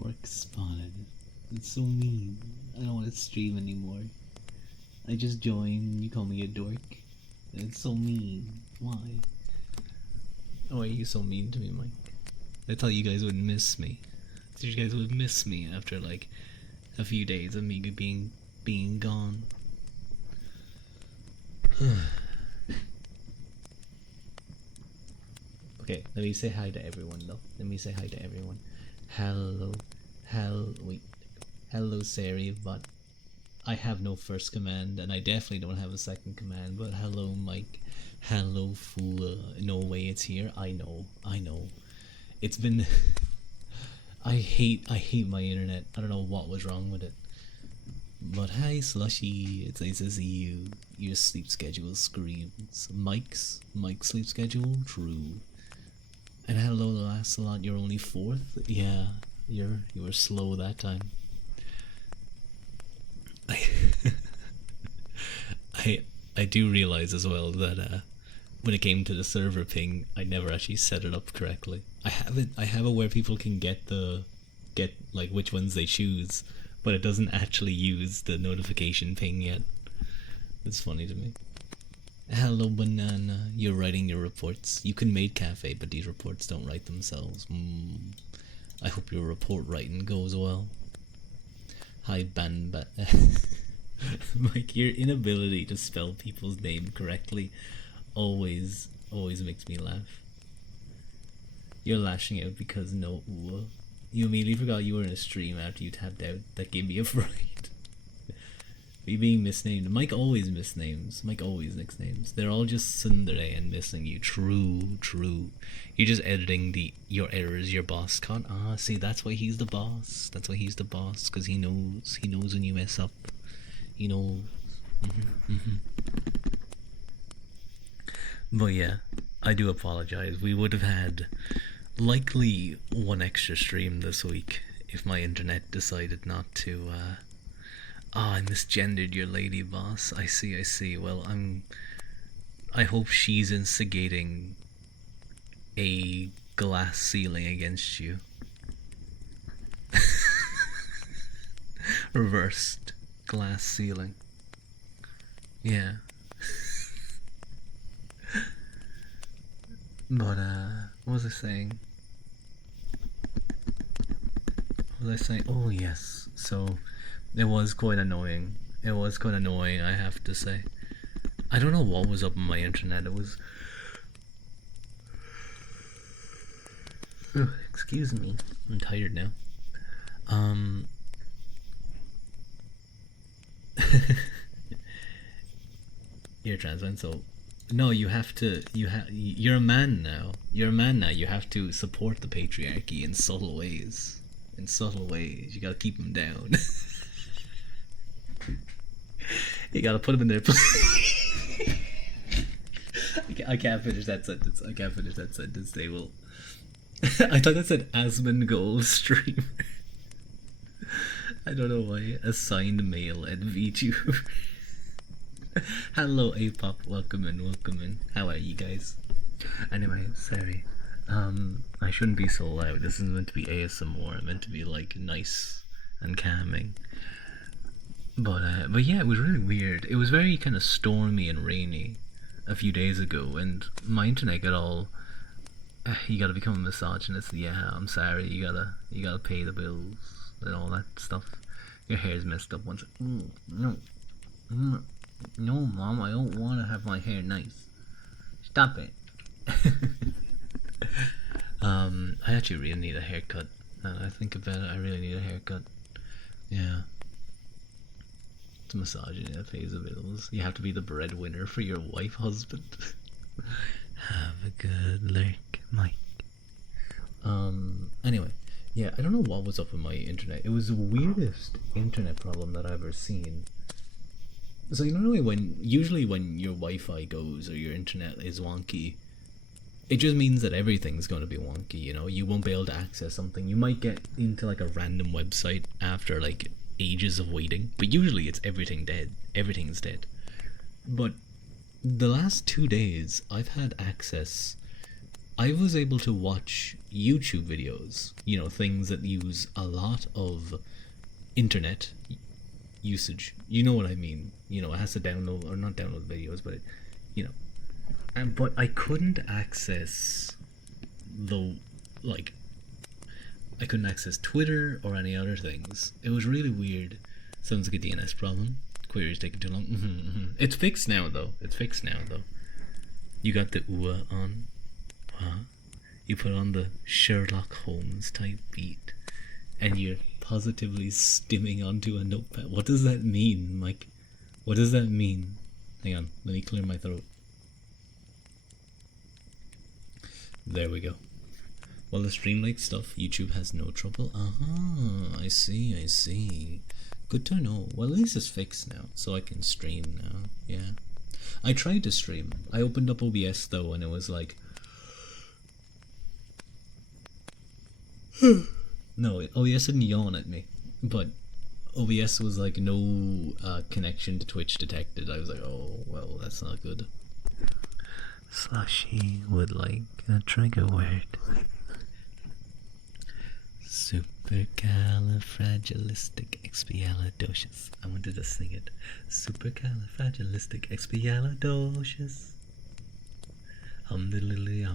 dork spotted. It's so mean. I don't want to stream anymore. I just joined, you call me a dork. It's so mean. Why? Why are you so mean to me, Mike? I thought you guys would miss me. You guys would miss me after like a few days of me being gone. Okay, let me say hi to everyone though. Let me say hi to everyone. Hello, hello Sari, but I have no first command, and I definitely don't have a second command. But hello Mike, hello Fula. No way, it's here. I know. It's been. I hate my internet. I don't know what was wrong with it. But hi Slushy, it's nice to see you. Your sleep schedule screams. Mike's sleep schedule? True. And hello Lancelot, you're only fourth? Yeah, you were slow that time. I do realize as well that when it came to the server ping, I never actually set it up correctly. I have it where people can get like which ones they choose, but it doesn't actually use the notification ping yet. It's funny to me. Hello Banana, you're writing your reports. You can make cafe, but these reports don't write themselves. I hope your report writing goes well. Hi Banba. Mike, your inability to spell people's name correctly always makes me laugh. You're lashing out because no you immediately forgot you were in a stream after you tapped out. That gave me a fright. Are you being misnamed? Mike always misnames. Mike always nicknames. They're all just Sundere and missing you. True. You're just editing your errors your boss caught. Ah, see, that's why he's the boss. That's why he's the boss, because he knows when you mess up. He knows. But yeah, I do apologize. We would have had likely one extra stream this week if my internet decided not to. I misgendered your lady boss. I see. Well, I hope she's instigating a glass ceiling against you. Reversed glass ceiling. Yeah. But what was I saying? Oh yes. So it was quite annoying. I have to say. I don't know what was up on my internet. It was. Excuse me. I'm tired now. You're trans man, so no, you're a man now. You have to support the patriarchy in subtle ways. You gotta keep them down. You gotta put them in their place. I can't finish that sentence. They will. I thought that said Asmongold streamer. I don't know why. Assigned male at VTuber. Hello Apop, welcome in. How are you guys? Anyway, sorry. I shouldn't be so loud. This isn't meant to be ASMR. It's meant to be like nice and calming. But yeah, it was really weird. It was very kind of stormy and rainy a few days ago, and my internet got all. You gotta become a misogynist. Yeah, I'm sorry. You gotta pay the bills and all that stuff. Your hair's messed up once. No, Mom, I don't want to have my hair nice. Stop it. I actually really need a haircut. Now that I think about it, I really need a haircut. Yeah. It's misogyny that pays the bills. You have to be the breadwinner for your wife, husband. Have a good lurk, Mike. Anyway, yeah, I don't know what was up with my internet. It was the weirdest internet problem that I've ever seen. So you know, usually when your Wi-Fi goes or your internet is wonky, it just means that everything's going to be wonky. You know, you won't be able to access something. You might get into like a random website after like ages of waiting, but usually it's everything's dead. But the last 2 days, I've had access. I was able to watch YouTube videos, things that use a lot of internet usage. You know what I mean? It has to download, or not download videos, but but I couldn't access I couldn't access Twitter or any other things. It was really weird. Sounds like a DNS problem. Query's taking too long. It's fixed now though. You got the UA on. Huh? You put on the Sherlock Holmes type beat, and you're positively stimming onto a notepad. What does that mean, Mike? What does that mean? Hang on, let me clear my throat. There we go. Well, the stream like stuff, YouTube has no trouble. I see. Good to know. Well, at least it's fixed now, so I can stream now. Yeah. I tried to stream. I opened up OBS though, and it was like... No, OBS didn't yawn at me, but OBS was like no connection to Twitch detected. I was like, oh, well, that's not good. Slushy would like a trigger word. Supercalifragilisticexpialidocious. I wanted to sing it. Supercalifragilisticexpialidocious. Humdiddly.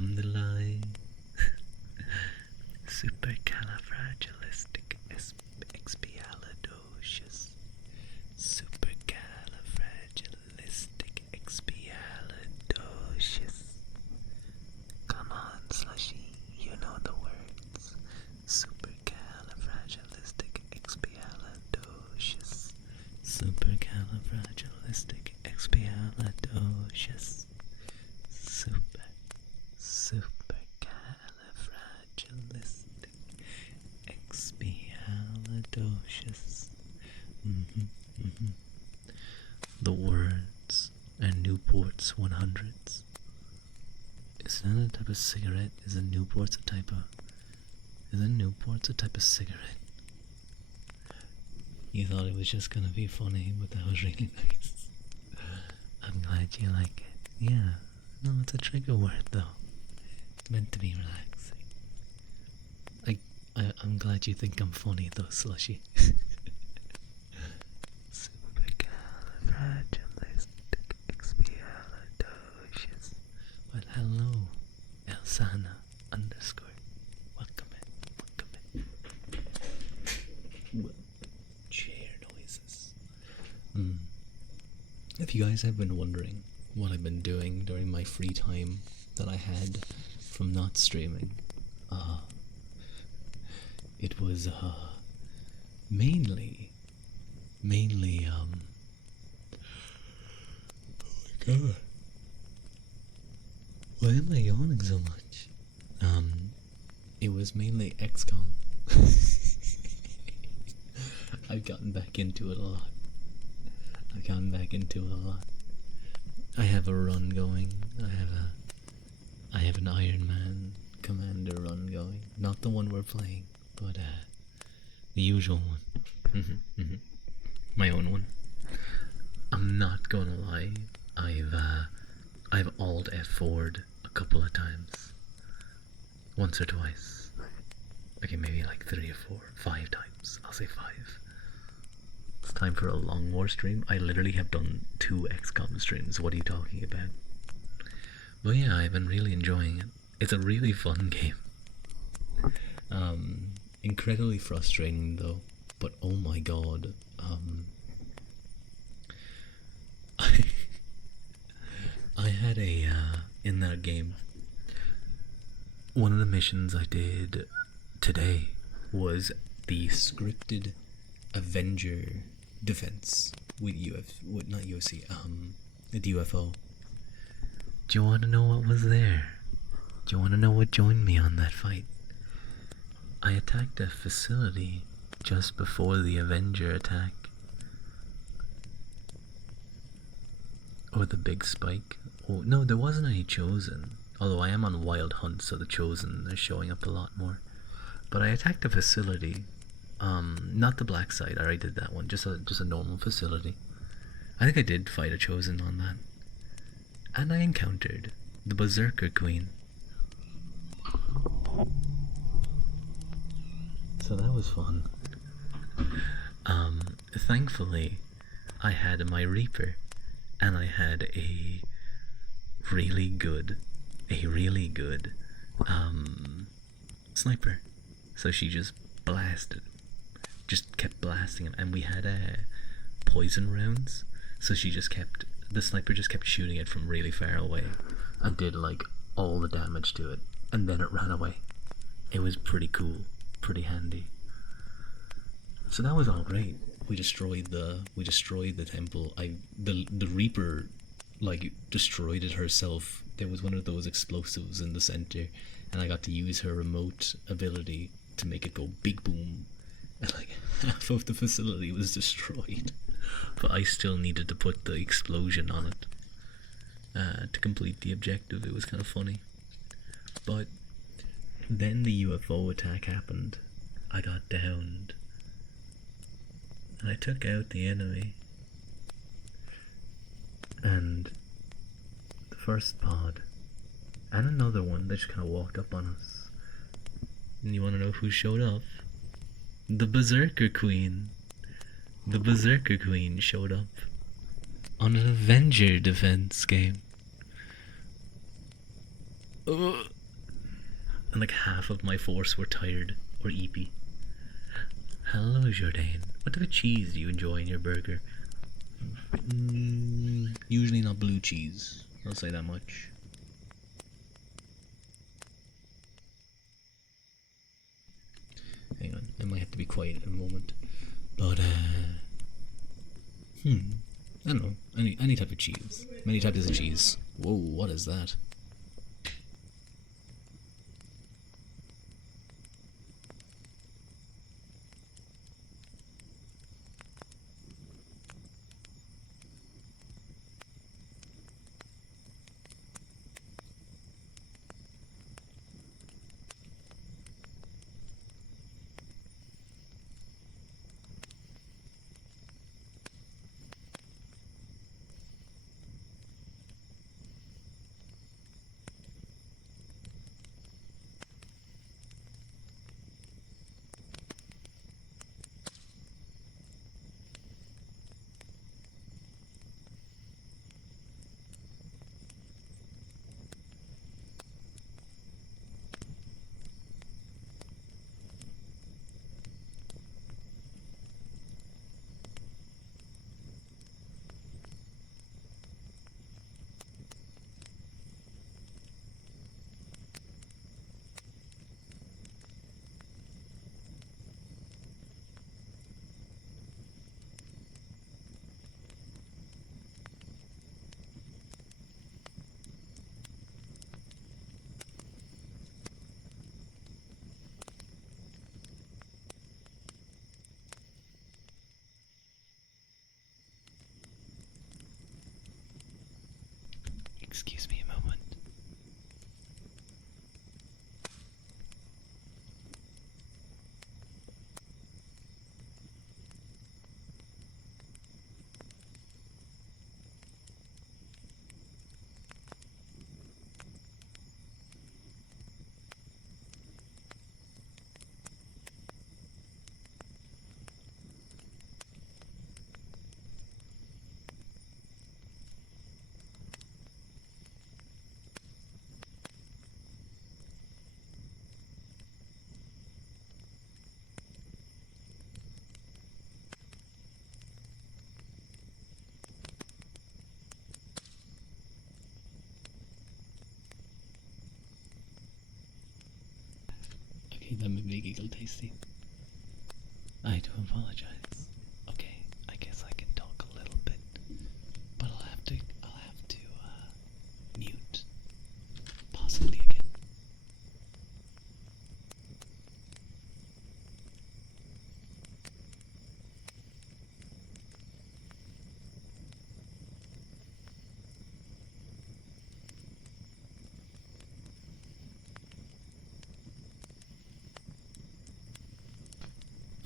Supercalifragilisticexpialidocious. Supercalifragilisticexpialidocious. Come on, Slushy, you know the words. Supercalifragilisticexpialidocious. Supercalifragilisticexpialidocious. Supercalifragilisticexpialidocious. The words and Newport's 100s. Is that a type of cigarette? Is Newport's a type of cigarette? You thought it was just gonna be funny, but that was really nice. I'm glad you like it. Yeah. No, it's a trigger word though. It's meant to be relaxing. I'm glad you think I'm funny though, Slushy. Supercalifragilisticexpialidocious. Well, hello, Elsana _ Welcome in. Chair noises. If you guys have been wondering what I've been doing during my free time that I had from not streaming, it was mainly oh my god, why am I yawning so much? It was mainly XCOM. I've gotten back into it a lot. I have a run going. I have an Iron Man Commander run going. Not the one we're playing, but the usual one. My own one. I'm not gonna lie. I've alt F4'd a couple of times. Once or twice. Okay, maybe like 3 or 4, 5 times. I'll say 5. It's time for a long war stream. I literally have done 2 XCOM streams. What are you talking about? But yeah, I've been really enjoying it. It's a really fun game. Incredibly frustrating though. But oh my god. I had in that game, one of the missions I did today was the scripted Avenger defense with not UFC, the UFO. Do you want to know what was there? Do you want to know what joined me on that fight? I attacked a facility just before the Avenger attack. Or the big spike. Oh, no, there wasn't any Chosen. Although I am on Wild Hunt, so the Chosen are showing up a lot more. But I attacked a facility. Not the black site, I already did that one. Just a normal facility. I think I did fight a Chosen on that. And I encountered the Berserker Queen. So that was fun. Thankfully, I had my Reaper, and I had really good, a really good sniper. So she just blasted, just kept blasting him, and we had poison rounds. So the sniper just kept shooting it from really far away, and did like all the damage to it, and then it ran away. It was pretty cool, pretty handy. So that was all great. We destroyed the temple. The Reaper like destroyed it herself. There was one of those explosives in the center, and I got to use her remote ability to make it go big boom, and like half of the facility was destroyed. But I still needed to put the explosion on it to complete the objective. It was kind of funny. But then the UFO attack happened. I got downed. And I took out the enemy. And the first pod and another one that just kind of walked up on us. And you want to know who showed up? The Berserker Queen. The Berserker Queen showed up on an Avenger defense game. Ugh. And like half of my force were tired or eepy. Hello, Jourdain. What type of cheese do you enjoy in your burger? Usually not blue cheese. I'll say that much. Hang on, I might have to be quiet in a moment. But I don't know. Any type of cheese. Many types of cheese. Whoa, what is that? Excuse me a moment. Okay, that made me giggle tasty. I do apologize. Okay, I guess I can talk a little bit, but I'll have to mute, possibly again.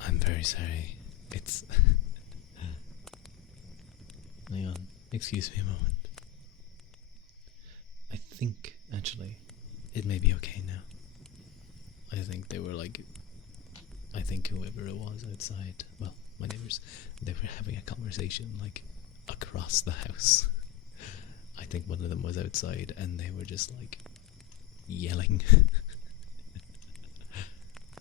I'm very sorry. It's... Hang on. Excuse me a moment. I think, actually, it may be okay now. I think they were like I think whoever it was outside, well, my neighbors, they were having a conversation like across the house. I think one of them was outside and they were just like yelling.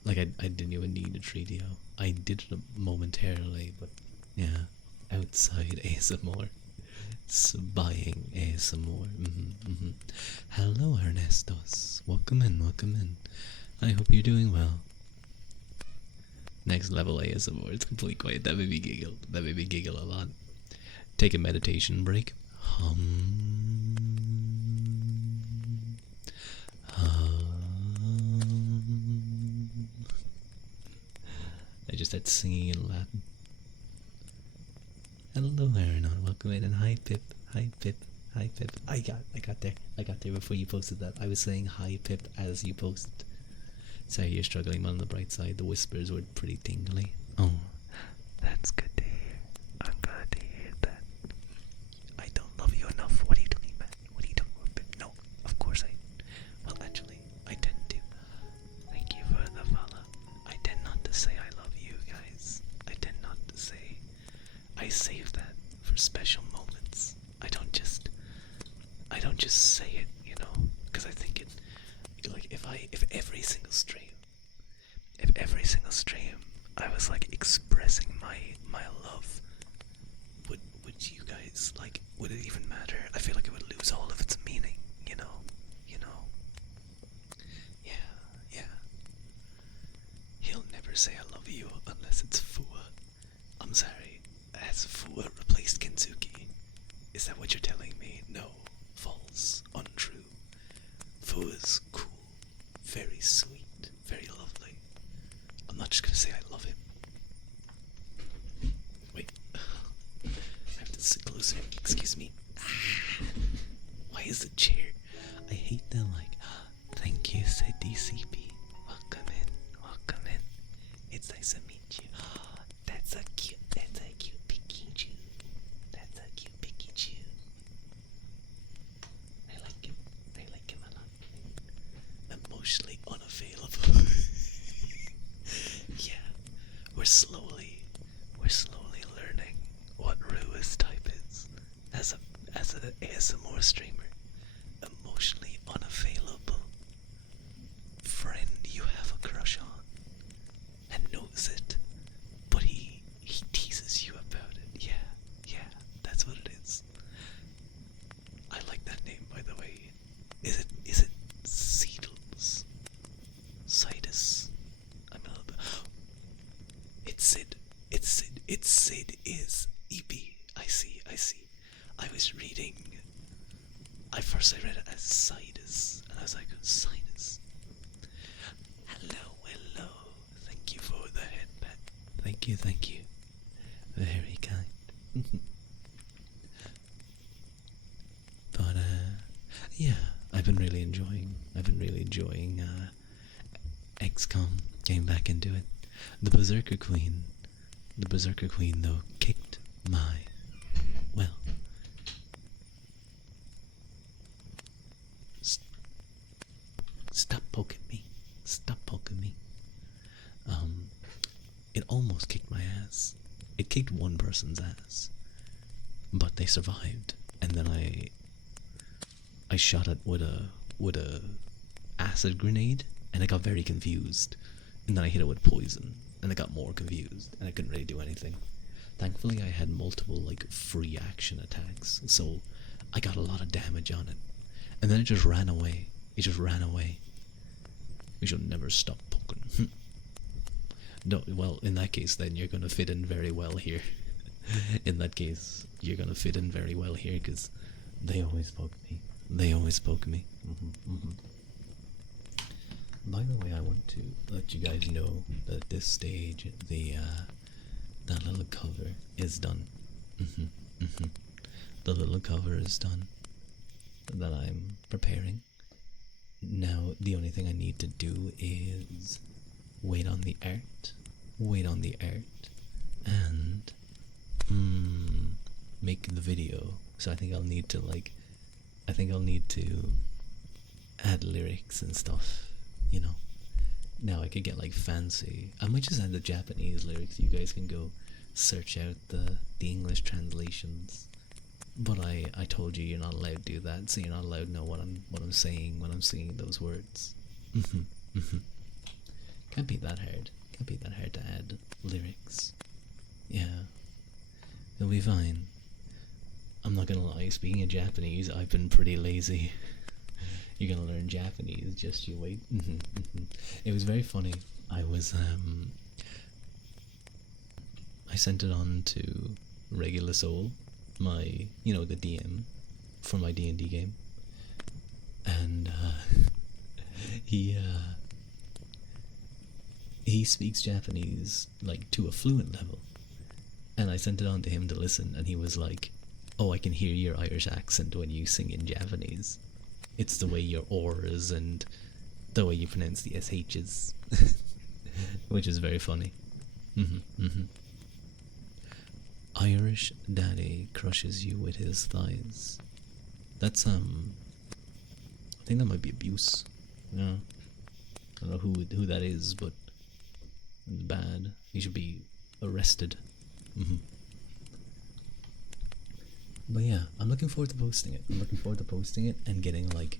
Like I didn't even need a 3DO. I did it momentarily, but yeah, outside ASMR. Spying ASMR. Hello, Ernestos. Welcome in, welcome in. I hope you're doing well. Next level ASMR. It's completely quiet. That made me giggle. That made me giggle a lot. Take a meditation break. I just started singing in Latin. Hello, Aaron. Welcome in, and hi, Pip. Hi, Pip. Hi, Pip. I got there. I got there before you posted that. I was saying hi, Pip, as you posted. Sorry, you're struggling, but on the bright side, the whispers were pretty tingly. Oh, that's good to hear. I'm glad to hear that. I don't love you enough. What are you doing, man? What are you doing, Pip? No, of course I. Well, actually, I tend to. Thank you for the follow. I tend not to say I love you guys. I tend not to say. I save that for special moments. I don't just say it, you know, because I think it, like, if every single stream, I was like expressing my love, would you guys, like, would it even matter? I feel like it would lose all of its meaning, you know. Yeah. He'll never say I love you unless it's Fua. I'm sorry. Has Fua replaced Kensuke? Is that what you're telling me? No. False. Untrue. Fua's cool. Very sweet. Very lovely. I'm not just gonna say I love him. Wait. I have to sit closer. Excuse me. Why is the chair? I hate that, like, thank you, said DCP. Welcome in. It's nice to meet you. That's a cute Pikachu. I like him a lot. Emotionally unavailable. Yeah, we're slowly learning what Rua's type is. As an ASMR streamer, emotionally unavailable friend you have a crush on and knows it, but he teases you about it. Yeah, that's what it is. I like that name, by the way. Is it Seedles? Citus? I'm a little bit. It's Sid. It's Sid is EP. I see. I was reading. First I read it as Citus, and I was like, Sinus. Hello. Thank you for the headband. Thank you. Very kind. But yeah, I've been really enjoying XCOM. Getting back into it. The Berserker Queen though kicked my, well, stop poking me. It almost kicked my ass. It kicked one person's ass, but they survived. And then I shot it with a acid grenade, and I got very confused. And then I hit it with poison, and I got more confused, and I couldn't really do anything. Thankfully, I had multiple like free action attacks, so I got a lot of damage on it. And then it just ran away. We should never stop poking. No, well, in that case, then you're gonna fit in very well here. In that case, you're gonna fit in very well here, because they always poke me. By the way, I want to let you guys know that at this stage, that little cover is done. The little cover is done that I'm preparing. Now, the only thing I need to do is wait on the art, and make the video. So I think I'll need to add lyrics and stuff, you know, Now I could get like fancy. I might just add the Japanese lyrics. You guys can go search out the English translations. But I told you you're not allowed to do that, so you're not allowed to know what I'm saying when I'm singing those words. Mhm, mhm. Can't be that hard. Can't be that hard to add lyrics. Yeah, it'll be fine. I'm not gonna lie. Speaking of Japanese, I've been pretty lazy. You're gonna learn Japanese, just you wait. It was very funny. I was I sent it on to Regular Soul, my the DM for my D&D game, and he he speaks Japanese like to a fluent level, and I sent it on to him to listen, and he was like, "Oh, I can hear your Irish accent when you sing in Japanese. It's the way your auras and the way you pronounce the sh's," which is very funny. Irish daddy crushes you with his thighs. That's I think that might be abuse. Yeah, I don't know who that is, but it's bad. He should be arrested. But yeah, I'm looking forward to posting it. I'm looking forward to posting it and getting like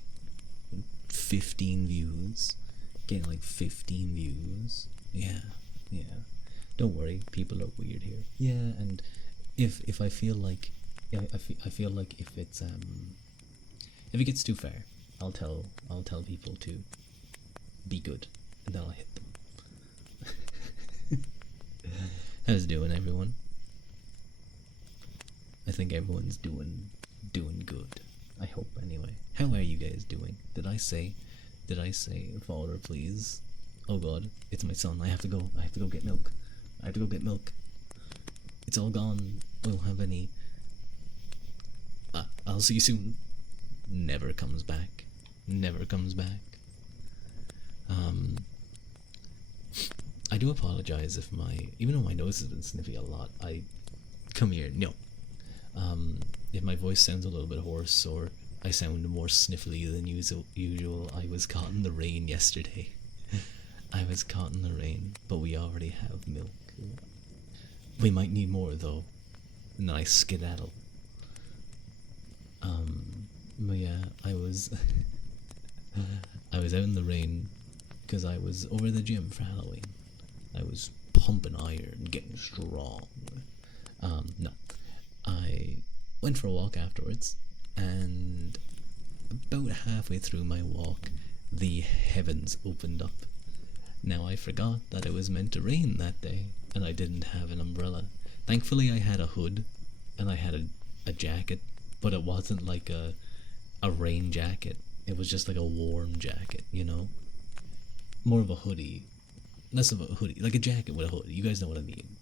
15 views. Getting like 15 views. Yeah, yeah. Don't worry, people are weird here. Yeah, and if I feel like, yeah, I feel like if it gets too far, I'll tell people to be good, and then I'll hit them. How's it doing, everyone? I think everyone's doing good. I hope anyway. How are you guys doing? Did I say father please? Oh god, it's my son. I have to go. I have to go get milk. I have to go get milk. It's all gone. We don't have any. I'll see you soon. Never comes back. Never comes back. I do apologize if even though my nose has been sniffy a lot, come here, no. If my voice sounds a little bit hoarse or I sound more sniffly than usual, I was caught in the rain yesterday. I was caught in the rain, but we already have milk. We might need more though. Nice skedaddle. But yeah, I was I was out in the rain because I was over at the gym for Halloween. I was pumping iron, getting strong. No, I went for a walk afterwards, and about halfway through my walk, the heavens opened up. Now I forgot that it was meant to rain that day, and I didn't have an umbrella. Thankfully, I had a hood, and I had a jacket, but it wasn't like a rain jacket. It was just like a warm jacket, more of a hoodie, less of a hoodie, like a jacket with a hoodie. You guys know what I mean.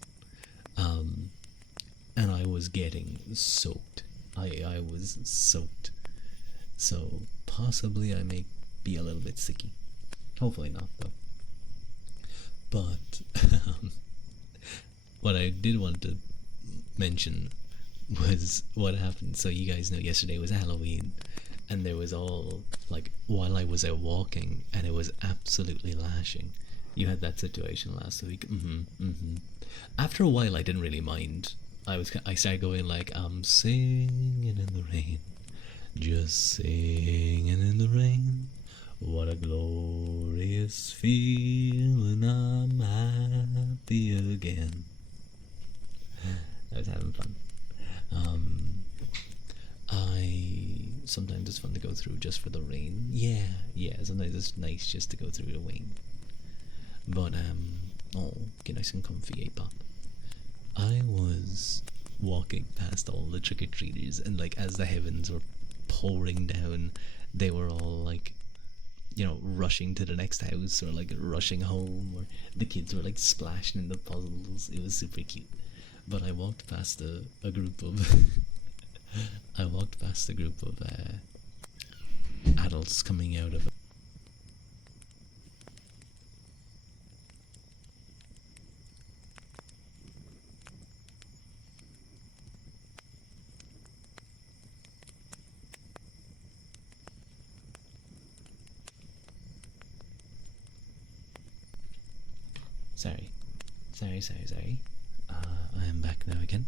And I was getting soaked. I was soaked. So possibly I may be a little bit sicky. Hopefully not though. But what I did want to mention was what happened. So you guys know yesterday was Halloween, and there was all like while I was out walking, and it was absolutely lashing. You had that situation last week. After a while, I didn't really mind. I started going like I'm singing in the rain, just singing in the rain. What a glorious feeling! I'm happy again. I was having fun. I sometimes it's fun to go through just for the rain. Yeah. Sometimes it's nice just to go through the rain. But get nice and comfy, pop. I was walking past all the trick or treaters, and like as the heavens were pouring down, they were all like, rushing to the next house or like rushing home, or the kids were like splashing in the puzzles. It was super cute. But I walked past a group of adults coming out of Sorry. Sorry. I am back now again.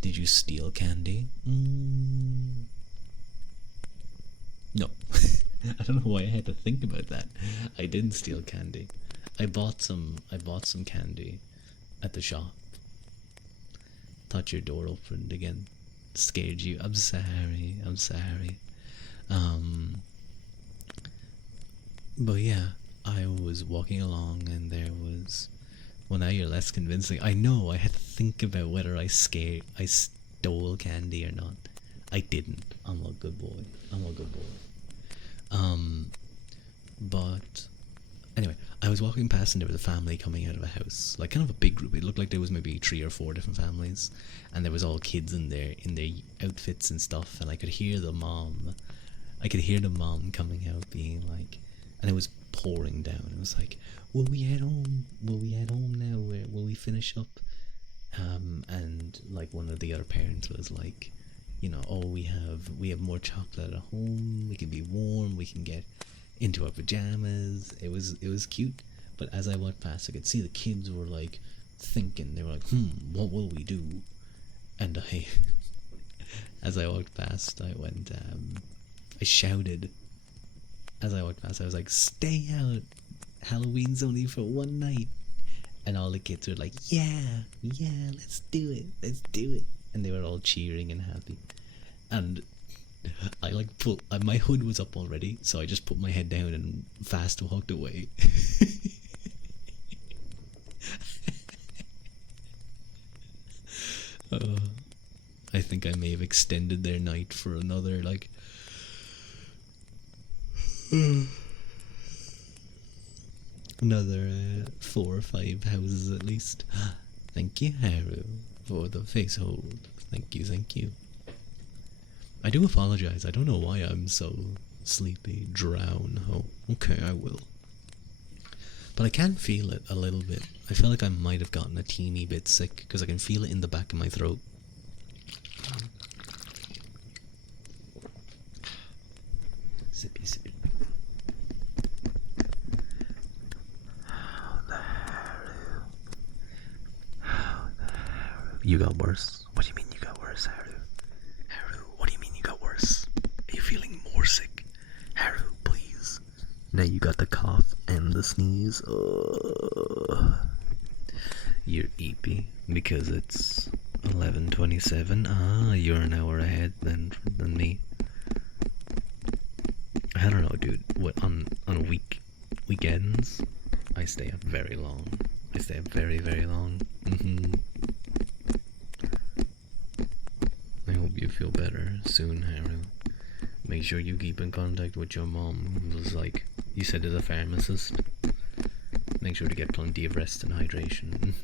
Did you steal candy? No. I don't know why I had to think about that. I didn't steal candy. I bought some candy at the shop. Thought your door opened again. Scared you. I'm sorry. But yeah, I was walking along and there was. Well, now you're less convincing. I know. I had to think about whether I stole candy or not. I didn't. I'm a good boy. But anyway, I was walking past and there was a family coming out of a house, like kind of a big group. It looked like there was maybe 3 or 4 different families, and there was all kids in their outfits and stuff. And I could hear the mom. Coming out, being like, and it was pouring down. It was like, "Will we head home? Will we head home now? Will we finish up?" And like one of the other parents was like, "Oh, we have more chocolate at home. We can be warm. We can get into our pajamas." It was cute. But as I walked past, I could see the kids were like thinking. They were like, what will we do?" And as I walked past, I shouted. As I walked past, I was like, "Stay out! Halloween's only for one night." And all the kids were like, yeah, let's do it. And they were all cheering and happy. And I my hood was up already, so I just put my head down and fast walked away. I think I may have extended their night for another, like, another 4 or 5 houses at least. Thank you, Haru, for the face hold. Thank you. I do apologize. I don't know why I'm so sleepy. Drown. Oh, okay, I will. But I can feel it a little bit. I feel like I might have gotten a teeny bit sick because I can feel it in the back of my throat. Sippy. You got worse? What do you mean you got worse, Haru? Haru, what do you mean you got worse? Are you feeling more sick? Haru, please. Now you got the cough and the sneeze. You're eepy because it's 11:27. Ah, you're an hour ahead than me. I don't know, dude. What on weekends? I stay up very long. I stay up very, very long. I hope you feel better soon, Haru. Make sure you keep in contact with your mom, who's like you said is a pharmacist. Make sure to get plenty of rest and hydration.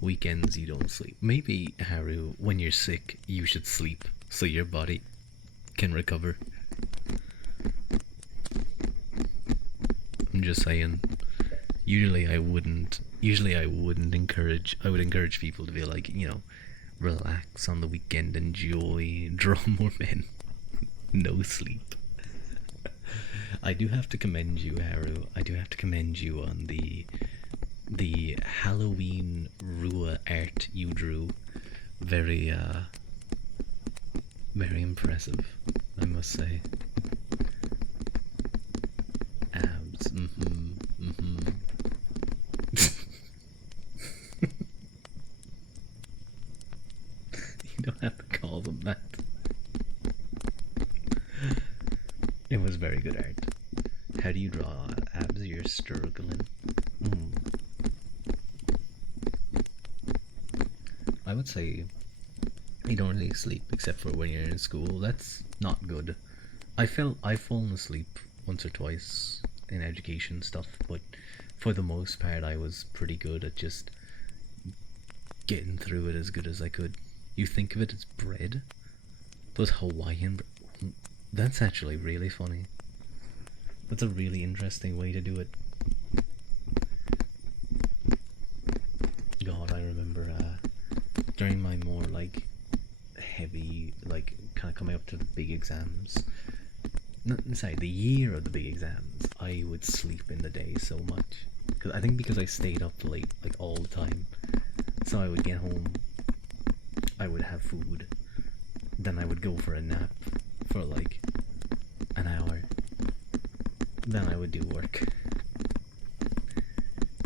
Weekends you don't sleep. Maybe, Haru, when you're sick, you should sleep so your body can recover. I'm just saying. Usually I wouldn't encourage. I would encourage people to be like, relax on the weekend, enjoy, draw more men. No sleep. I do have to commend you, Haru. I do have to commend you on the Halloween Rua art you drew. Very impressive, I must say. Abs. You don't have to call them that. It was very good art. How do you draw abs? You're struggling. I would say you don't really sleep except for when you're in school. That's not good. I've fallen asleep once or twice in education stuff, but for the most part I was pretty good at just getting through it as good as I could. You think of it as bread? Those Hawaiian that's actually really funny. That's a really interesting way to do it. God, I remember during my more like heavy, like kind of coming up to the big exams, the year of the big exams, I would sleep in the day so much. Cause I think because I stayed up late like all the time, so I would get home, I would have food, then I would go for a nap for like an hour, then I would do work.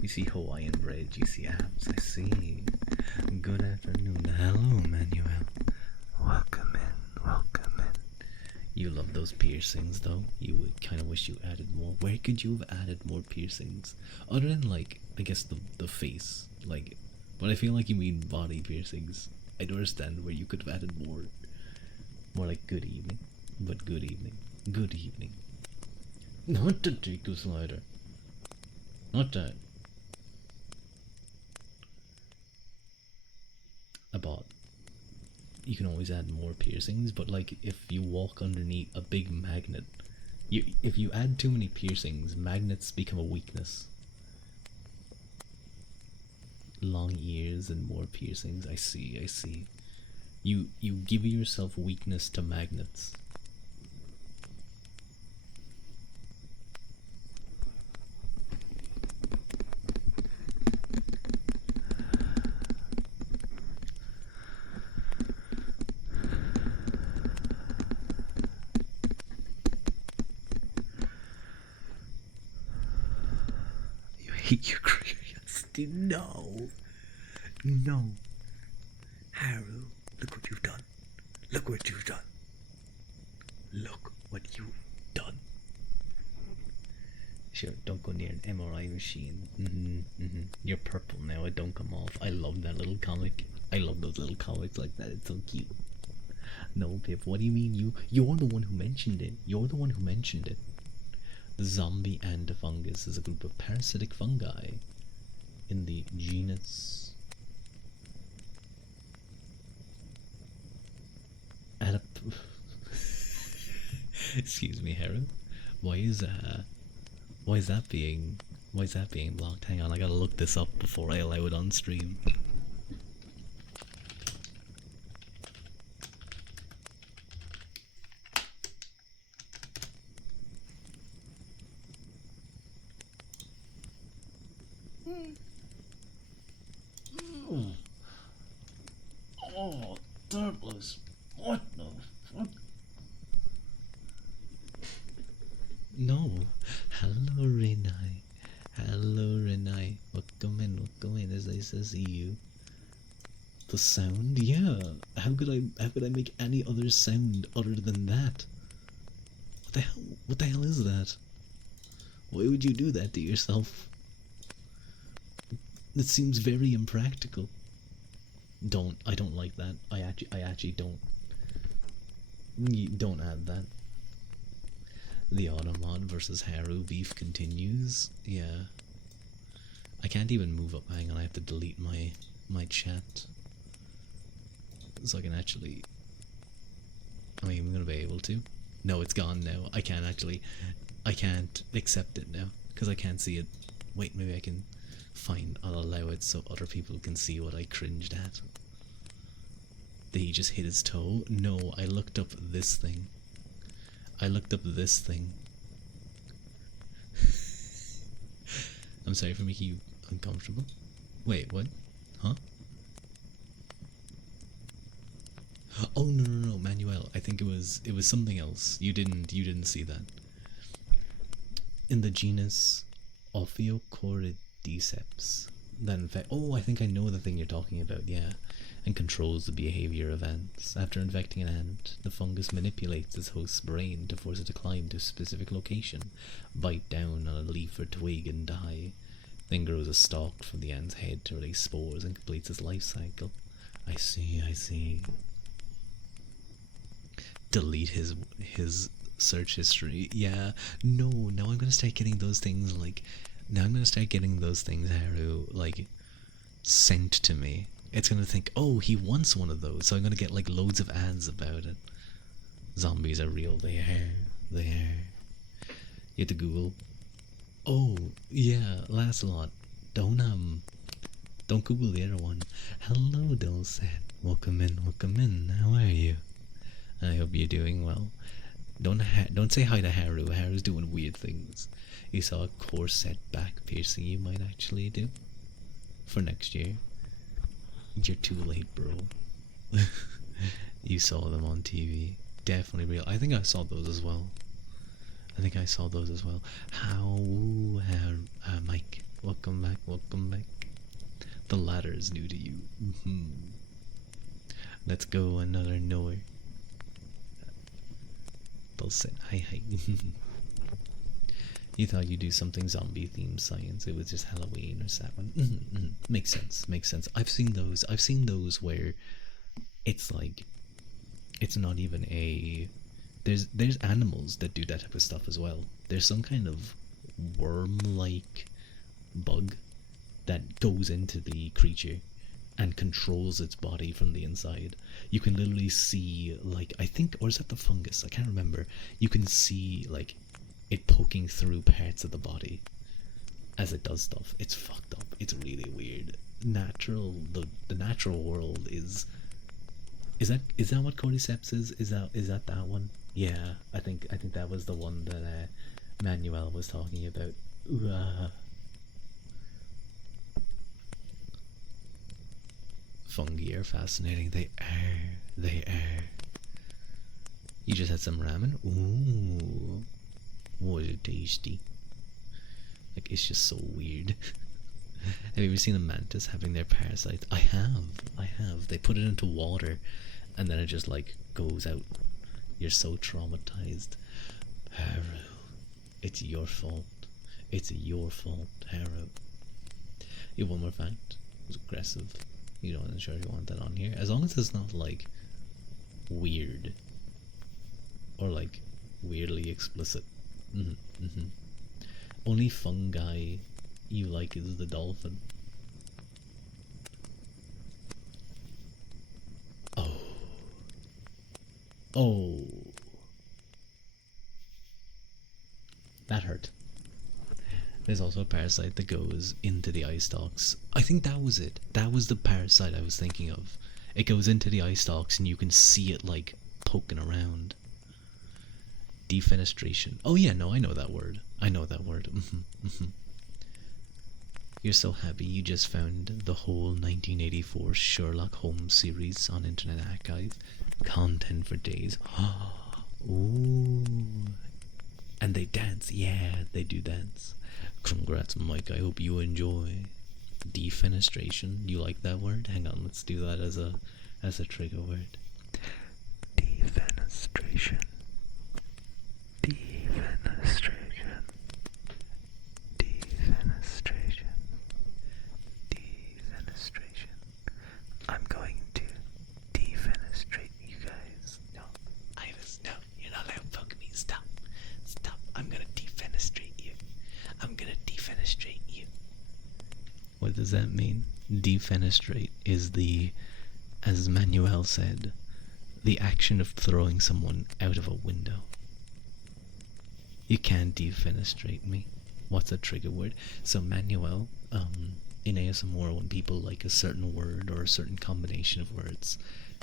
You see Hawaiian bread, you see abs, I see. Good afternoon. Hello, Manuel. Welcome in, welcome in. You love those piercings, though. You would kind of wish you added more. Where could you have added more piercings? Other than, like, I guess the face. Like, but I feel like you mean body piercings. I don't understand where you could have added more. More like good evening. But good evening. Good evening. Not the Jacob slider. Not that. About you can always add more piercings, but like if you walk underneath a big magnet, if you add too many piercings, magnets become a weakness. Long ears and more piercings. I see, I see. You give yourself weakness to magnets. You hate your curiosity. No. No. Haru, look what you've done. Look what you've done. Look what you've done. Sure, don't go near an MRI machine. You're purple now, it don't come off. I love that little comic. I love those little comics like that, it's so cute. No, Pip, what do you mean? You're the one who mentioned it. You're the one who mentioned it. The zombie antifungus is a group of parasitic fungi in the genus Excuse me, Haru. Why is that being blocked? Hang on, I gotta look this up before I allow it on stream. Oh, Turtles. What the fuck? No. Hello, Renai. Hello, Renai. Welcome in as nice to see you. The sound? Yeah. How could I make any other sound other than that? What the hell is that? Why would you do that to yourself? That seems very impractical. I don't like that. I actually don't. Don't add that. The Automod versus Haru beef continues. Yeah. I can't even move up. Hang on, I have to delete my chat. So I can actually... Am I even gonna be able to? No, it's gone now. I can't accept it now. Because I can't see it. Wait, maybe I can... Fine, I'll allow it so other people can see what I cringed at. Did he just hit his toe? No, I looked up this thing. I'm sorry for making you uncomfortable. Wait, what? Huh? Oh no, Manuel. I think it was something else. You didn't see that. In the genus Ophiocordyceps. That in fact, oh, I think I know the thing you're talking about. Yeah, and controls the behavior of ants. After infecting an ant, the fungus manipulates its host's brain to force it to climb to a specific location, bite down on a leaf or twig and die. Then grows a stalk from the ant's head to release spores and completes its life cycle. I see. Delete his search history. Yeah. No, now I'm gonna start getting those things like... Now I'm gonna start getting those things, Haru, like, sent to me. It's gonna think, oh, he wants one of those, so I'm gonna get like loads of ads about it. Zombies are real, they are. You have to Google. Oh, yeah, Lancelot. Don't Google the other one. Hello, Dulcet. Welcome in. How are you? I hope you're doing well. Don't say hi to Haru. Haru's doing weird things. You saw a corset back piercing you might actually do for next year. You're too late, bro. You saw them on TV. Definitely real. I think I saw those as well. How, Mike? Welcome back. The ladder is new to you. Let's go another nowhere. They'll say hi. You thought you'd do something zombie themed science. It was just Halloween or something. Makes sense. I've seen those where it's like, it's not even a, there's animals that do that type of stuff as well. There's some kind of worm-like bug that goes into the creature and controls its body from the inside. You can literally see, like, I think, or is that the fungus? I can't remember. You can see, like, it poking through parts of the body as it does stuff. It's fucked up. It's really weird. The natural world is that what cordyceps is? Is that one? Yeah, I think that was the one that Manuel was talking about. Fungi are fascinating. They are. You just had some ramen? Ooh. Was it tasty? Like, it's just so weird. Have you ever seen a mantis having their parasites? I have. They put it into water and then it just, like, goes out. You're so traumatized. Haru, it's your fault. Haru. You have one more fact. It was aggressive. You don't sure you want that on here. As long as it's not, like, weird. Or, like, weirdly explicit. Only fungi you like is the dolphin. Oh. That hurt. There's also a parasite that goes into the eye stalks. I think that was it. That was the parasite I was thinking of. It goes into the eye stalks and you can see it, like, poking around. Defenestration. Oh yeah, no, I know that word. You're so happy you just found the whole 1984 Sherlock Holmes series on Internet Archive. Content for days. Ooh. And they dance. Yeah, they do dance. Congrats, Mike. I hope you enjoy. Defenestration. You like that word? Hang on, let's do that as a trigger word. Defenestration. Defenestration. I'm going to defenestrate you guys. No, Iris, no, you're not allowed to poke me. Stop. I'm gonna defenestrate you. What does that mean? Defenestrate is as Manuel said, the action of throwing someone out of a window. You can't defenestrate me. What's a trigger word? So Manuel, in ASMR, when people like a certain word or a certain combination of words,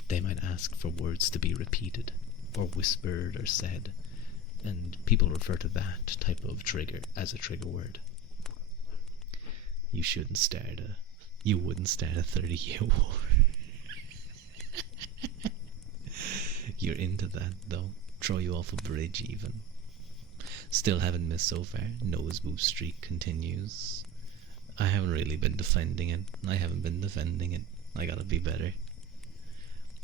they might ask for words to be repeated or whispered or said, and people refer to that type of trigger as a trigger word. You wouldn't start a 30-year war. You're into that though. Throw you off a bridge even. Still haven't missed so far. Nose boost streak continues. I haven't really been defending it. I gotta be better.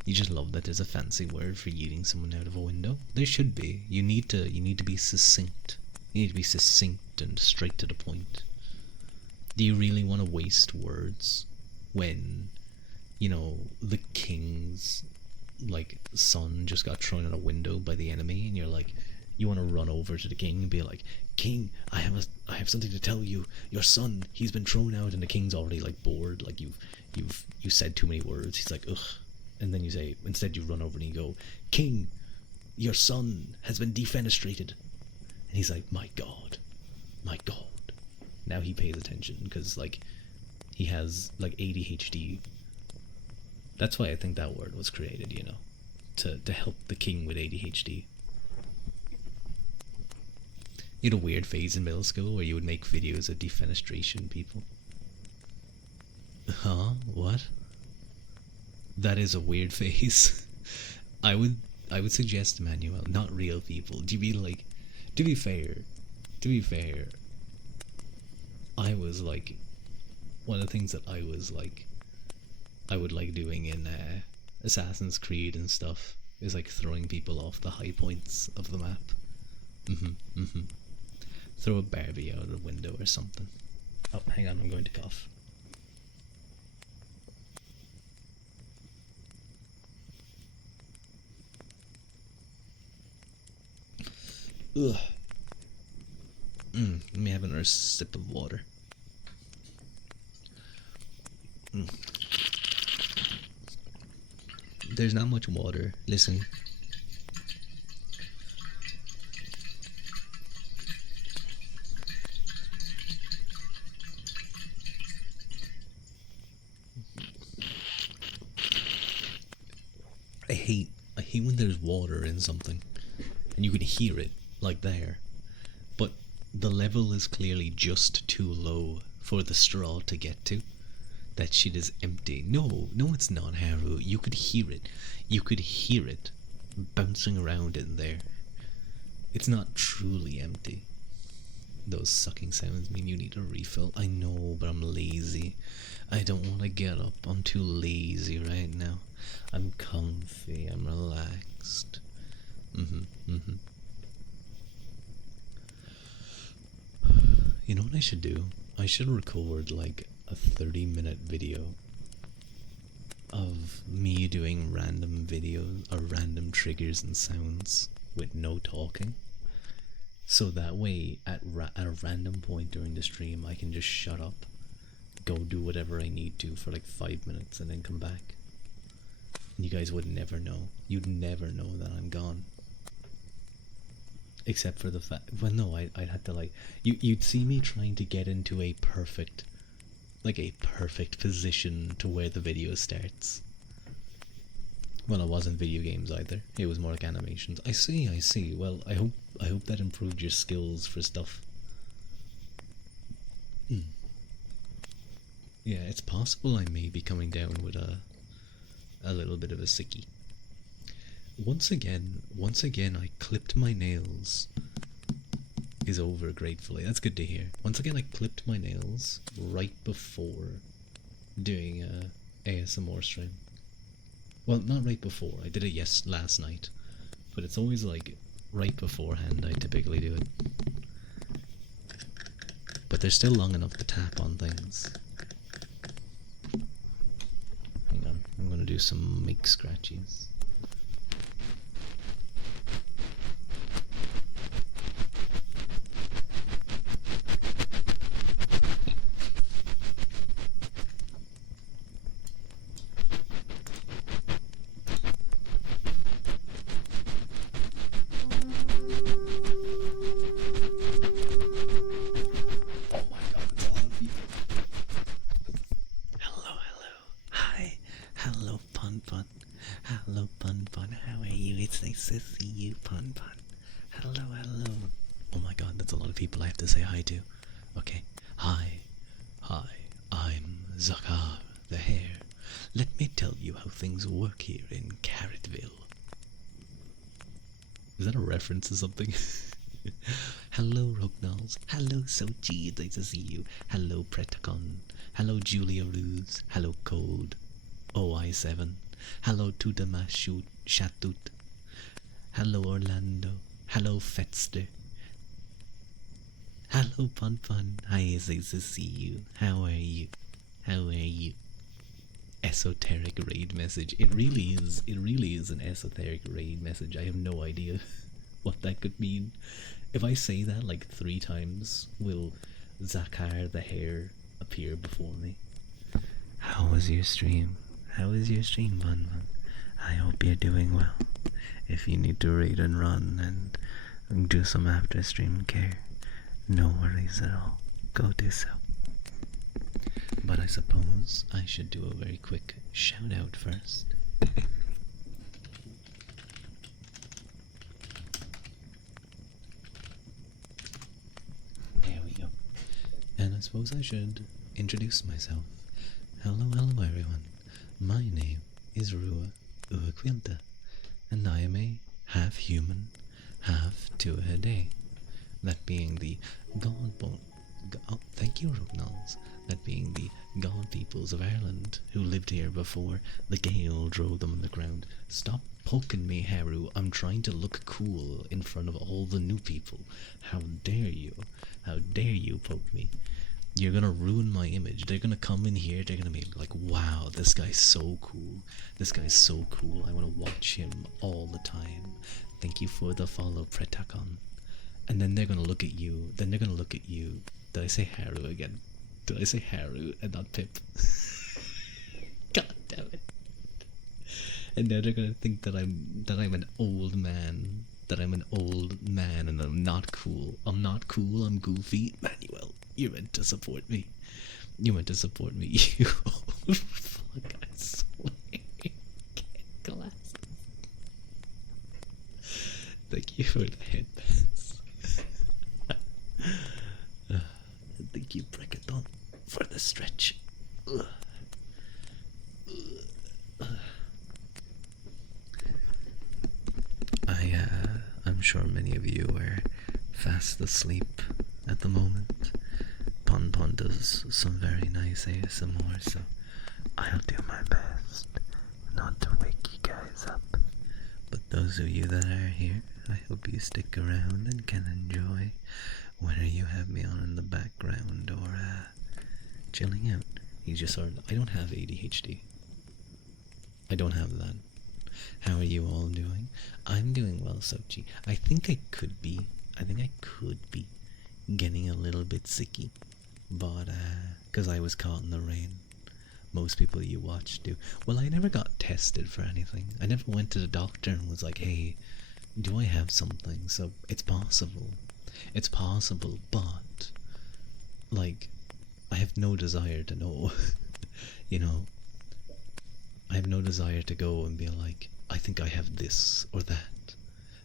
You just love that there's a fancy word for yeeting someone out of a window. There should be. You need to be succinct. You need to be succinct and straight to the point. Do you really want to waste words when, the king's, like, son just got thrown out a window by the enemy, and you're like, you want to run over to the king and be like, King, I have something to tell you. Your son, he's been thrown out, and the king's already, like, bored. Like, you said too many words. He's like, ugh. And then instead you run over and you go, King, your son has been defenestrated. And he's like, my God. Now he pays attention because, like, he has, like, ADHD. That's why I think that word was created, to help the king with ADHD. You had a weird phase in middle school where you would make videos of defenestration people. Huh? What? That is a weird phase. I would suggest, Emmanuel, not real people. Do you mean like, to be fair, I was like, one of the things that I was like, I would like doing in Assassin's Creed and stuff is like throwing people off the high points of the map. Throw a Barbie out a window or something. Oh, hang on, I'm going to cough. Ugh. Let me have another sip of water. There's not much water. Listen. I hate when there's water in something and you can hear it like there, but the level is clearly just too low for the straw to get to. That shit is empty. No, it's not, Haru. You could hear it. You could hear it bouncing around in there. It's not truly empty. Those sucking sounds mean you need a refill. I know, but I'm lazy. I don't want to get up. I'm too lazy right now. I'm comfy. I'm relaxed. You know what I should do? I should record like a 30-minute video of me doing random videos or random triggers and sounds with no talking. So that way, at a random point during the stream, I can just shut up, go do whatever I need to for like 5 minutes, and then come back. And you guys would never know. You'd never know that I'm gone. Except for the fact, well, no, I'd have to like, you'd see me trying to get into a perfect position to where the video starts. Well, it wasn't video games either. It was more like animations. I see. Well, I hope that improved your skills for stuff. Yeah, it's possible I may be coming down with a little bit of a sickie. Once again, I clipped my nails. Is over gratefully. That's good to hear. Once again, I clipped my nails right before doing a ASMR stream. Well, not right before. I did it last night, but it's always like right beforehand. I typically do it, but they're still long enough to tap on things. Hang on, I'm gonna do some mic scratchies. People I have to say hi to. Okay. Hi, I'm Zakar the Hare. Let me tell you how things work here in Carrotville. Is that a reference to something? Hello, Rognals. Hello, Sochi. Nice to see you. Hello, Pretacon. Hello, Julia Ruse. Hello, Code. OI7. Hello, Tudamashoot Shatut. Hello, Orlando. Hello, Fetster. Hello, Pun Pun. Hi, it's nice to see you. How are you? Esoteric raid message. It really is an esoteric raid message. I have no idea what that could mean. If I say that like 3 times, will Zakar the Hare appear before me? How was your stream? Pun Pun? I hope you're doing well. If you need to raid and run and do some after stream care, no worries at all. Go do so. But I suppose I should do a very quick shout out first. suppose I should introduce myself. Hello, hello everyone. My name is Rua Uaquilta, and I am a half human, half Tuatha. That being the oh, thank you, Rugnals. That being the God peoples of Ireland who lived here before the Gale drove them on the ground. Stop poking me, Haru. I'm trying to look cool in front of all the new people. How dare you? How dare you poke me? You're gonna ruin my image. They're gonna come in here, they're gonna be like, wow, this guy's so cool. This guy's so cool. I wanna watch him all the time. Thank you for the follow, Pretakon. And then they're gonna look at you. Then they're gonna look at you. Did I say Haru again? Did I say Haru and not Pip? God damn it. And now they're gonna think that I'm an old man. That I'm an old man and I'm not cool. I'm not cool, I'm goofy. Manuel, you're meant to support me. You meant to support me. You old fuck, I swear. Get glasses. Thank you for the headbands. Thank you, Breakathon, for the stretch. I'm sure many of you are fast asleep at the moment. Pon Pon does some very nice ASMR, so I'll do my best not to wake you guys up. But those of you that are here, I hope you stick around and can enjoy whether you have me on in the background or chilling out. You just sort of, I don't have ADHD. I don't have that. How are you all doing? I'm doing well, Sochi. I think I could be getting a little bit sicky. But, because I was caught in the rain. Most people you watch do. Well, I never got tested for anything. I never went to the doctor and was like, hey, do I have something? So, it's possible. It's possible, but, like, I have no desire to know. You know? I have no desire to go and be like, I think I have this or that.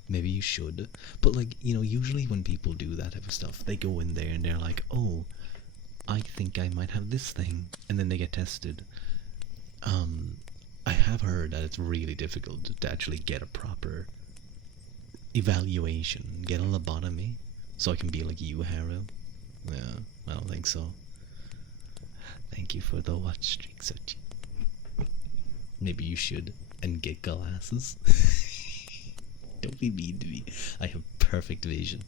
Maybe you should. But like, you know, usually when people do that type of stuff, they go in there and they're like, oh, I think I might have this thing. And then they get tested. I have heard that it's really difficult to actually get a proper evaluation. Get a lobotomy. So I can be like you, Haru. Yeah, I don't think so. Thank you for the watch streak, Sochi. Maybe you should and get glasses. Don't be mean to me. I have perfect vision.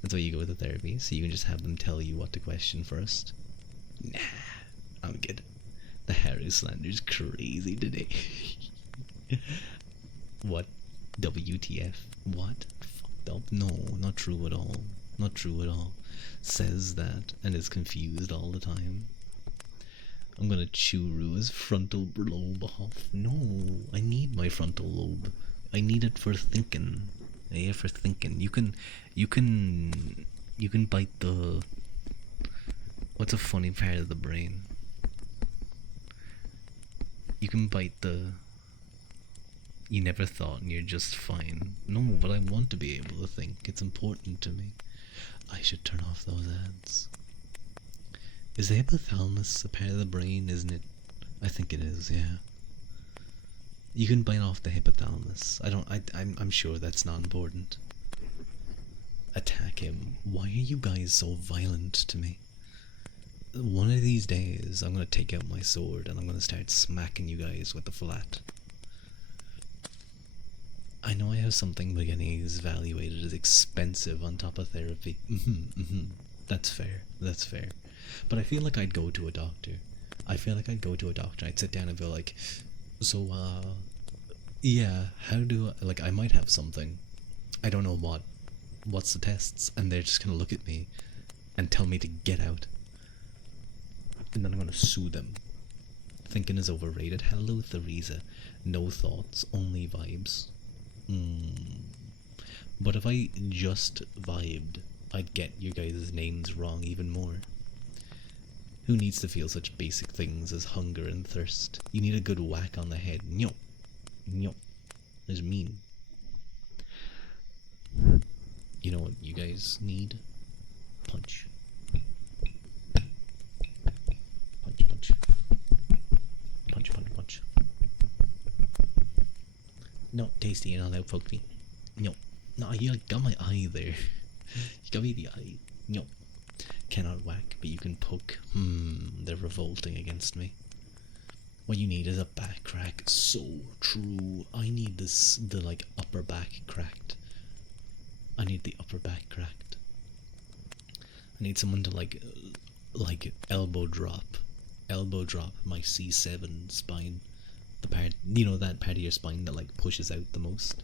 That's why you go to therapy, so you can just have them tell you what to question first. Nah, I'm good. The Haru slander's crazy today. What? WTF? What? Fucked up? No, not true at all. Not true at all. Says that and is confused all the time. I'm gonna chew Rua's frontal lobe off. No, I need my frontal lobe. I need it for thinking. Yeah, for thinking. You can bite the. What's a funny part of the brain? You can bite the. You never thought and you're just fine. No, but I want to be able to think. It's important to me. I should turn off those ads. Is the hypothalamus a part of the brain, isn't it? I think it is, yeah. You can bite off the hypothalamus. I'm sure that's not important. Attack him. Why are you guys so violent to me? One of these days, I'm gonna take out my sword and I'm gonna start smacking you guys with the flat. I know I have something, but getting evaluated as expensive on top of therapy. That's fair. That's fair. But I feel like I'd go to a doctor. I'd sit down and be like, so, yeah, how do I, like, I might have something. I don't know what. What's the tests? And they're just gonna look at me and tell me to get out. And then I'm gonna sue them. Thinking is overrated. Hello, Theresa. No thoughts, only vibes. But if I just vibed, I'd get you guys' names wrong even more. Who needs to feel such basic things as hunger and thirst? You need a good whack on the head. Nyo. Nyo. That's mean. You know what you guys need? Punch. No, Tasty, you're not allowed to poke me. No. No, you got my eye there. You got me the eye. No. Cannot whack, but you can poke. They're revolting against me. What you need is a back crack. So true. I need the like upper back cracked. I need the upper back cracked. I need someone to like elbow drop my C7 spine. The part, that part of your spine that like pushes out the most.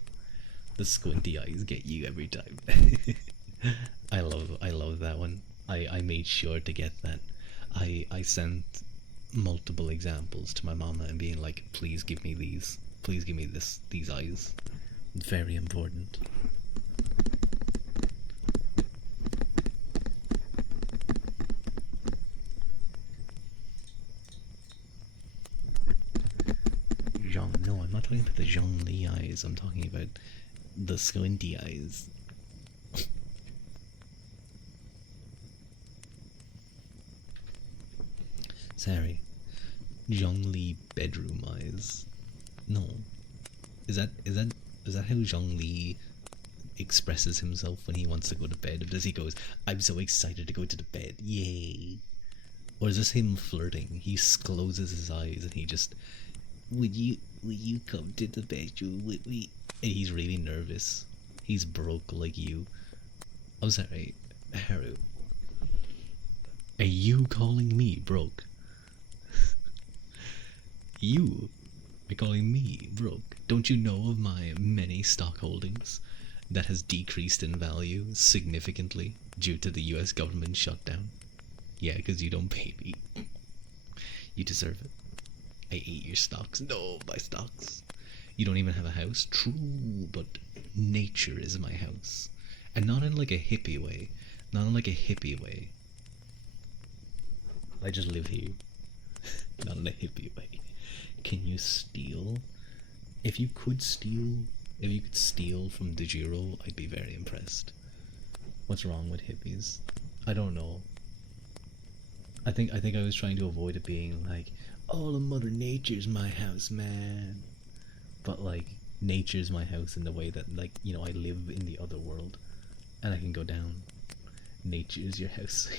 The squinty eyes get you every time. I love that one. I made sure to get that. I sent multiple examples to my mama and being like, please give me these. Please give me these eyes. Very important. No, I'm not talking about the Zhongli eyes. I'm talking about the squinty eyes. Sorry. Zhongli bedroom eyes. No. Is that how Zhongli expresses himself when he wants to go to bed? Or does he goes, I'm so excited to go to the bed, yay? Or is this him flirting? He closes his eyes and he just, would you come to the bedroom with me? And he's really nervous. He's broke like you. I'm sorry, Haru. Are you calling me broke? You are calling me broke. Don't you know of my many stock holdings that has decreased in value significantly due to the US government shutdown? Yeah, because you don't pay me. You deserve it. I ate your stocks. No, my stocks. You don't even have a house? True, but nature is my house. And not in like a hippie way. Not in like a hippie way. I just live here. Not in a hippie way. Can you steal? If you could steal from Dejiro, I'd be very impressed. What's wrong with hippies? I don't know. I think I was trying to avoid it being like, all of Mother Nature's my house, man. But like, nature's my house in the way that like, I live in the other world and I can go down. Nature's your house.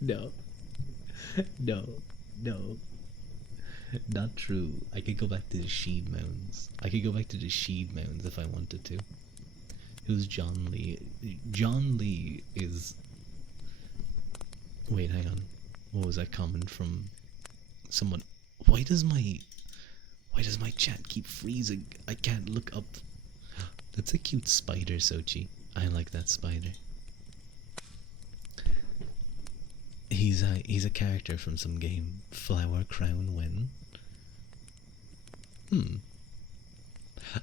No. No. No. Not true. I could go back to the Sheed Mounds. I could go back to the Sheed Mounds if I wanted to. Who's John Lee? John Lee is... Wait, hang on. What was that comment from someone? Why does my chat keep freezing? I can't look up. That's a cute spider, Sochi. I like that spider. He's a character from some game. Flower Crown When.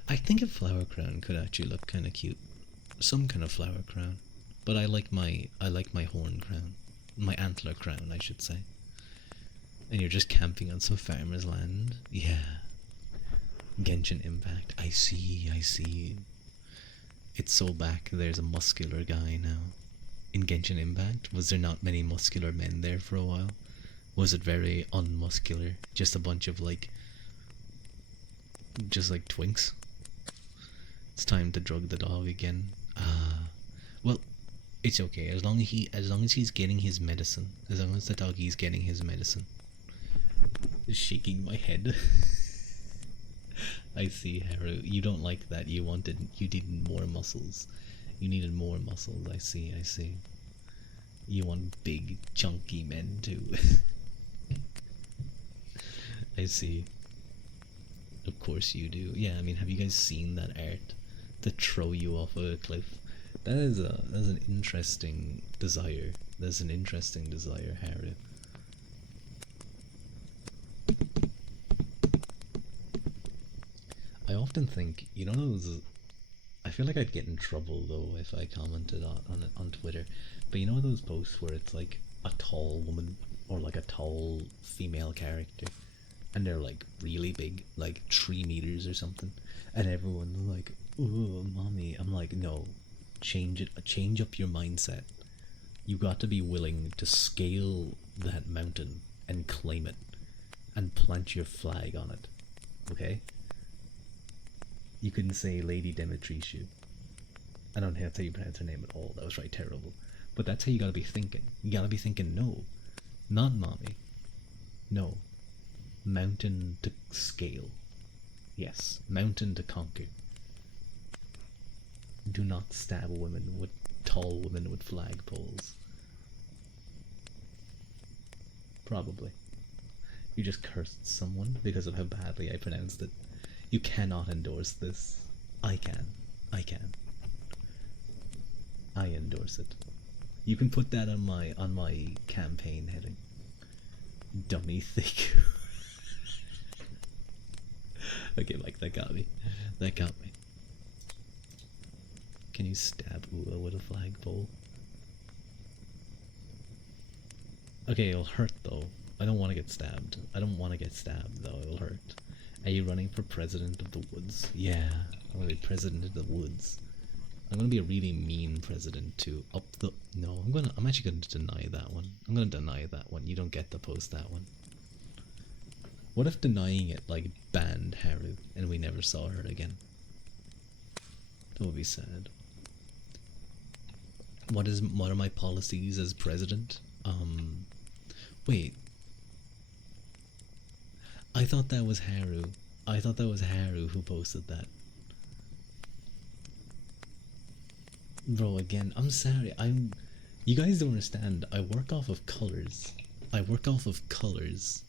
I think a flower crown could actually look kind of cute. Some kind of flower crown. But I like my horn crown. My antler crown, I should say. And you're just camping on some farmer's land. Yeah. Genshin Impact. I see. It's so back. There's a muscular guy now. In Genshin Impact, was there not many muscular men there for a while? Was it very unmuscular? Just a bunch of like twinks? It's time to drug the dog again. Well, it's okay as long as he's getting his medicine. As long as the doggy's getting his medicine. Just shaking my head. I see, Haru. You don't like that. You needed more muscles. You needed more muscles. I see. You want big, chunky men too. I see. Of course you do. Yeah, I mean, have you guys seen that art to throw you off a cliff? That's an interesting desire. That's an interesting desire, Haru. I often think, those. I feel like I'd get in trouble though if I commented on it on Twitter. But those posts where it's like a tall woman or like a tall female character, and they're like really big, like 3 meters or something, and everyone's like, "Oh, mommy." I'm like, no, change up your mindset. You got to be willing to scale that mountain and claim it, and plant your flag on it. Okay? You couldn't say Lady Demetriou. I don't think that's how you pronounce her name at all. That was right terrible. But that's how you gotta be thinking. You gotta be thinking, no, not mommy. No. Mountain to scale. Yes, mountain to conquer. Do not stab women with tall women with flagpoles. Probably. You just cursed someone because of how badly I pronounced it. You cannot endorse this. I can. I can. I endorse it. You can put that on my campaign heading. Dummy thick. Okay, like that got me. That got me. Can you stab Ua with a flagpole? Okay, it'll hurt though. I don't want to get stabbed. I don't want to get stabbed though. It'll hurt. Are you running for president of the woods? Yeah, I'm gonna be president of the woods. I'm gonna be a really mean president too. No, I'm actually gonna deny that one. I'm gonna deny that one. You don't get to post that one. What if denying it like banned Haru and we never saw her again? That would be sad. What are my policies as president? Wait. I thought that was Haru. I thought that was Haru who posted that. Bro, again, I'm sorry. You guys don't understand. I work off of colors. I work off of colors.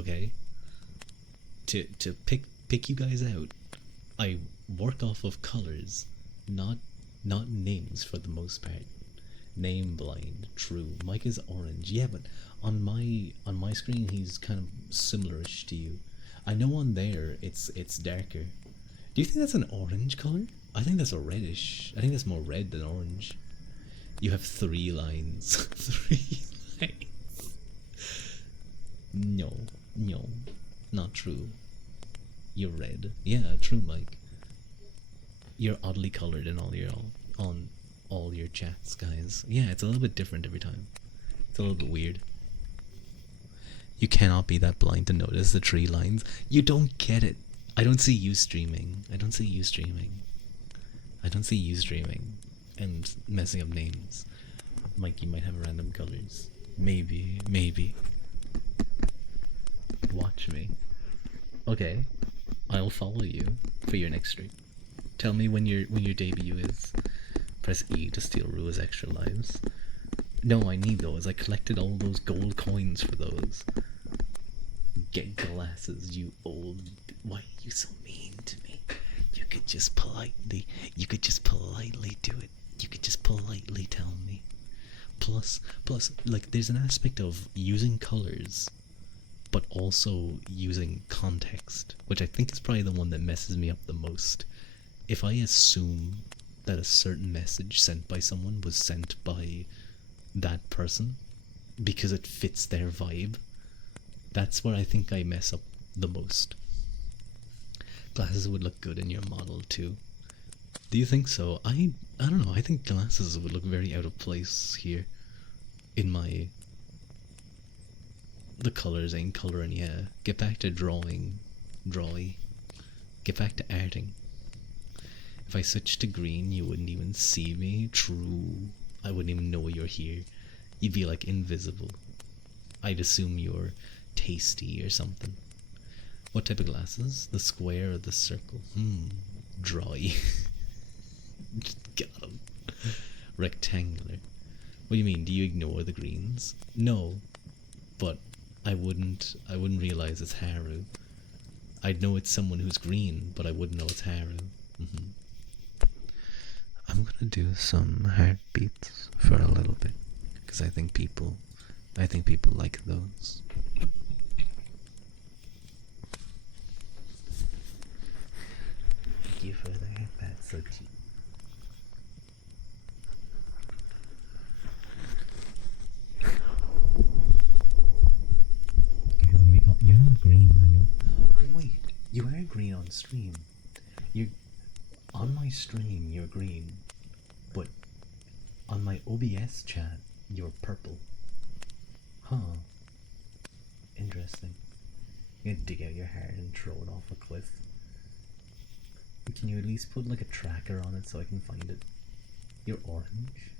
Okay? To pick you guys out. I work off of colors, not names for the most part. Name blind, true. Mike is orange. Yeah, but on my screen he's kind of similarish to you. I know on there it's darker. Do you think that's an orange color? I think that's a reddish. I think that's more red than orange. You have 3 lines. 3 lines. No, not true. You're red. Yeah, true, Mike. You're oddly colored in on all your chats, guys. Yeah, it's a little bit different every time. It's a little bit weird. You cannot be that blind to notice the 3 lines. You don't get it. I don't see you streaming. I don't see you streaming and messing up names. Mikey might have random colors. Maybe. Watch me. Okay, I'll follow you for your next stream. Tell me when your debut is. Press E to steal Rua's extra lives. No, I need those. I collected all those gold coins for those. Get glasses, you old. Why are you so mean to me? You could just politely do it. You could just politely tell me. Plus, like, there's an aspect of using colors, but also using context, which I think is probably the one that messes me up the most. If I assume that a certain message sent by someone was sent by that person because it fits their vibe, that's where I think I mess up the most. Glasses would look good in your model too. Do you think so? I don't know. I think glasses would look very out of place here. In the colors ain't coloring. Yeah. Get back to drawing. Get back to arting. If I switched to green, you wouldn't even see me. True. I wouldn't even know you're here. You'd be like invisible. I'd assume you're tasty or something. What type of glasses? The square or the circle? Dry. Got him. Rectangular. What do you mean? Do you ignore the greens? No, but I wouldn't realize it's Haru. I'd know it's someone who's green, but I wouldn't know it's Haru. I'm gonna do some heartbeats for a little bit because I think people like those. Thank you for that. That's so cheap. You're not green, are you? Oh wait, you are green on stream. You on my stream you're green, but on my OBS chat you're purple. Huh. Interesting. You're gonna dig out your hair and throw it off a cliff. Can you at least put like a tracker on it so I can find it? You're orange.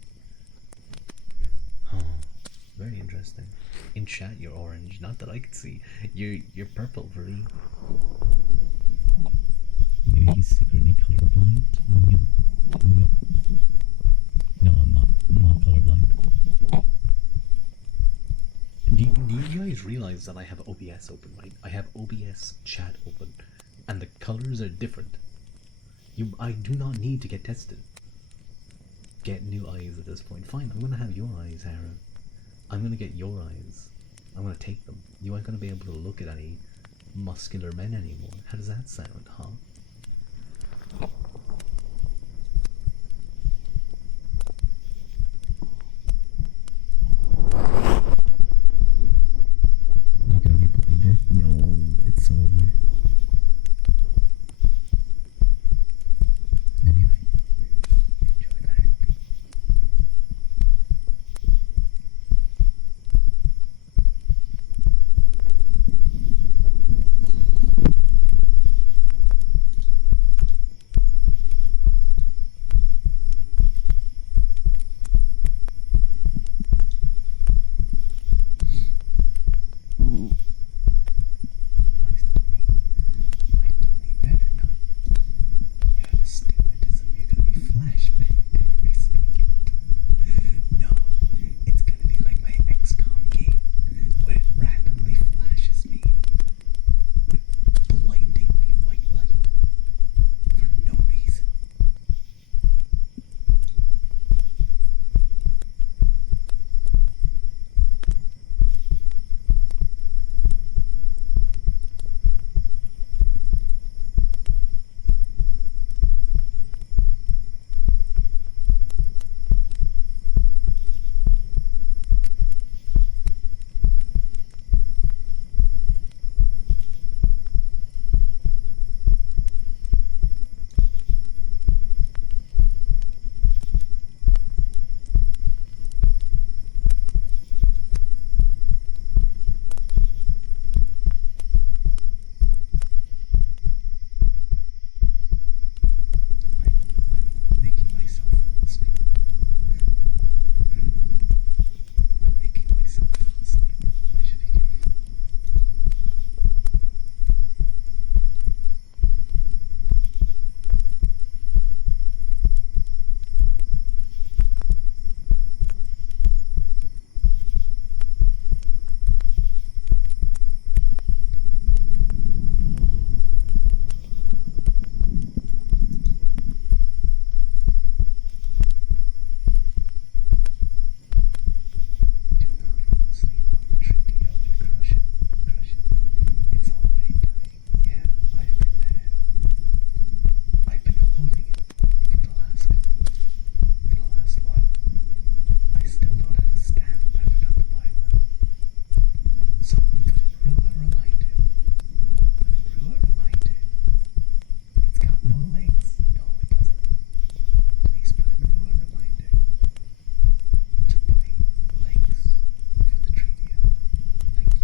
Oh, very interesting. In chat, you're orange. Not that I could see. You're purple, Vareen. Maybe he's secretly colorblind. No, no, I'm not. I'm not colorblind. Do you guys realize that I have OBS open, right? I have OBS chat open, and the colors are different. I do not need to get tested. Get new eyes at this point. Fine, I'm gonna have your eyes, Harrow. I'm gonna get your eyes. I'm gonna take them. You aren't gonna be able to look at any muscular men anymore. How does that sound, huh? You gonna be playing it? No, it's over. Anyway, enjoy that. My tummy better not. You have astigmatism, you're gonna be flashbanged every second. No, it's gonna be like my XCOM game, where it randomly flashes me with blindingly white light for no reason. I'm making myself fall asleep. I'm making myself fall asleep. I should be careful. Do not fall asleep on the Trindio and crush it. Crush it. It's already dying. Yeah, I've been there. I've been holding it for the last while. I still don't have a stand. I forgot to buy one. Someone put in Rua reminder. It's got no legs. No, it doesn't. Please put in Rua reminder to buy legs for the Trinio. Thank you.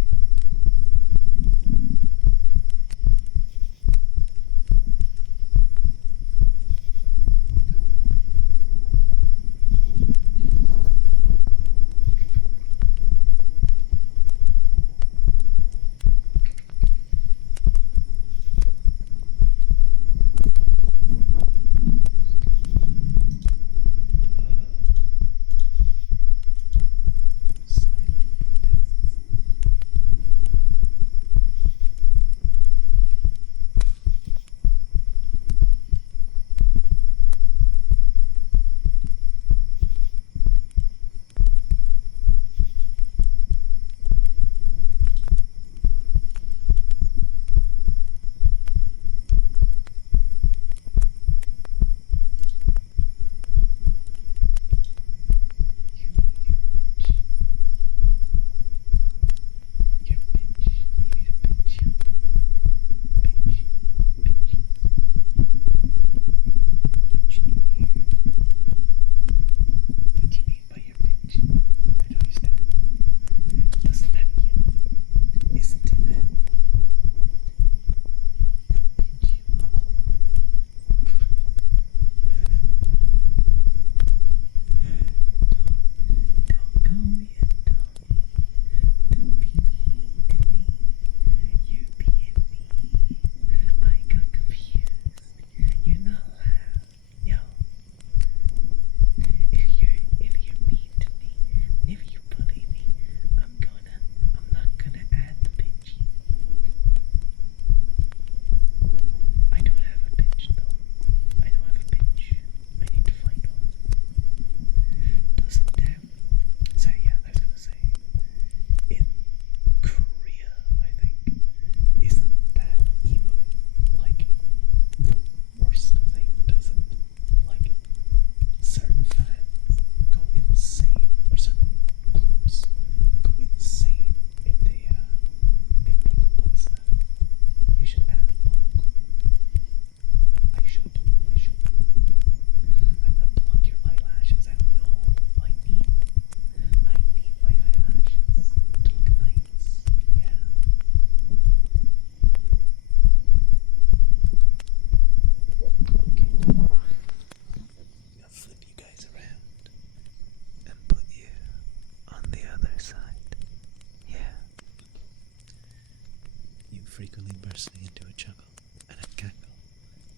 frequently bursting into a chuckle and a cackle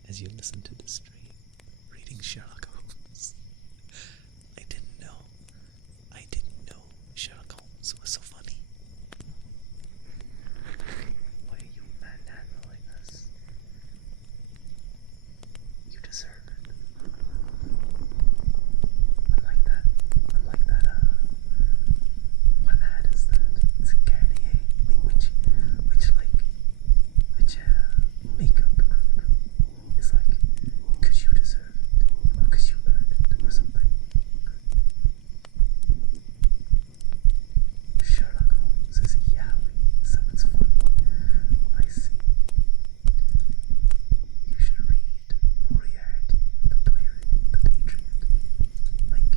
as you listen to the stream reading Sherlock Holmes. I didn't know. I didn't know Sherlock Holmes was so funny. Why are you manhandling us? You deserve it. Unlike that, what ad is that? It's a Garnier. Which makeup group is like, cause you deserve it, or cause you earned it, or something. Sherlock Holmes is yowling, so it's funny. I see. You should read Moriarty, the Pirate, the Patriot. Like,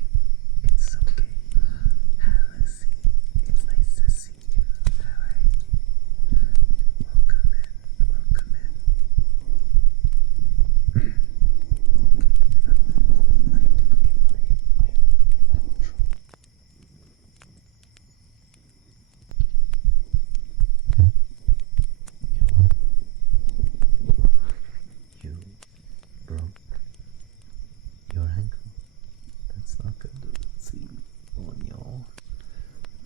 it's okay. Alice, it's nice to see you. How are you? Welcome in. Welcome in. I have to clean my intro. You what? You broke your ankle. That's not good to see on y'all.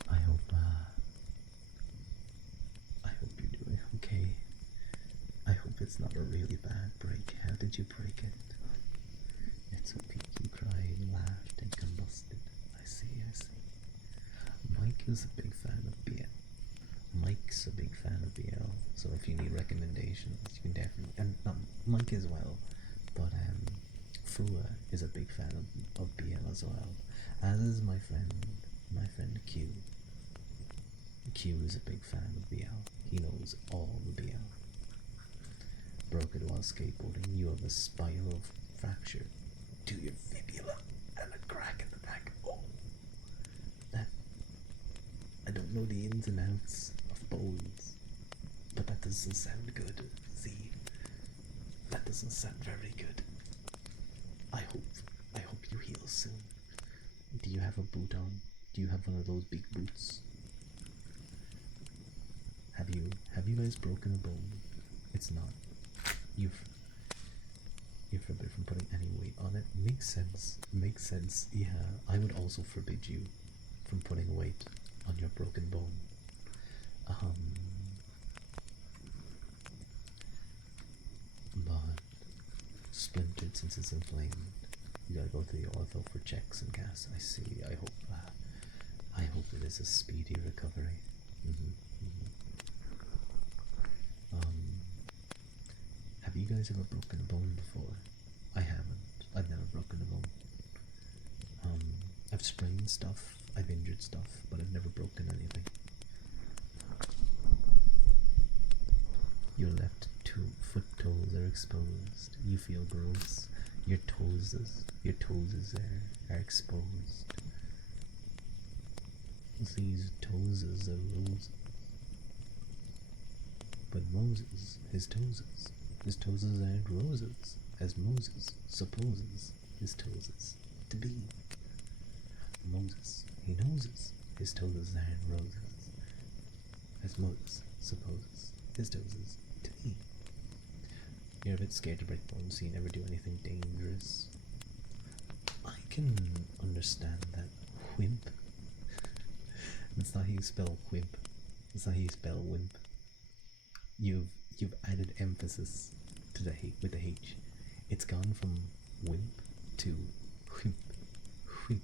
I hope you're doing okay. I hope it's not a really bad break. How did you break it? It's okay. You cried, laughed, and combusted. I see. Mike is a big fan of BL. Mike's a big fan of BL. So if you need recommendations, you can definitely, and Mike as well. But Fua is a big fan of BL as well. As is my friend Q. Q is a big fan of BL. He knows all the BL. Broke it while skateboarding. You have a spiral fracture to your fibula and a crack in the back. Oh, that, I don't know the ins and outs of bones, but that doesn't sound good. See, that doesn't sound very good. I hope you heal soon. Do you have a boot on? Do you have one of those big boots? Have you guys broken a bone? It's not. You're forbid from putting any weight on it. Makes sense. Yeah, I would also forbid you from putting weight on your broken bone. But splintered since it's inflamed. You gotta go to the ortho for checks and gas. I see. I hope it is a speedy recovery. Have you guys ever broken a bone before? I haven't. I've never broken a bone. I've sprained stuff, I've injured stuff, but I've never broken anything. Your left foot toes are exposed. You feel gross. Your toes are exposed. These toes are roses. But Moses, his toes aren't roses, as Moses supposes his toes to be. Moses, he knows his toes aren't roses, as Moses supposes his toes to be. You're a bit scared to break bones, so you never do anything dangerous. I can understand that. Wimp. That's not how you spell wimp. That's not how you spell wimp. You've added emphasis to the H with the H. It's gone from wimp to wimp. Wimp.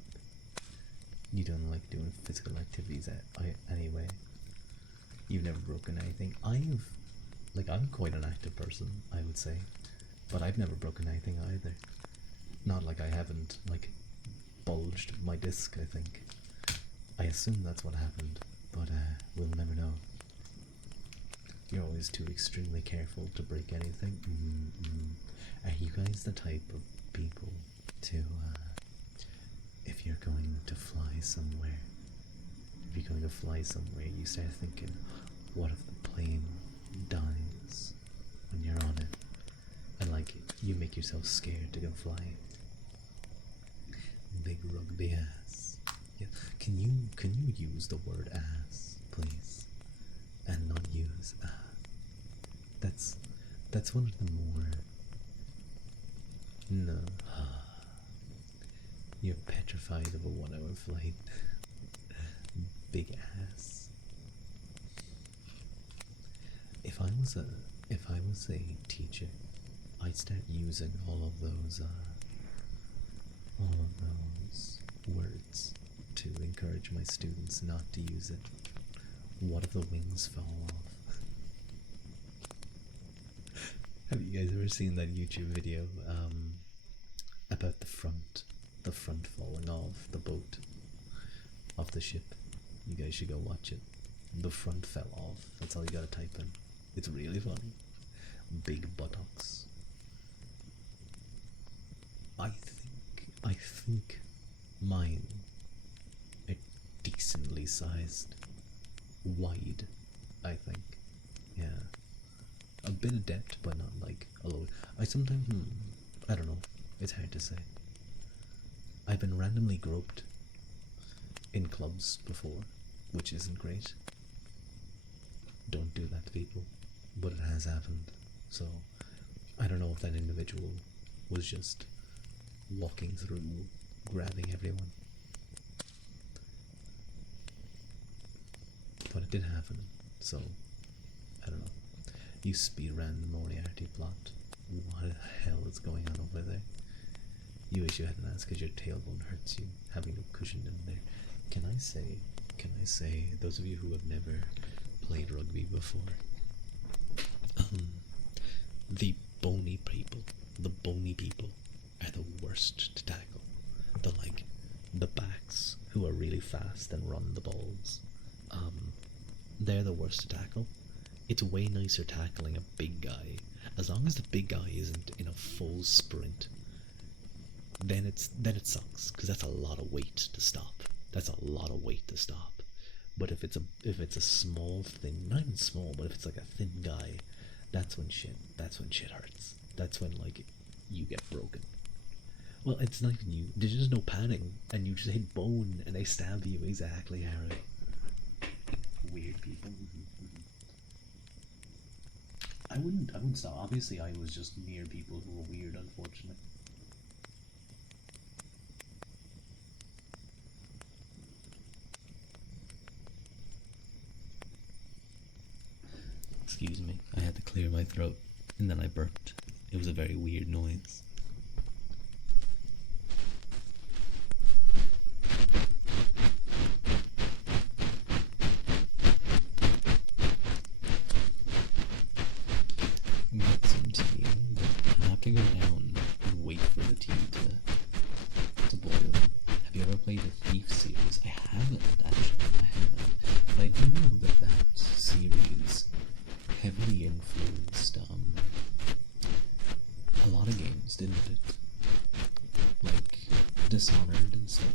You don't like doing physical activities anyway. You've never broken anything. I'm quite an active person, I would say, but I've never broken anything either. Not like I haven't bulged my disc. I think. I assume that's what happened, but we'll never know. You're always too extremely careful to break anything. Are you guys the type of people to, if you're going to fly somewhere, you start thinking, what if the plane dies when you're on it? And you make yourself scared to go flying. Big rugby ass. Yeah. Can you use the word ass, please? And not use That's one of the more. No. You're petrified of a 1 hour flight. Big ass. If I was a teacher, I'd start using all of those words to encourage my students not to use it. What if the wings fall off? Have you guys ever seen that YouTube video about the front falling off the boat, off the ship? You guys should go watch it. The front fell off. That's all you gotta type in. It's really funny. Big buttocks. I think mine are decently sized. Wide, I think. Yeah. A bit of depth, but not like a lot. I sometimes, I don't know. It's hard to say. I've been randomly groped in clubs before, which isn't great. Don't do that to people, but it has happened. So, I don't know if that individual was just walking through, grabbing everyone. But it did happen, so, I don't know. You speedran the Moriarty plot. What the hell is going on over there? You wish you hadn't asked because your tailbone hurts you, having no cushion in there. Can I say, those of you who have never played rugby before, the bony people are the worst to tackle. The backs who are really fast and run the balls, they're the worst to tackle. It's way nicer tackling a big guy, as long as the big guy isn't in a full sprint. Then it sucks, because that's a lot of weight to stop. But if it's a small thing, not even small, but if it's like a thin guy, that's when shit hurts. That's when you get broken. Well, it's not even you. There's just no padding, and you just hit bone, and they stab you exactly how it. Weird people. I wouldn't stop. Obviously, I was just near people who were weird, unfortunately. Excuse me, I had to clear my throat, and then I burped. It was a very weird noise. Get some tea, but I have to go down and wait for the tea to boil. Have you ever played the Thief series? I haven't, actually. But I do know that series heavily influenced a lot of games, didn't it? Like Dishonored and stuff.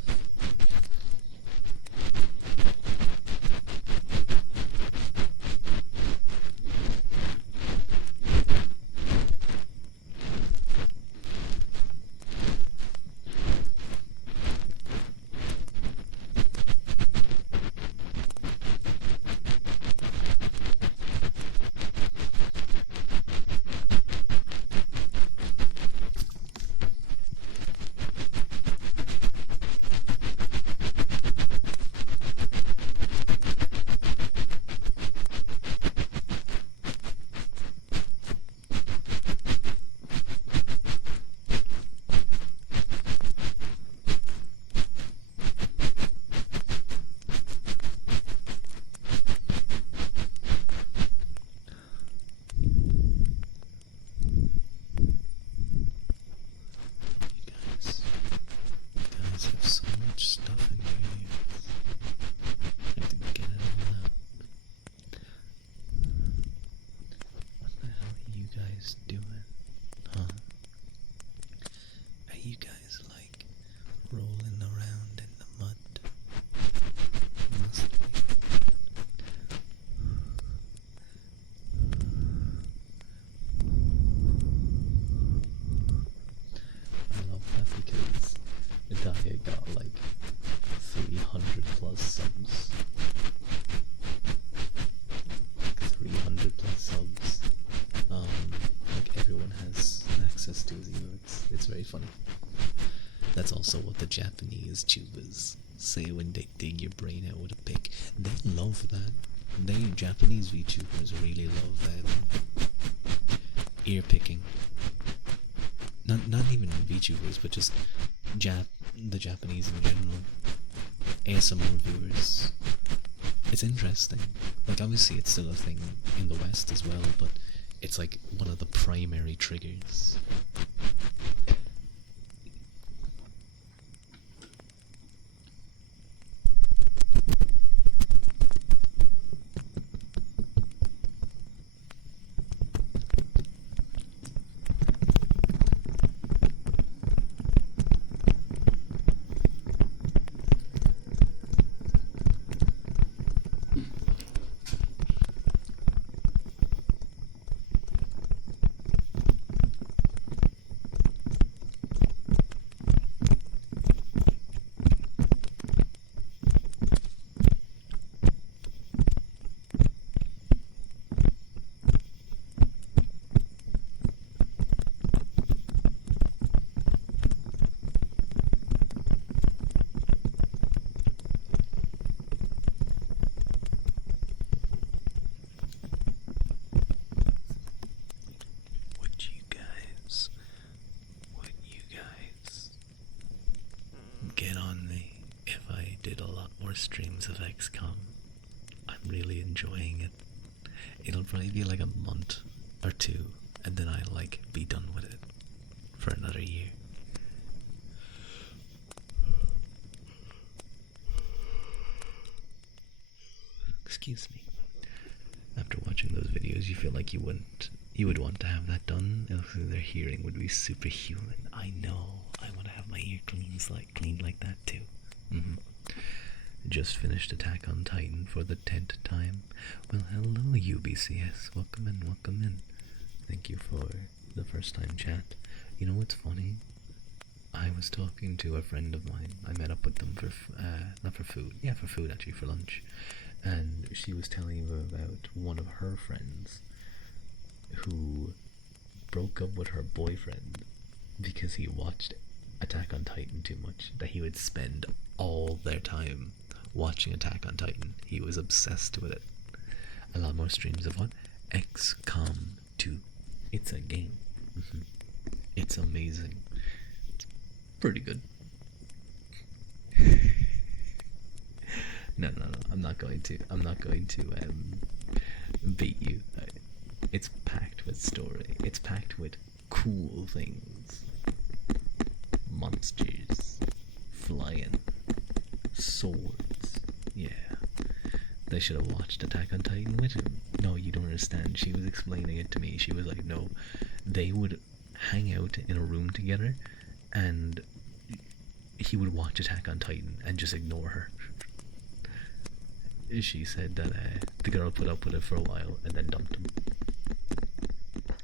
funny. That's also what the Japanese tubers say when they dig your brain out with a pick. They love that. Japanese VTubers really love ear picking. Not even VTubers, but just the Japanese in general. ASMR viewers. It's interesting. Like, obviously it's still a thing in the West as well, but it's like one of the primary triggers. Get on me if I did a lot more streams of XCOM. I'm really enjoying it. It'll probably be like a month or two, and then I'll like be done with it for another year. Excuse me. After watching those videos, you feel like you would want to have that done, else their hearing would be superhuman. I know. I want to have my ear cleaned like that too. Just finished Attack on Titan for the 10th time. Well, hello UBCS. Welcome in. Thank you for the first time chat. You know what's funny? I was talking to a friend of mine. I met up with them for, not for food. Yeah, for food actually, for lunch. And she was telling me about one of her friends who broke up with her boyfriend because he watched Attack on Titan too much. That he would spend all their time watching Attack on Titan. He was obsessed with it. A lot more streams of what? XCOM 2. It's a game. It's amazing. It's pretty good. No. I'm not going to beat you. It's packed with story. It's packed with cool things. Monsters. Flying. Swords. Yeah. They should have watched Attack on Titan with him. No, you don't understand. She was explaining it to me. She was like, no, they would hang out in a room together and he would watch Attack on Titan and just ignore her. She said that the girl put up with it for a while and then dumped him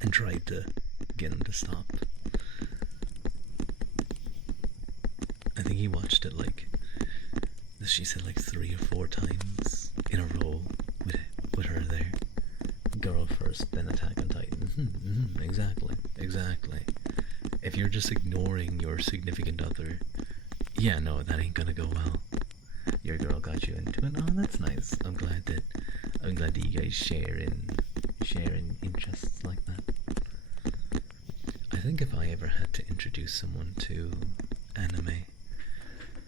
and tried to get him to stop. I think he watched it like, she said, like 3 or 4 times in a row with her there. Girl first, then Attack on Titan. Exactly. If you're just ignoring your significant other, yeah, no, that ain't gonna go well. Your girl got you into it. Oh, that's nice. I'm glad that you guys share in interests like that. I think if I ever had to introduce someone to anime,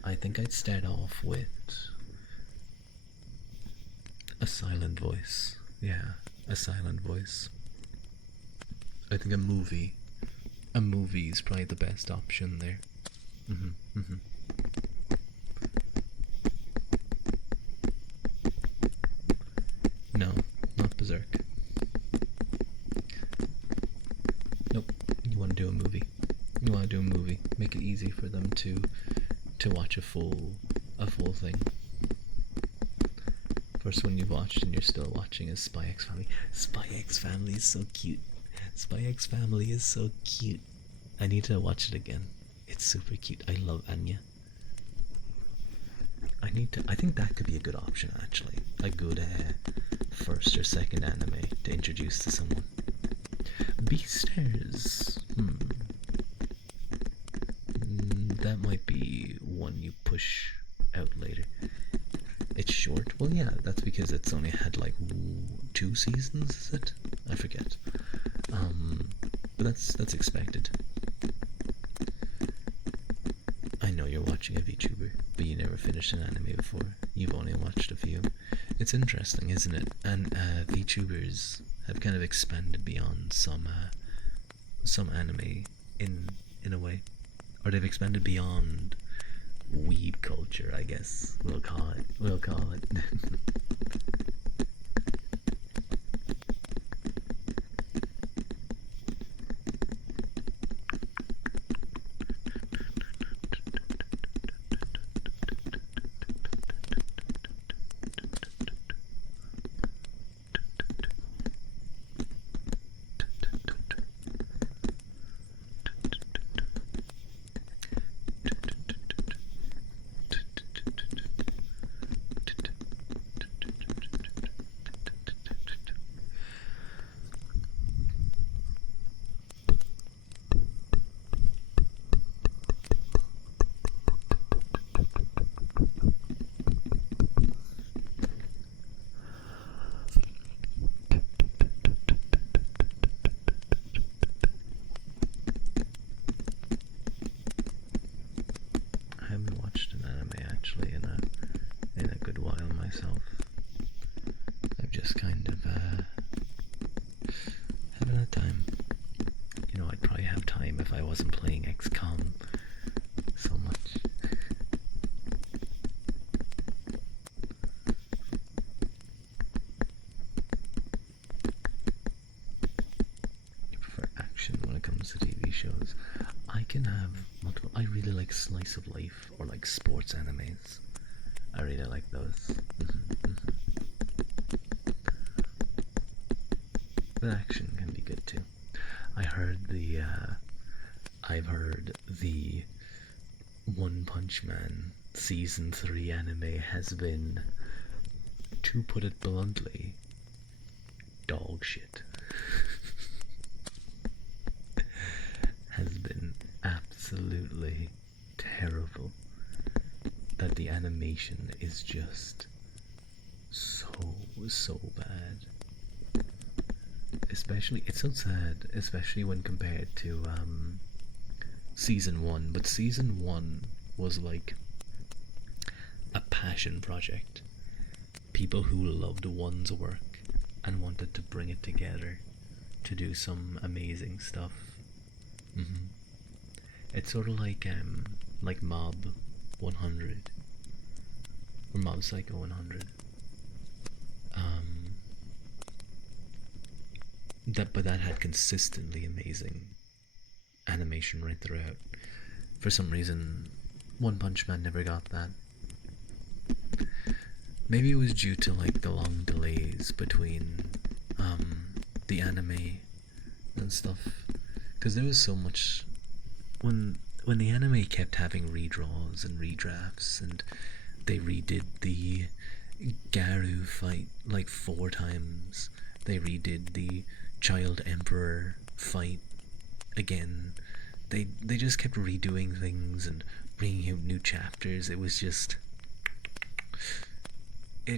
I think I'd start off with a silent voice. Yeah, a silent voice. I think a movie is probably the best option there. No, not Berserk. Nope. You want to do a movie. Make it easy for them to watch a full thing. First one you've watched and you're still watching is Spy X Family. Spy X Family is so cute. Spy X Family is so cute. I need to watch it again. It's super cute. I love Anya. I think that could be a good option, actually. A good first or second anime to introduce to someone. Beastars. that might be one you push out later. It's short. Well, yeah, that's because it's only had like 2 seasons. Is it? I forget. But that's expected. I know you're watching a VTuber, but you never finished an anime before. You've only watched a few. It's interesting, isn't it? And VTubers have kind of expanded beyond some anime in a way, or they've expanded beyond weeb culture, I guess we'll call it. I haven't watched an anime actually in a good while myself. I've just kind of haven't had time. You know, I'd probably have time if I wasn't playing XCOM so much. For action when it comes to TV shows, I can have multiple. I really like slice of life or like sports animes. I really like those. But action can be good too. I've heard the One Punch Man season 3 anime has been, to put it bluntly, dog shit. Has been absolutely terrible. That the animation is just so bad. Especially, it's so sad, especially when compared to season 1. But season 1 was like a passion project. People who loved One's work and wanted to bring it together to do some amazing stuff. It's sort of like Mob 100 or Mob Psycho 100. But that had consistently amazing animation right throughout. For some reason, One Punch Man never got that. Maybe it was due to like the long delays between the anime and stuff, because there was so much when the anime kept having redraws and redrafts, and they redid the Garu fight like 4 times. They redid the Child Emperor fight again. They just kept redoing things and bringing out new chapters. It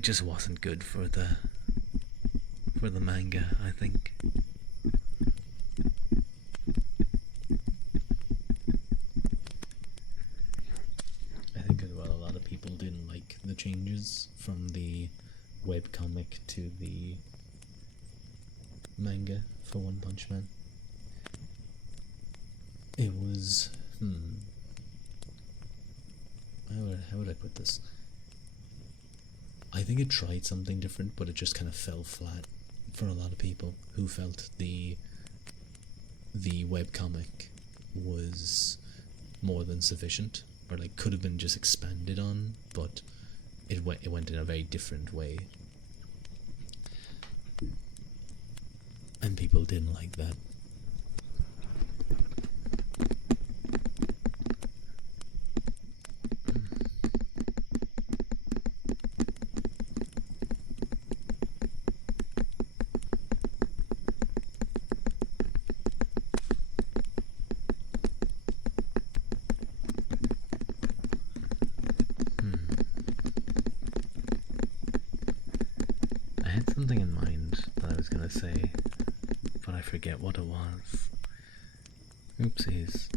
just wasn't good for the manga, I think. I think as well a lot of people didn't like the changes from the webcomic to the manga for One Punch Man. It was how would I put this? I think it tried something different, but it just kind of fell flat for a lot of people who felt the webcomic was more than sufficient, or like could have been just expanded on, but it went in a very different way. And people didn't like that. was gonna say, but I forget what it was. Oopsies.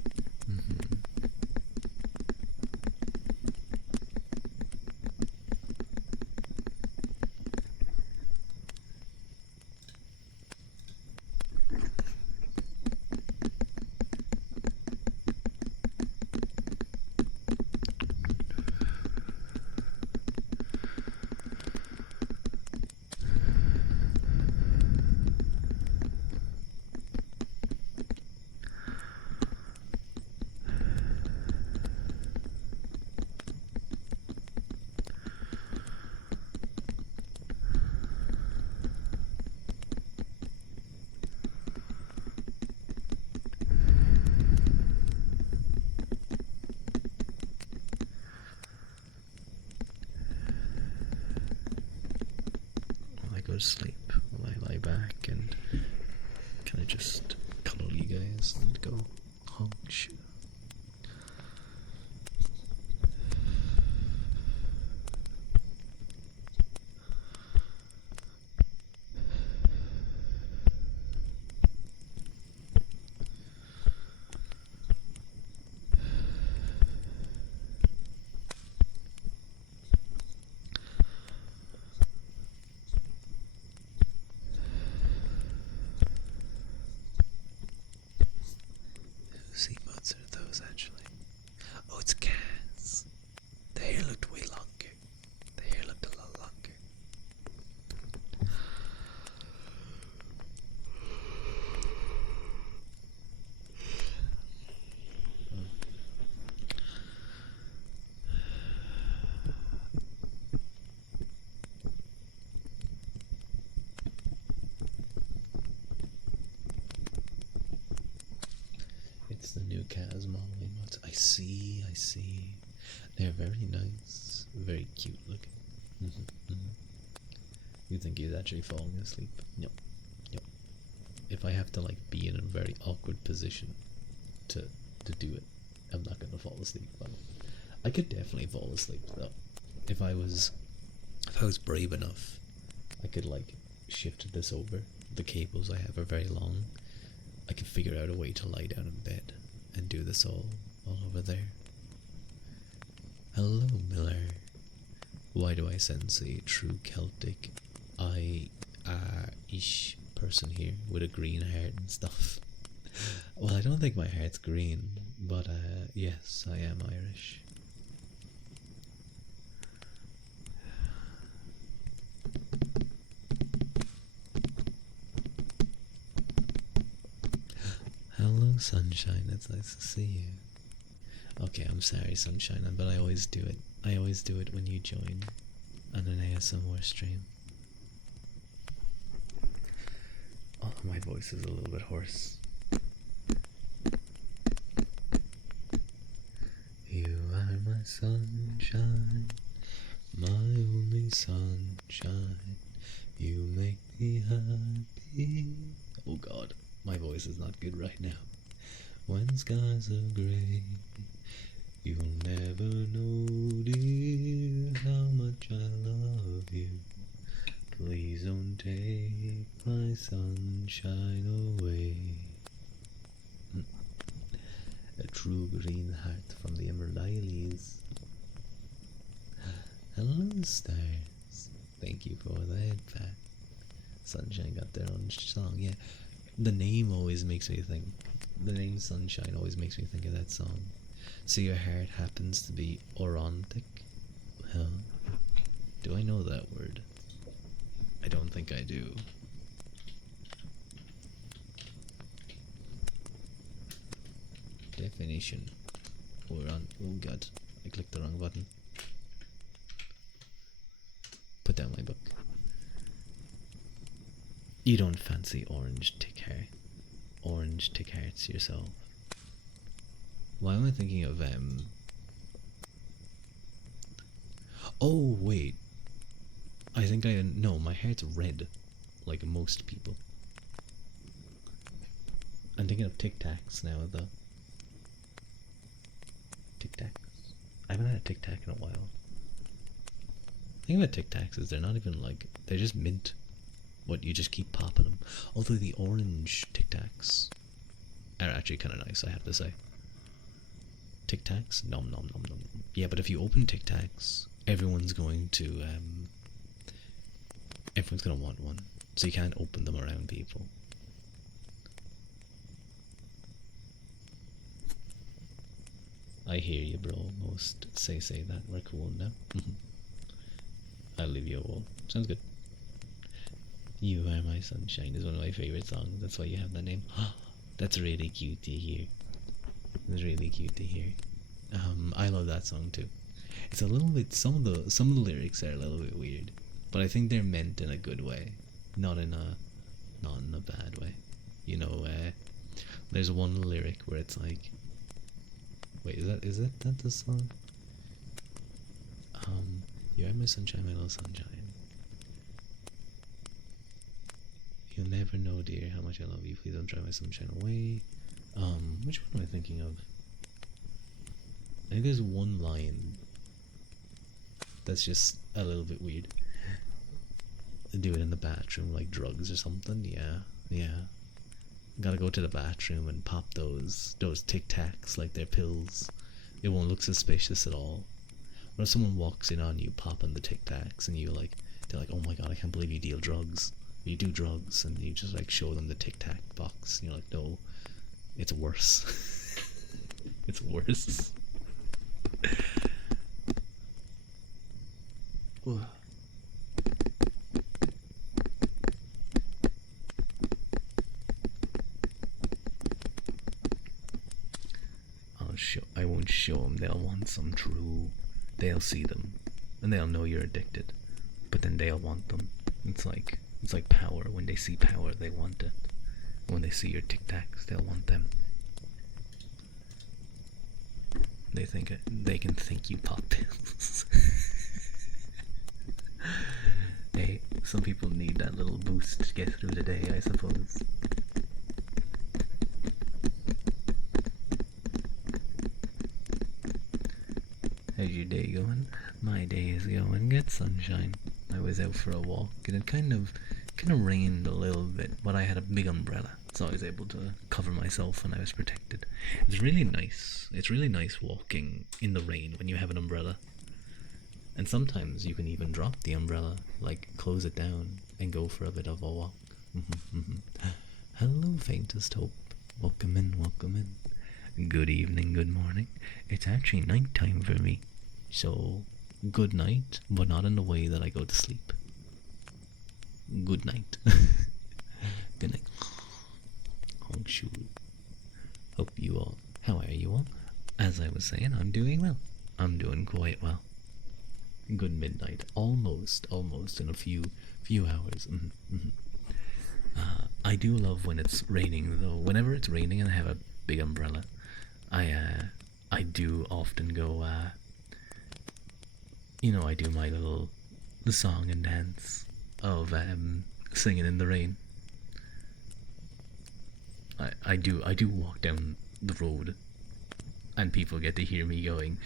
Will I go to sleep? Will I lie back and can I just cuddle you guys and go honk? Whose emotes are those actually? Oh, it's Kaz. The hair looked way longer. The hair looked a lot longer. It's the new Kaz model emotes. I see, I see. They're very nice, very cute looking. You think he's actually falling asleep? No, no. If I have to like be in a very awkward position to do it, I'm not gonna fall asleep. But I could definitely fall asleep though. If I was brave enough, I could like shift this over. The cables I have are very long. I could figure out a way to lie down in bed and do this all over there. Hello, Miller. Why do I sense a true Celtic ish person here with a green heart and stuff? Well, I don't think my heart's green, but yes, I am Irish. Hello, Sunshine. It's nice to see you. Okay, I'm sorry, Sunshine, but I always do it. I always do it when you join on an ASMR stream. Oh, my voice is a little bit hoarse. You are my sunshine, my only sunshine. You make me happy. Oh God, my voice is not good right now. When skies are grey, you'll never know, dear, how much I love you. Please don't take my sunshine away. A true green heart from the Emerald Isles. Hello, stars. Thank you for that, Pat. Sunshine got their own song. Yeah, the name always makes me think. The name Sunshine always makes me think of that song. So your heart happens to be orontic? Well, do I know that word? I don't think I do. Definition. Oh God, I clicked the wrong button. Put down my book. You don't fancy orange tick hair. Orange tick hearts yourself. Why am I thinking of oh wait, I think no, my hair's red, like most people. I'm thinking of Tic Tacs now though. Tic Tacs. I haven't had a Tic Tac in a while. The thing about Tic Tacs is they're not even like, they're just mint. What, you just keep popping them? Although the orange Tic Tacs are actually kind of nice, I have to say. Tic Tacs? Nom nom nom nom. Yeah, but if you open Tic Tacs, everyone's going to want one. So you can't open them around people. I hear you, bro. Most say that. We're cool now. I'll leave you a wall. Sounds good. You Are My Sunshine is one of my favorite songs. That's why you have that name. That's really cute to hear. It's really cute to hear. I love that song too. It's a little bit. Some of the lyrics are a little bit weird, but I think they're meant in a good way, not in a bad way. You know, there's one lyric where it's like, wait, is that the song? You are my sunshine, my little sunshine. You'll never know, dear, how much I love you. Please don't drive my sunshine away. Which one am I thinking of? I think there's one line that's just a little bit weird. Do it in the bathroom, like drugs or something. Yeah. Gotta go to the bathroom and pop those Tic Tacs like they're pills. It won't look suspicious at all. When someone walks in on you popping the Tic Tacs and they're like, oh my god, I can't believe you deal drugs. You do drugs, and you just like show them the Tic Tac box, and you're like, no, it's worse. It's worse. I won't show them. They'll want some true. They'll see them, and they'll know you're addicted, but then they'll want them. It's like power. When they see power, they want it. When they see your Tic Tacs, they'll want them. They can think you pop pills. Hey, some people need that little boost to get through the day, I suppose. How's your day going? My day is going good, sunshine. I was out for a walk and it kind of rained a little bit, but I had a big umbrella, so I was able to cover myself and I was protected. It's really nice. It's really nice walking in the rain when you have an umbrella. And sometimes you can even drop the umbrella, like close it down and go for a bit of a walk. Hello, faintest hope. Welcome in, welcome in. Good evening, good morning. It's actually night time for me. So, good night, but not in the way that I go to sleep. Good night. Good night. Oh, shoot. Hope you all. How are you all? As I was saying, I'm doing well. I'm doing quite well. Good midnight. Almost in a few hours. I do love when it's raining, though. Whenever it's raining and I have a big umbrella, I do often go, I do my little song and dance of singing in the rain. I do walk down the road and people get to hear me going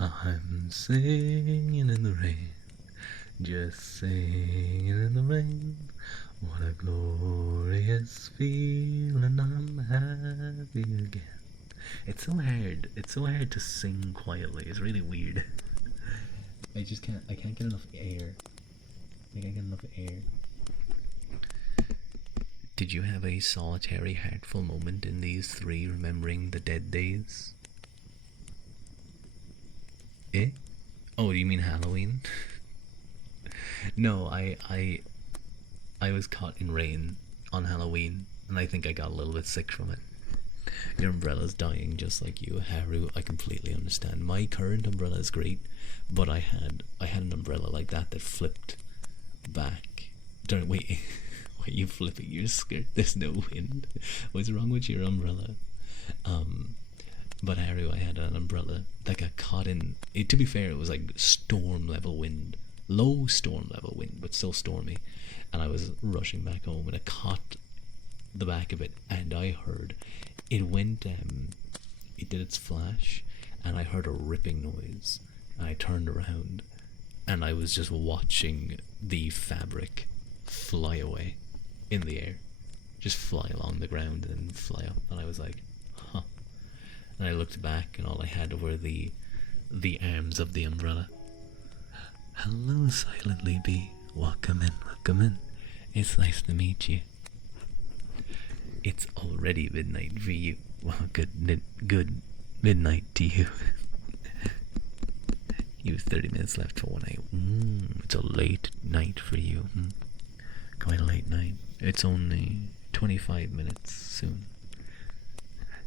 I'm singing in the rain, just singing in the rain. What a glorious feeling, I'm happy again. It's so hard to sing quietly. It's really weird. I can't get enough air. Did you have a solitary, heartful moment in these 3 remembering the dead days? Eh? Oh, you mean Halloween? No, I was caught in rain on Halloween, and I think I got a little bit sick from it. Your umbrella's dying just like you, Haru. I completely understand. My current umbrella is great, but I had an umbrella like that flipped back. Wait, why are you flipping your skirt? There's no wind. What's wrong with your umbrella? But Haru, I had an umbrella that got caught in. To be fair, it was like storm level wind, low storm level wind, but still stormy. And I was rushing back home, and it caught the back of it, and I heard it went. It did its flash, and I heard a ripping noise. And I turned around, and I was just watching the fabric fly away in the air, just fly along the ground and fly up. And I was like, huh. And I looked back, and all I had were the arms of the umbrella. Hello, Silently Bee. Welcome in, welcome in. It's nice to meet you. It's already midnight for you. Well, good midnight to you. You have 30 minutes left for 1 a.m. It's a late night for you. Quite a late night. It's only 25 minutes soon.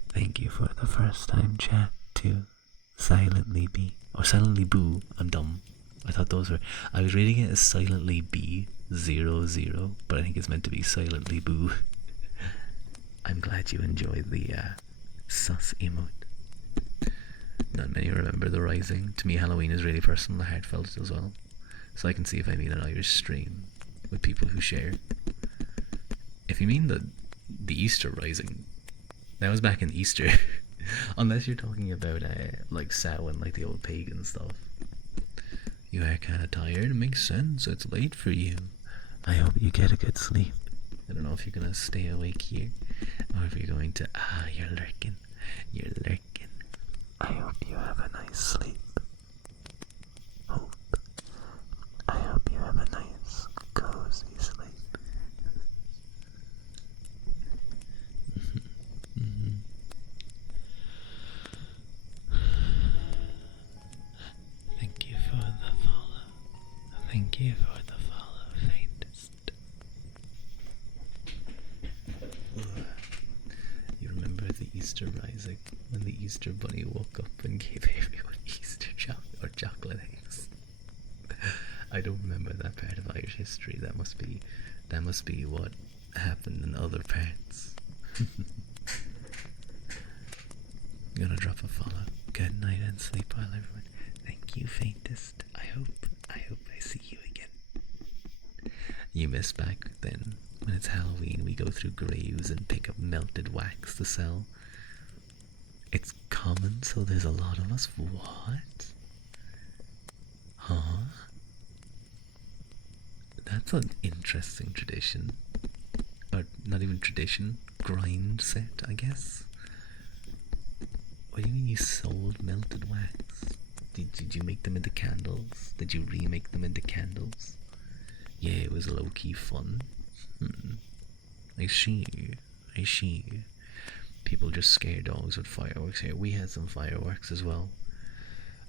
Thank you for the first time chat to Silently Bee. Or Silently Boo. I'm dumb. I thought those were... I was reading it as Silently B00, but I think it's meant to be Silently Boo. I'm glad you enjoyed the sus emote. Not many remember the Rising. To me, Halloween is really personal. I heartfelt as well. So I can see if I mean an Irish stream with people who share. If you mean the Easter Rising, that was back in Easter. Unless you're talking about like Samhain, like the old pagan stuff. You are kind of tired. It makes sense. It's late for you. I hope you get a good sleep. I don't know if you're gonna stay awake here, or if you're going to. You're lurking. You're lurking. I hope you have a nice sleep. I hope you have a nice, cozy sleep. Thank you for the follow. Thank you for the follow, Faintest. You remember the Easter Rising, when the Easter Bunny woke up and gave everyone Easter chocolate eggs? I don't remember that part of Irish history. That must be what happened in other parts. I'm gonna drop a follow. Good night and sleep well, everyone. Thank you, Faintest. I hope I see you again. You miss back then, when it's Halloween, we go through graves and pick up melted wax to sell. It's common, so there's a lot of us. What? Huh? That's an interesting tradition. Or not even tradition, grind set, I guess. What do you mean you sold melted wax? Did you make them into candles? Did you remake them into candles? Yeah, it was low-key fun. I see. People just scare dogs with fireworks here. We had some fireworks as well.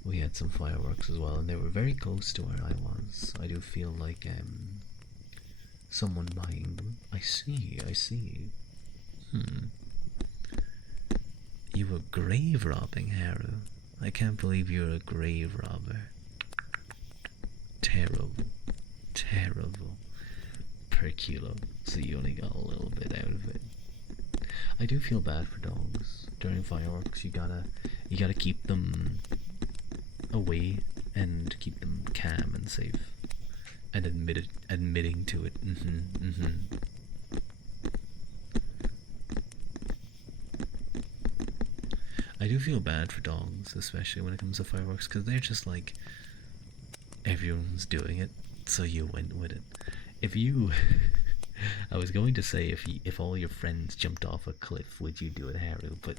And they were very close to where I was. I do feel like someone buying them. I see. You were grave robbing, Haru. I can't believe you're a grave robber. Terrible. Per kilo. So you only got a little bit out of it. I do feel bad for dogs. During fireworks, you gotta keep them away and keep them calm and safe. And admitting to it. I do feel bad for dogs, especially when it comes to fireworks, because they're just like, everyone's doing it, so you went with it. If you, I was going to say if all your friends jumped off a cliff, would you do it, Haru? But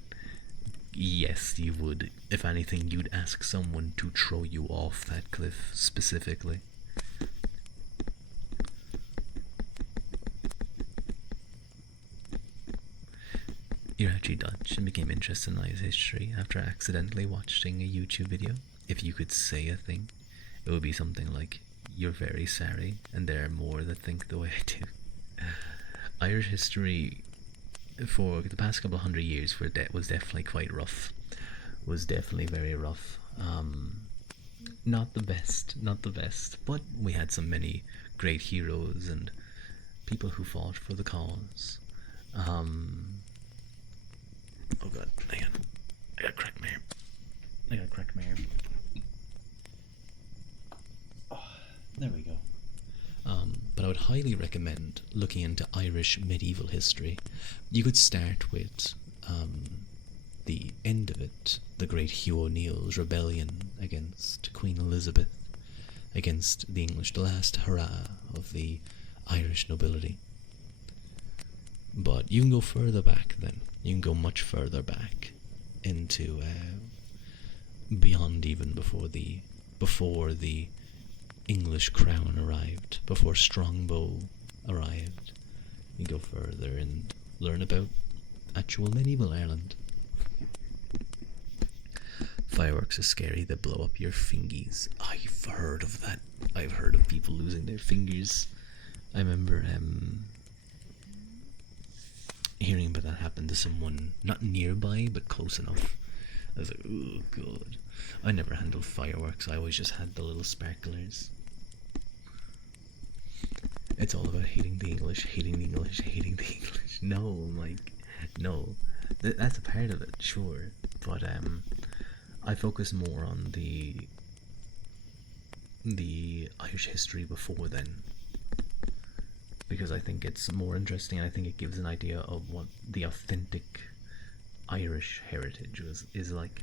yes, you would. If anything, you'd ask someone to throw you off that cliff specifically. You're actually Dutch and became interested in Irish history after accidentally watching a YouTube video. If you could say a thing, it would be something like, "You're very sorry, and there are more that think the way I do." Irish history for the past couple of 100 years was definitely quite rough. Was definitely very rough. Not the best, but we had so many great heroes and people who fought for the cause. Oh god, hang on. I gotta crack my hair. Oh, there we go. But I would highly recommend looking into Irish medieval history. You could start with the end of it, the great Hugh O'Neill's rebellion against Queen Elizabeth, against the English, the last hurrah of the Irish nobility. But you can go further back then. You can go much further back into beyond even before the English crown arrived, before Strongbow arrived. You go further and learn about actual medieval Ireland. Fireworks are scary, they blow up your fingies. I've heard of that. I've heard of people losing their fingers. I remember hearing about that happen to someone not nearby but close enough. I was like, oh god. I never handled fireworks, I always just had the little sparklers. It's all about hating the English, hating the English, hating the English. No, like, no. That's a part of it, sure. But I focus more on the Irish history before then, because I think it's more interesting, and I think it gives an idea of what the authentic Irish heritage is like.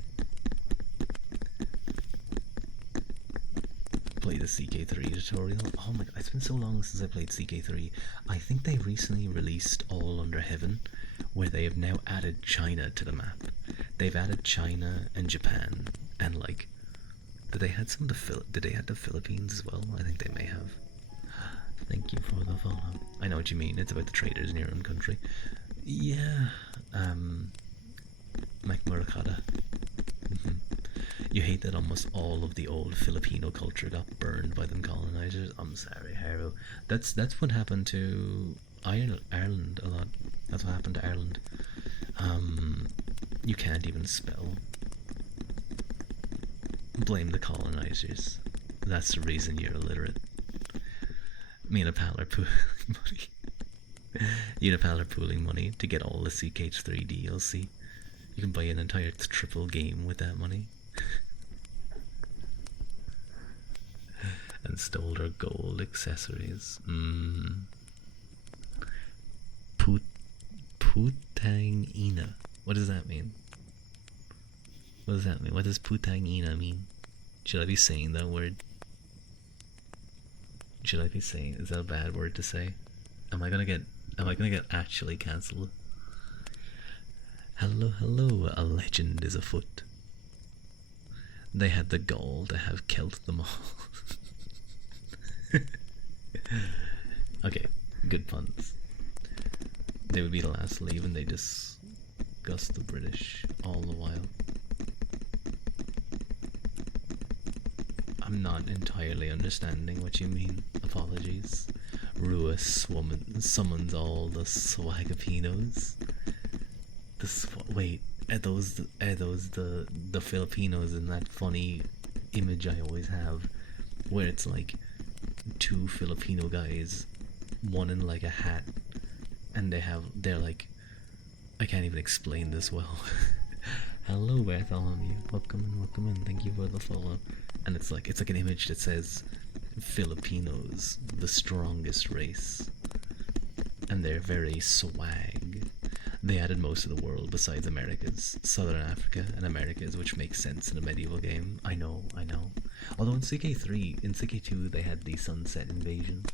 Play the CK3 tutorial. Oh my god, it's been so long since I played CK3. I think they recently released All Under Heaven, where they have now added China to the map. They've added China and Japan, and like, did they add the Philippines as well? I think they may have. Thank you for the follow. I know what you mean. It's about the traders in your own country. Yeah. Mike Murakata. You hate that almost all of the old Filipino culture got burned by them colonizers. I'm sorry, Haru. That's what happened to Ireland a lot. That's what happened to Ireland. You can't even spell. Blame the colonizers. That's the reason you're illiterate. Me and a pal are pooling money. You and a pal are pooling money to get all the CH3 DLC. You can buy an entire triple game with that money. And stole their gold accessories. Putang Ina. What does that mean? What does that mean? What does Putang Ina mean? Should I be saying that word? Should I be saying? Is that a bad word to say? Am I gonna get actually cancelled? Hello, hello, a legend is afoot. They had the gall to have killed them all. Okay, good puns. They would be the last to leave, and they discuss the British all the while. I'm not entirely understanding what you mean. Apologies. Rua summons all the Swagapinos. Wait, are those the Filipinos in that funny image I always have, where it's like two Filipino guys, one in like a hat, and they're like, I can't even explain this well. Hello Bartholomew, welcome in, thank you for the follow. And it's like an image that says Filipinos, the strongest race, and they're very swag. They added most of the world besides Americas, Southern Africa and Americas, which makes sense in a medieval game. I know. Although in CK2 they had the Sunset Invasion.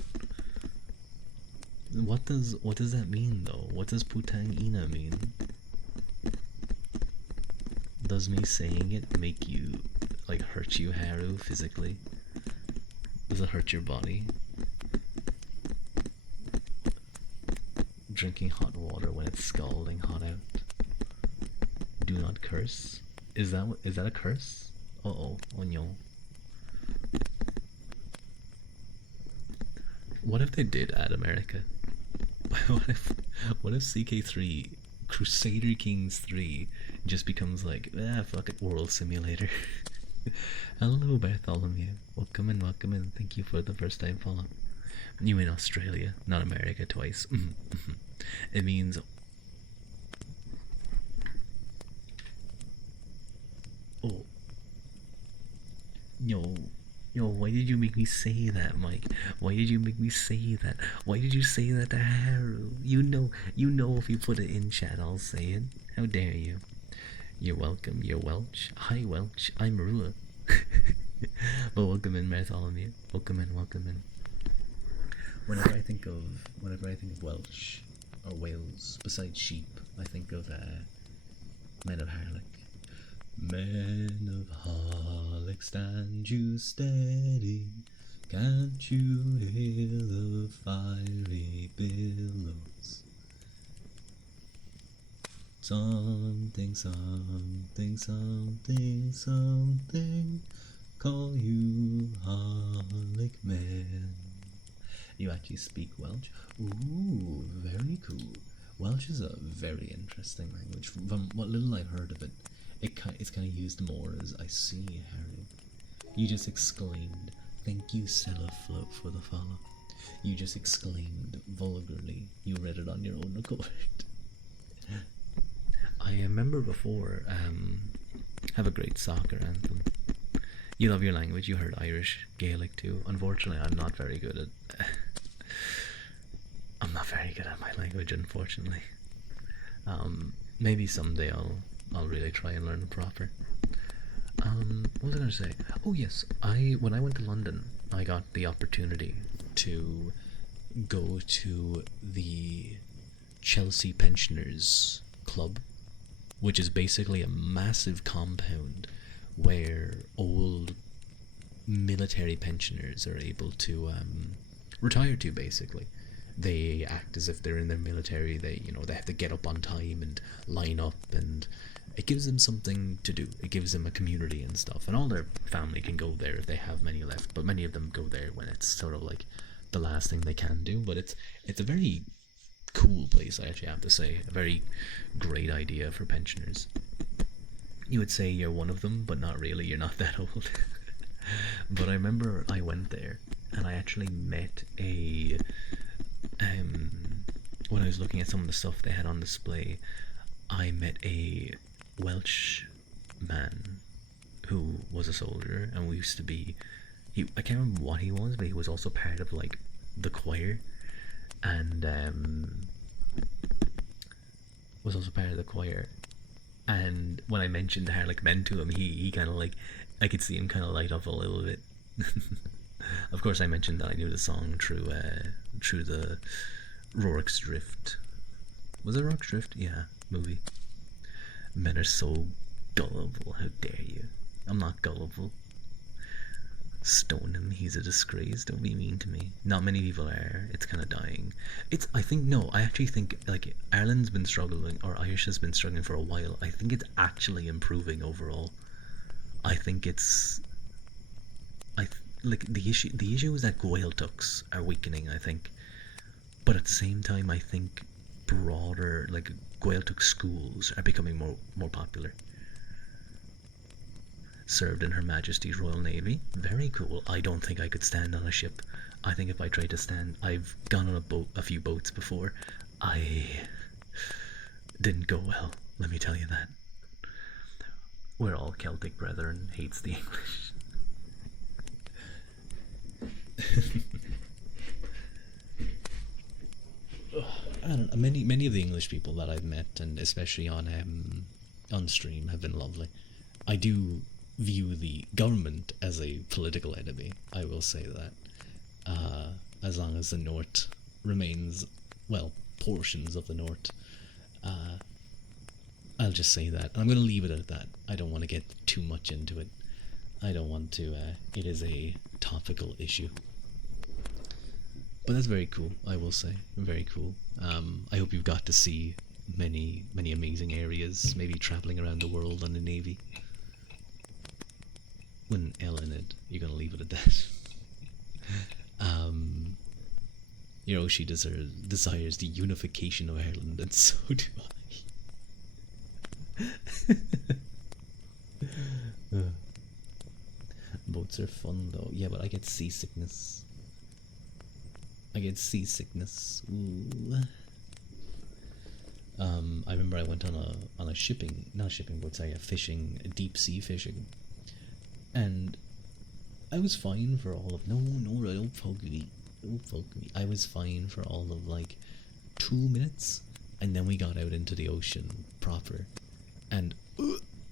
What does that mean though? What does Putang Ina mean? Does me saying it make you, like, hurt you, Haru, physically? Does it hurt your body? Drinking hot water when it's scalding hot out. Do not curse. Is that a curse? Oh no. What if they did add America? What if CK3 Crusader Kings 3 just becomes like, fuck it, World Simulator? Hello Bartholomew. Welcome in. Thank you for the first time follow. You mean Australia, not America twice. It means Yo, why did you make me say that, Mike? Why did you make me say that? Why did you say that to Haru? You know if you put it in chat, I'll say it. How dare you? You're welcome, you're Welch. Hi, Welch. I'm Rua. But welcome in, Bartholomew. Welcome in, welcome in. Whenever I think of Welsh or Wales, besides sheep, I think of Men of Harlech. Men of Harlech, stand you steady. Can't you hear the fiery billows? Something, something, something, something. Call you Harlech men. You actually speak Welsh? Ooh, very cool. Welsh is a very interesting language. From what little I've heard of it, it's kind of used more as I see, Harry. You just exclaimed, "Thank you, Sellafloat, for the follow." You just exclaimed vulgarly. You read it on your own accord. I remember before, have a great soccer anthem. You love your language. You heard Irish Gaelic too. Unfortunately, I'm not very good at. I'm not very good at my language, unfortunately. Maybe someday I'll really try and learn it proper. What was I gonna say? Oh yes, when I went to London, I got the opportunity to go to the Chelsea Pensioners Club, which is basically a massive compound where old military pensioners are able to retire to. Basically, they act as if they're in their military. They have to get up on time and line up, and it gives them something to do. It gives them a community and stuff, and all their family can go there if they have many left, but many of them go there when it's sort of like the last thing they can do. But it's a very cool place, I actually have to say. A very great idea for pensioners. You would say you're one of them, but not really. You're not that old. But I remember I went there and I actually met a when I was looking at some of the stuff they had on display, I met a Welsh man who was a soldier, and we used to be. I can't remember what he was, but he was also part of like the choir, and was also part of the choir. And when I mentioned Harlech Men to him, he kind of like, I could see him kind of light up a little bit. Of course, I mentioned that I knew the song through the Rorke's Drift. Was it Rorke's Drift? Yeah, movie. Men are so gullible. How dare you? I'm not gullible. Stone him. He's a disgrace. Don't be mean to me. Not many people are. It's kind of dying. I actually think like Ireland's been struggling, or Irish has been struggling for a while. I think it's actually improving overall. I think it's like the issue is that Gaeltachts are weakening, I think, but at the same time I think broader like Gaeltacht schools are becoming more popular. Served in Her Majesty's Royal Navy. Very cool. I don't think I could stand on a ship. I think if I tried to stand, I've gone on a few boats before. I didn't go well, let me tell you that. We're all Celtic brethren, hates the English. I don't know. Many of the English people that I've met, and especially on stream, have been lovely. I do view the government as a political enemy. I will say that. As long as the North remains, well, portions of the North, I'll just say that. I'm going to leave it at that. I don't want to get too much into it. I don't want to. It is a topical issue. But that's very cool, I will say. Very cool. I hope you've got to see many amazing areas, maybe traveling around the world on the Navy. When Ellen it, you're gonna leave it at that. She desires the unification of Ireland, and so do I. Boats are fun though. Yeah, but I get seasickness. Ooh. I remember I went on a shipping, not a shipping boat, sorry, a deep sea fishing, and I was fine for all of no, don't poke me. Don't poke me. I was fine for all of like 2 minutes, and then we got out into the ocean proper, and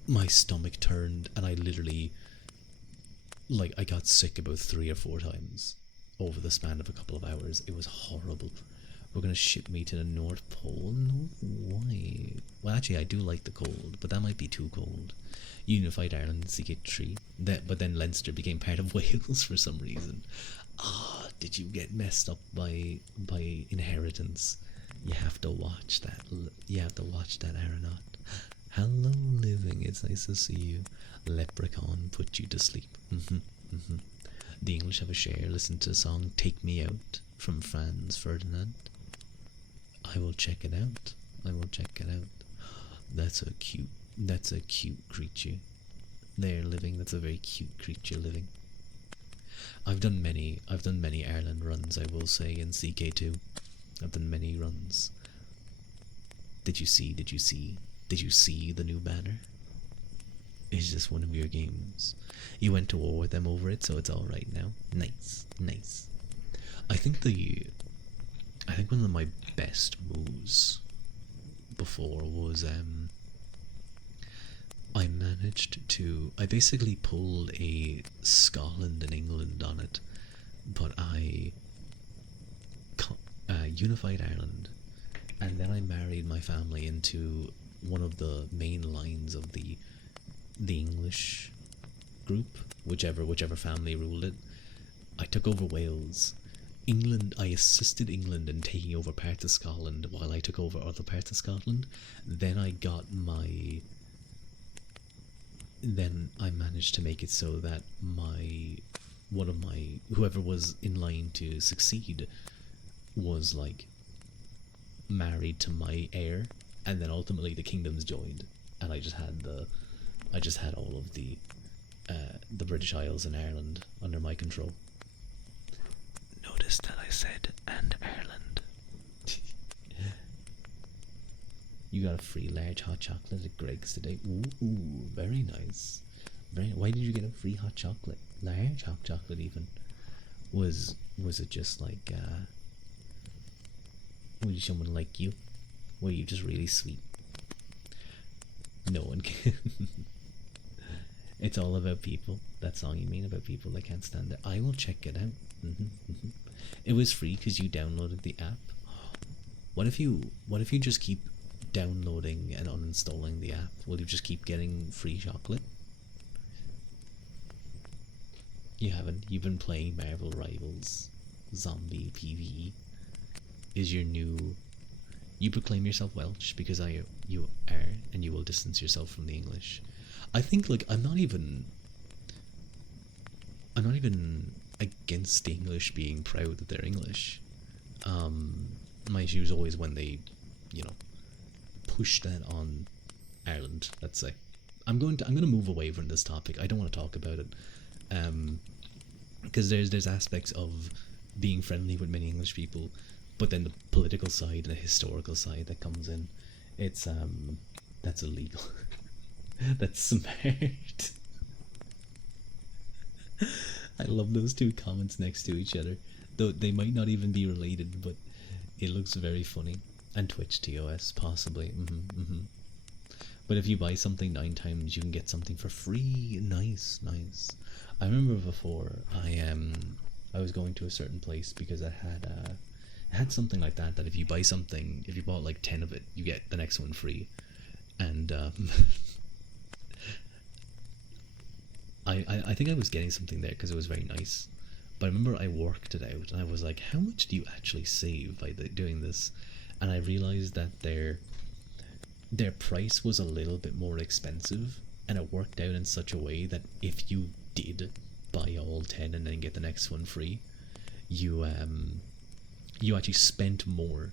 my stomach turned, and I literally, like, I got sick about 3 or 4 times over the span of a couple of hours. It was horrible. We're gonna ship me to the North Pole? No, why? Well, actually, I do like the cold, but that might be too cold. Unified Ireland CK3, but then Leinster became part of Wales for some reason. Ah, did you get messed up by inheritance? You have to watch that. You have to watch that, Aeronaut. Hello, living. It's nice to see you. Leprechaun put you to sleep. The English have a share. Listen to the song "Take Me Out" from Franz Ferdinand. I will check it out. I will check it out. That's a cute creature. They're living. That's a very cute creature living. I've done many Ireland runs, I will say, in CK2. I've done many runs. Did you see the new banner? Is this one of your games? You went to war with them over it, so it's alright now. Nice. I think one of my best moves before was I basically pulled a Scotland and England on it, but I unified Ireland, and then I married my family into one of the main lines of the English group, whichever family ruled it. I took over Wales. I assisted England in taking over parts of Scotland while I took over other parts of Scotland. Then I managed to make it so that whoever was in line to succeed was like married to my heir, and then ultimately the kingdoms joined, and I just had all of the British Isles and Ireland under my control. Notice that I said "and Ireland." You got a free large hot chocolate at Greg's today. Ooh, very nice. Why did you get a free hot chocolate? Large hot chocolate even. Was it just like was someone like you? Were you just really sweet? No one can. It's all about people. That song you mean, about people that can't stand it. I will check it out. It was free because you downloaded the app. What if you just keep downloading and uninstalling the app? Will you just keep getting free chocolate? You haven't. You've been playing Marvel Rivals. Zombie PvE is your new. You proclaim yourself Welsh because you are, and you will distance yourself from the English. I think, like, I'm not even against the English being proud that they're English. My issue is always when they, push that on Ireland. Let's say, I'm going to move away from this topic. I don't want to talk about it, because there's aspects of being friendly with many English people, but then the political side and the historical side that comes in. It's that's illegal. That's smart. I love those two comments next to each other. Though they might not even be related, but it looks very funny. And Twitch TOS, possibly. But if you buy something 9 times, you can get something for free. Nice. I remember before I was going to a certain place because I had something like that if you buy something, if you bought like 10 of it, you get the next one free. And I think I was getting something there because it was very nice. But I remember I worked it out and I was like, how much do you actually save by doing this? And I realized that their price was a little bit more expensive, and it worked out in such a way that if you did buy all 10 and then get the next one free, you actually spent more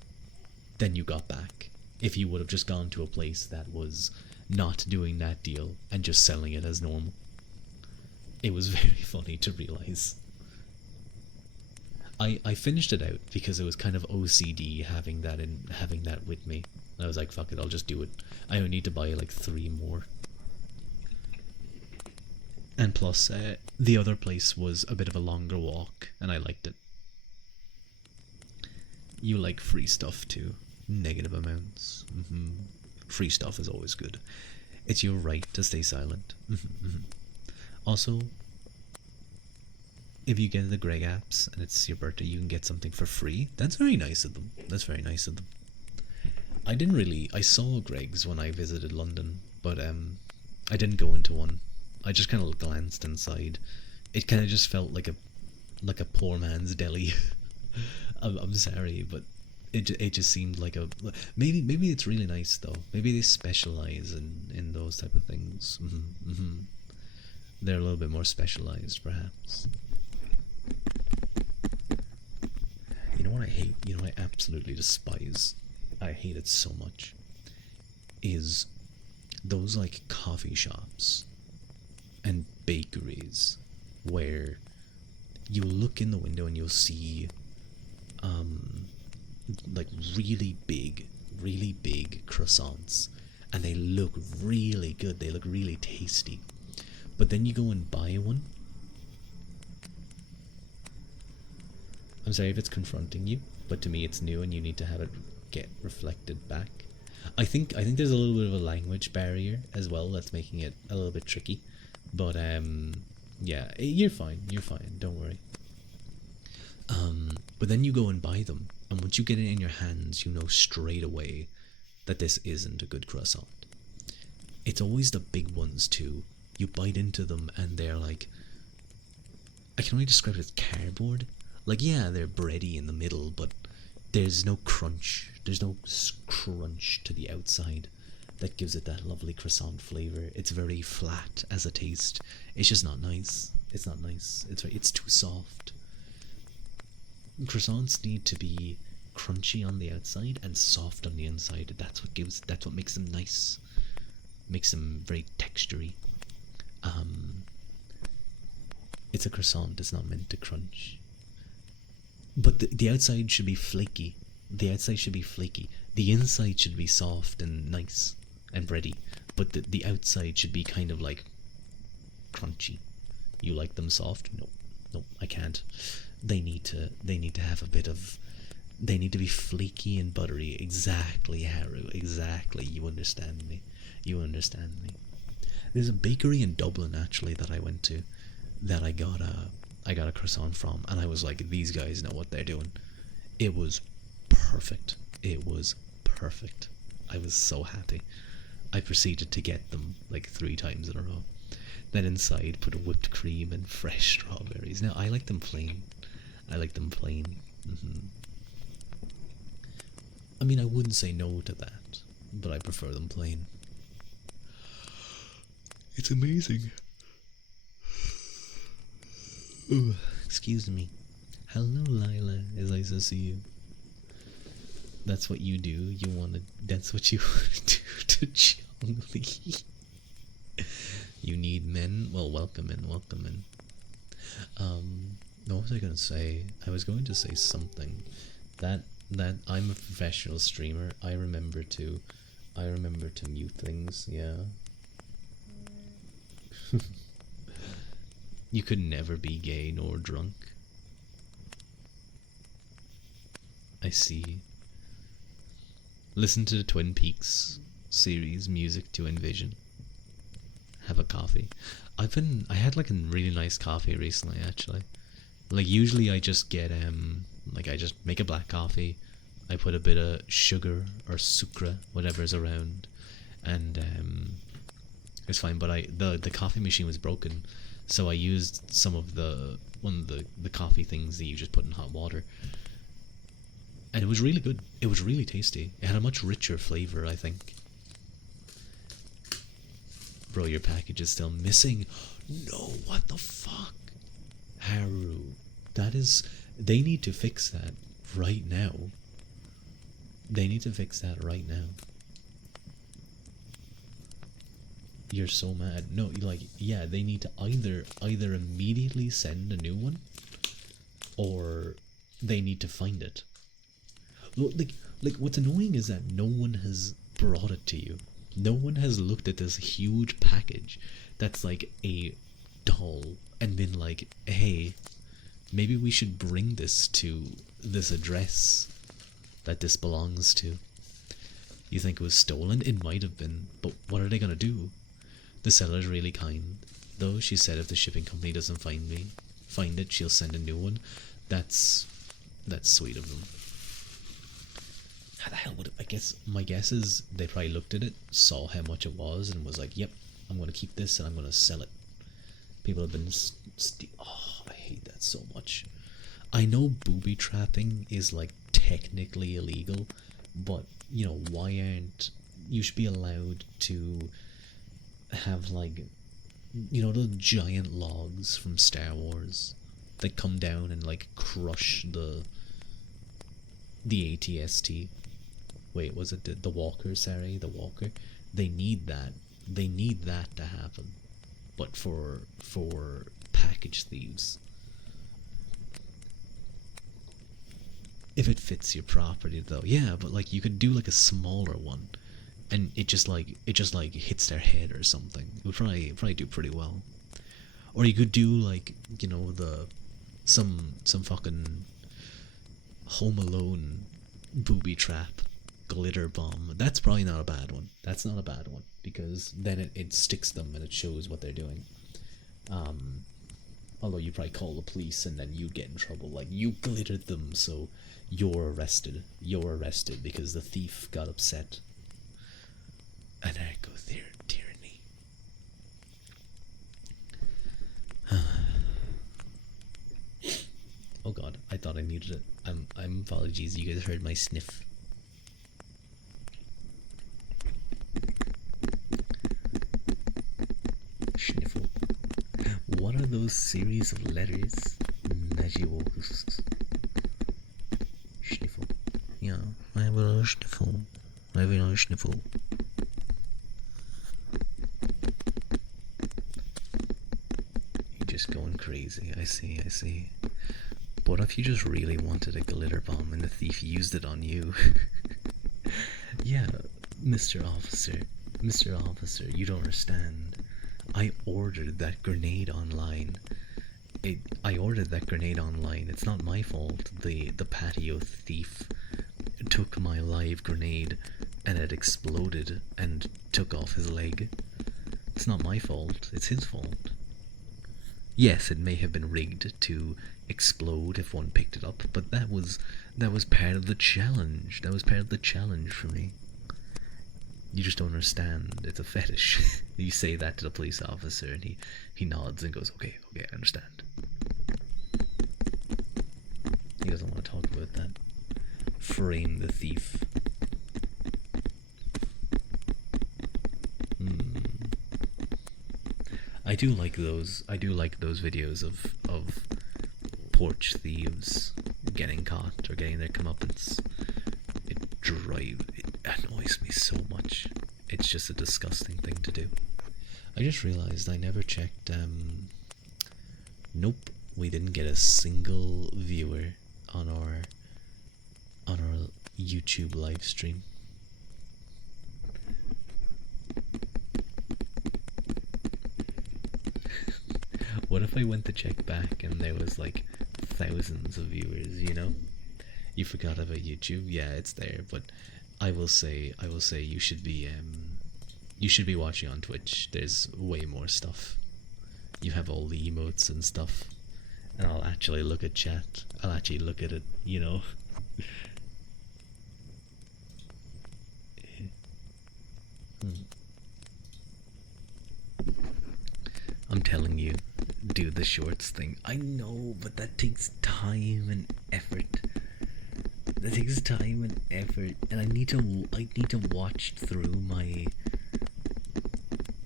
than you got back if you would have just gone to a place that was not doing that deal and just selling it as normal. It was very funny to realize. I finished it out because it was kind of OCD having that with me. And I was like, fuck it, I'll just do it. I only need to buy like 3 more. And plus, the other place was a bit of a longer walk, and I liked it. You like free stuff too. Negative amounts. Free stuff is always good. It's your right to stay silent. Also, if you get the Greg apps and it's your birthday, you can get something for free. That's very nice of them. That's very nice of them. I saw Greg's when I visited London, but I didn't go into one. I just kind of glanced inside. It kind of just felt like a poor man's deli. I'm sorry, but it just seemed like a maybe it's really nice though. Maybe they specialize in those type of things. They're a little bit more specialized, perhaps. You know what I hate? You know what I absolutely despise? I hate it so much. Is those like coffee shops and bakeries where you look in the window and you'll see like really big croissants, and they look really good, they look really tasty, but then you go and buy one. I'm sorry if it's confronting you, but to me it's new and you need to have it get reflected back. I think there's a little bit of a language barrier as well that's making it a little bit tricky, but yeah, you're fine, don't worry. But then you go and buy them, and once you get it in your hands, you know straight away that this isn't a good croissant. It's always the big ones too. You bite into them and they're like, I can only describe it as cardboard. Like, yeah, they're bready in the middle, but there's no crunch. There's no crunch to the outside that gives it that lovely croissant flavor. It's very flat as a taste. It's just not nice. It's not nice. It's too soft. Croissants need to be crunchy on the outside and soft on the inside. That's what makes them nice. Makes them very textury. It's a croissant. It's not meant to crunch. But the outside should be flaky. The outside should be flaky. The inside should be soft and nice and bready. But the outside should be kind of like crunchy. You like them soft? No, I can't. They need to have a bit of. They need to be flaky and buttery. Exactly, Haru. Exactly. You understand me. There's a bakery in Dublin actually that I went to, that I got a croissant from, and I was like, these guys know what they're doing. It was perfect. I was so happy. I proceeded to get them like 3 times in a row. Then inside put whipped cream and fresh strawberries. Now I like them plain. I mean, I wouldn't say no to that, but I prefer them plain. It's amazing. Ooh, excuse me. Hello, Lila. It's nice to see you. That's what you do. That's what you do to Chongli. You need men? Well, welcome in. What was I gonna say? I was going to say something. That I'm a professional streamer. I remember to mute things, yeah. You could never be gay nor drunk. I see. Listen to the Twin Peaks series music to envision. Have a coffee. I had like a really nice coffee recently actually. Like usually I just get like I just make a black coffee. I put a bit of sugar or sucra, whatever's around, and it's fine. But the coffee machine was broken, so I used some of the coffee things that you just put in hot water, and it was really good. It was really tasty. It had a much richer flavor, I think. Bro, your package is still missing. No, what the fuck? Haru, they need to fix that right now. You're so mad. No, like, yeah, they need to either immediately send a new one, or they need to find it. Like what's annoying is that no one has brought it to you. No one has looked at this huge package that's like a doll and been like, hey, maybe we should bring this to this address that this belongs to. You think it was stolen? It might have been, but what are they gonna do? The seller's really kind, though. She said if the shipping company doesn't find it, she'll send a new one. That's sweet of them. How the hell would it? I guess my guess is they probably looked at it, saw how much it was, and was like, "Yep, I'm gonna keep this and I'm gonna sell it." People have been oh, I hate that so much. I know booby trapping is like technically illegal, but you know, why aren't you should be allowed to have, like, you know, the giant logs from Star Wars that come down and like crush the ATST. Wait, was it the walker? Sorry, the walker. They need that. They need that to happen. But for package thieves, if it fits your property, though, yeah. But like, you could do like a smaller one, and it just like hits their head or something. It would probably do pretty well. Or you could do like, you know, some fucking Home Alone booby trap glitter bomb. That's probably not a bad one. That's not a bad one, because then it sticks them and it shows what they're doing. Although you probably call the police and then you'd get in trouble. Like, you glittered them, so you're arrested. You're arrested because the thief got upset. Anarcho tyranny. Oh god, I thought I muted it. I'm apologies, you guys heard my sniff. Sniffle. What are those series of letters? Magiwalks. Sniffle. Yeah, I have a little sniffle. I have a little sniffle. You're just going crazy. I see. What if you just really wanted a glitter bomb and the thief used it on you? Yeah, Mr. Officer, you don't understand. I ordered that grenade online. I ordered that grenade online. It's not my fault. The patio thief took my live grenade and it exploded and took off his leg. It's not my fault. It's his fault. Yes, it may have been rigged to explode if one picked it up, but that was part of the challenge. That was part of the challenge for me. You just don't understand. It's a fetish. You say that to the police officer and he nods and goes, okay, I understand. He doesn't want to talk about that. Frame the thief. I do like those videos of porch thieves getting caught or getting their comeuppance. It annoys me so much. It's just a disgusting thing to do. I just realized I never checked. Nope, we didn't get a single viewer on our YouTube live stream. What if I went to check back and there was like thousands of viewers, you know? You forgot about YouTube? Yeah, it's there, but I will say you should be watching on Twitch. There's way more stuff. You have all the emotes and stuff. And I'll actually look at chat. I'll actually look at it, you know. I'm telling you, do the shorts thing. I know, but that takes time and effort. That takes time and effort, and I need to watch through my.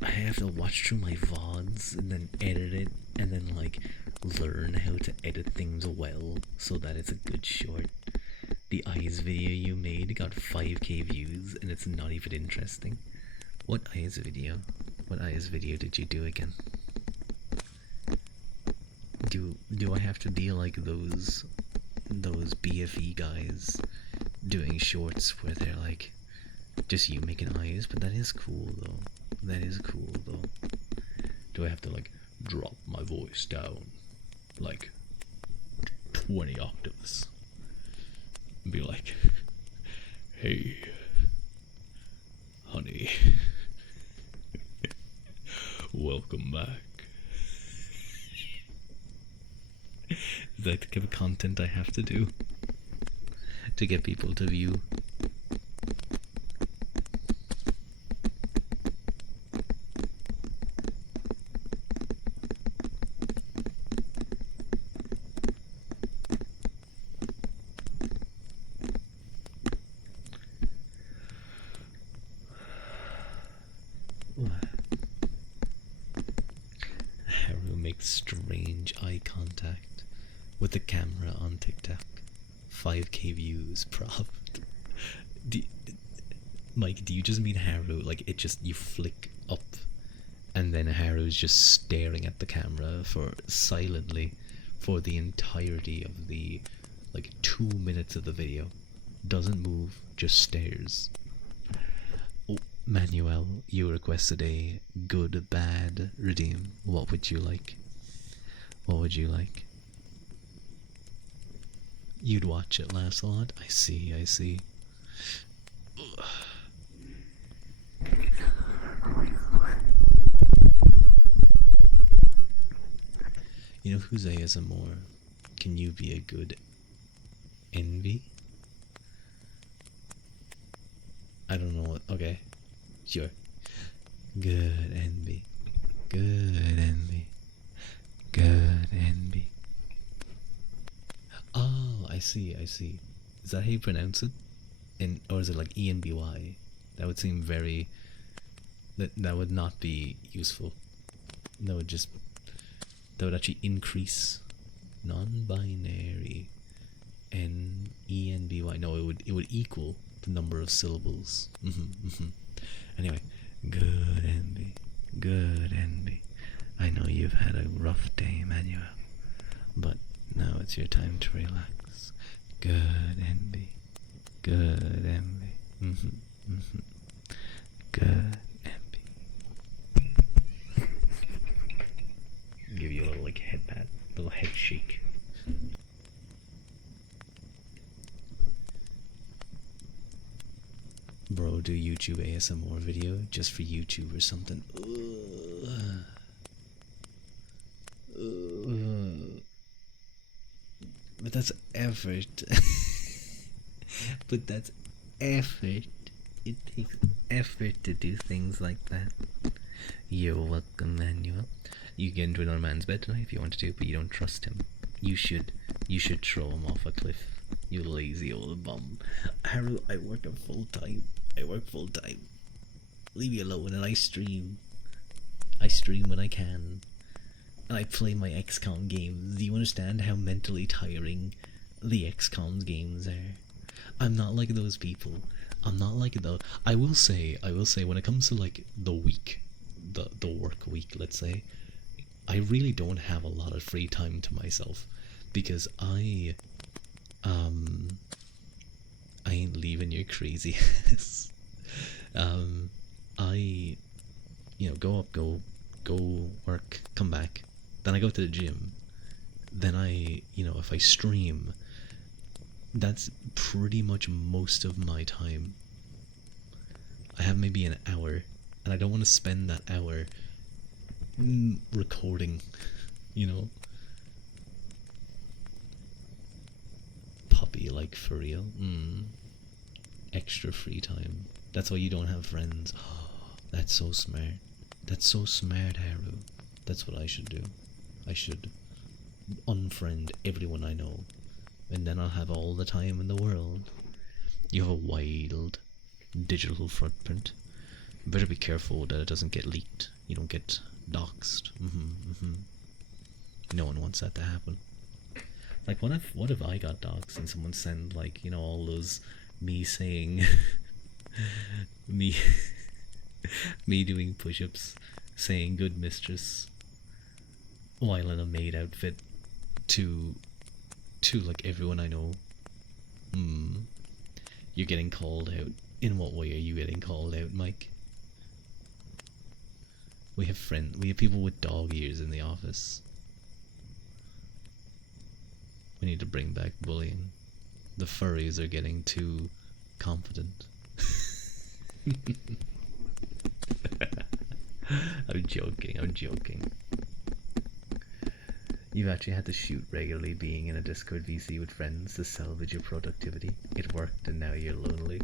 I have to watch through my VODs and then edit it, and then like learn how to edit things well so that it's a good short. The eyes video you made got 5k views, and it's not even interesting. What eyes video? What eyes video did you do again? Do I have to be like those BFE guys doing shorts where they're like just you making eyes? But that is cool though. Do I have to like drop my voice down like 20 octaves. And be like, hey, honey, welcome back. Is that the kind of content I have to do to get people to view? Haru makes strange eye contact with the camera on TikTok. 5k views, prop. Mike, do you just mean Haru? Like, it just, you flick up and then Haru's just staring at the camera for silently for the entirety of the, like, 2 minutes of the video. Doesn't move, just stares. Oh, Manuel, you requested a good, bad redeem. What would you like? What would you like? You'd watch it last a lot? I see, I see. You know who's ASMR? Can you be a good envy? I don't know what. Okay. Sure. Good envy. Good envy. Good envy. Oh, I see, I see. Is that how you pronounce it? Or is it like ENBY? That would seem very. That would not be useful. That would just. That would actually increase non-binary ENBY. No, it would equal the number of syllables. Anyway, good envy, good envy. I know you've had a rough day, Manuel, but now it's your time to relax. Good envy, good envy. Good envy. Give you a little like head pat, little head shake. Bro, do YouTube ASMR video just for YouTube or something. But that's effort. But that's effort. It takes effort to do things like that. You're welcome, Manuel. You get into another man's bed tonight if you want to, but you don't trust him. You should throw him off a cliff. You lazy old bum. Haru, I work full time. Leave me alone, and I stream. I stream when I can. And I play my XCOM games. Do you understand how mentally tiring the XCOM games are? I'm not like those people. I'm not like those. I will say, when it comes to like the week, the work week, let's say, I really don't have a lot of free time to myself because I ain't leaving your crazy ass. I, go up, go work, come back. Then I go to the gym. Then I, if I stream, that's pretty much most of my time. I have maybe an hour, and I don't want to spend that hour recording, Puppy, like, for real? Extra free time. That's why you don't have friends. That's so smart. That's so smart, Haru. That's what I should do. I should unfriend everyone I know, and then I'll have all the time in the world. You have a wild digital footprint. You better be careful that it doesn't get leaked. You don't get doxed. No one wants that to happen. Like, what if I got doxed and someone sent, like, all those me saying me doing push-ups, saying good mistress while in a maid outfit to like everyone I know. You're getting called out. In what way are you getting called out, Mike? We have friends. We have people with dog ears in the office. We need to bring back bullying. The furries are getting too confident. I'm joking. I'm joking. You've actually had to shoot regularly being in a Discord VC with friends to salvage your productivity. It worked and now you're lonely.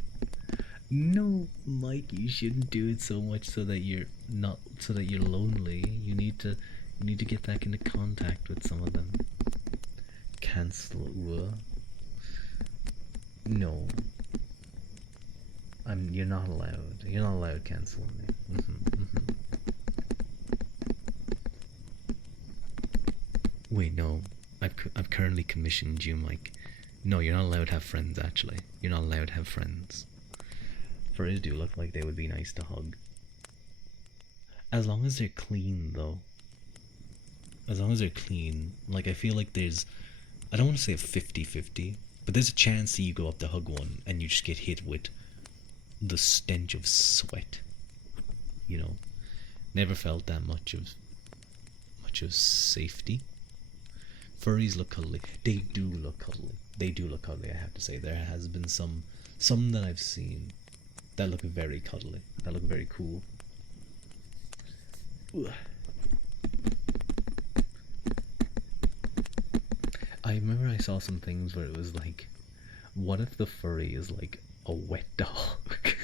No, Mike, you shouldn't do it so much so that you're not so that you're lonely. You need to get back into contact with some of them. Cancel. No. You're not allowed. You're not allowed to cancel me. Wait, no. I've currently commissioned you, Mike. No, you're not allowed to have friends, actually. You're not allowed to have friends. Furries do look like they would be nice to hug. As long as they're clean, though. As long as they're clean. Like, I feel like there's... I don't want to say a 50-50, but there's a chance that you go up to hug one and you just get hit with the stench of sweat. You know? Never felt that much of safety. Furries look cuddly. They do look cuddly. They do look cuddly, I have to say. There has been some that I've seen that look very cuddly. That look very cool. Ugh. I remember I saw some things where it was like, what if the furry is like a wet dog?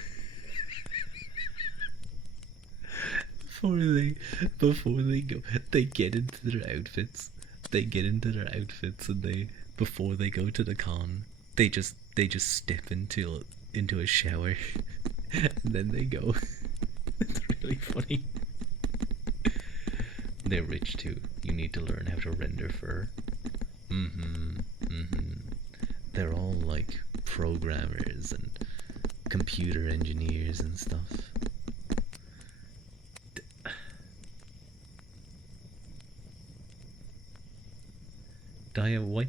before they go, they get into their outfits. They get into their outfits and before they go to the con, they just step into a shower and then they go. It's really funny. They're rich too. You need to learn how to render fur. They're all like programmers and computer engineers and stuff. Daya, why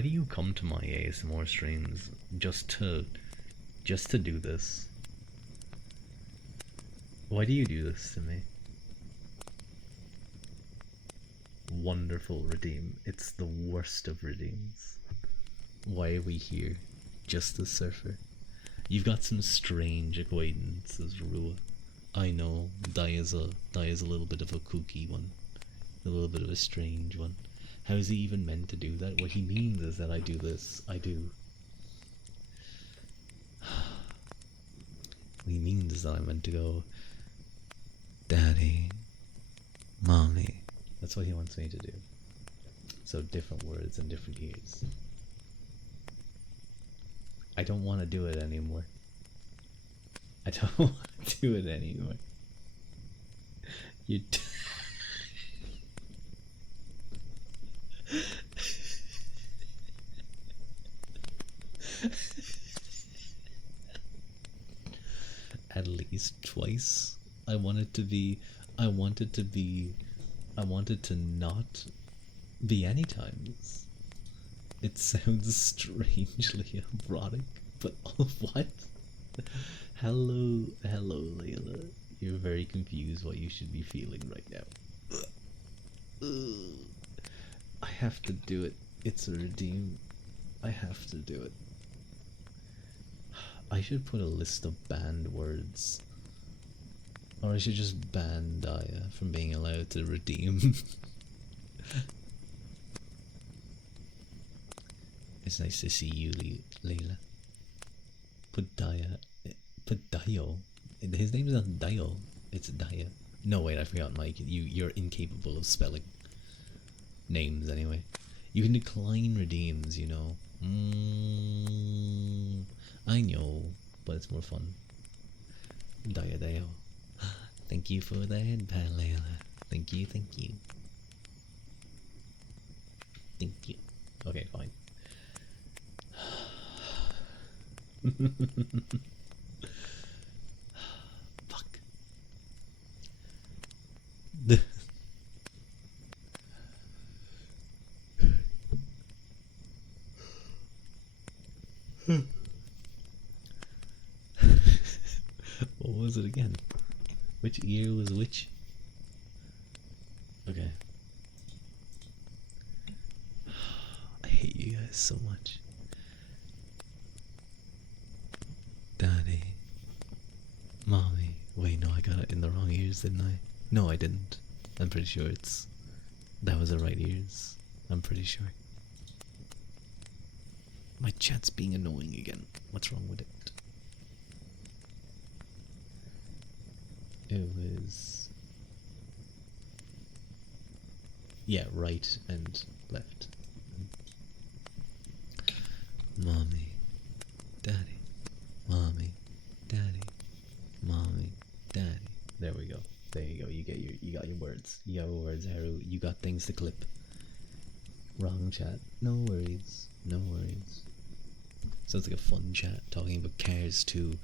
do you come to my ASMR streams just to do this? Why do you do this to me? Wonderful redeem. It's the worst of redeems. Why are we here? Just the surfer. You've got some strange acquaintances, Rua. I know. Daya's a little bit of a kooky one. A little bit of a strange one. How is he even meant to do that? What he means is that I do this. I do. What he means is that I'm meant to go, Daddy, Mommy. That's what he wants me to do. So different words and different ears. I don't want to do it anymore. I don't want to do it anymore. You at least twice. I wanted to not be any times. It sounds strangely erotic, but what? Hello, Layla. You're very confused what you should be feeling right now. I have to do it. It's a redeem. I have to do it. I should put a list of banned words. Or I should just ban Daya from being allowed to redeem. It's nice to see you, Layla. Put Dayo. His name's not Dayo. It's Daya. No, wait, I forgot, Mike. You're incapable of spelling names anyway. You can decline redeems, you know. I know, but it's more fun. Dayo. Thank you for the head pat, Layla. Thank you. Thank you. Okay, fine. Fuck. What was it again? Which ear was which? Okay. I hate you guys so much. Daddy. Mommy. Wait, no, I got it in the wrong ears, didn't I? No, I didn't. I'm pretty sure that was the right ears. I'm pretty sure. My chat's being annoying again. What's wrong with it? It was... yeah, right and left. Mommy, daddy, mommy, daddy, mommy, daddy. There we go. There you go. You got your words. You got your words, Haru. You got things to clip. Wrong chat. No worries. No worries. Sounds like a fun chat talking about Cars 2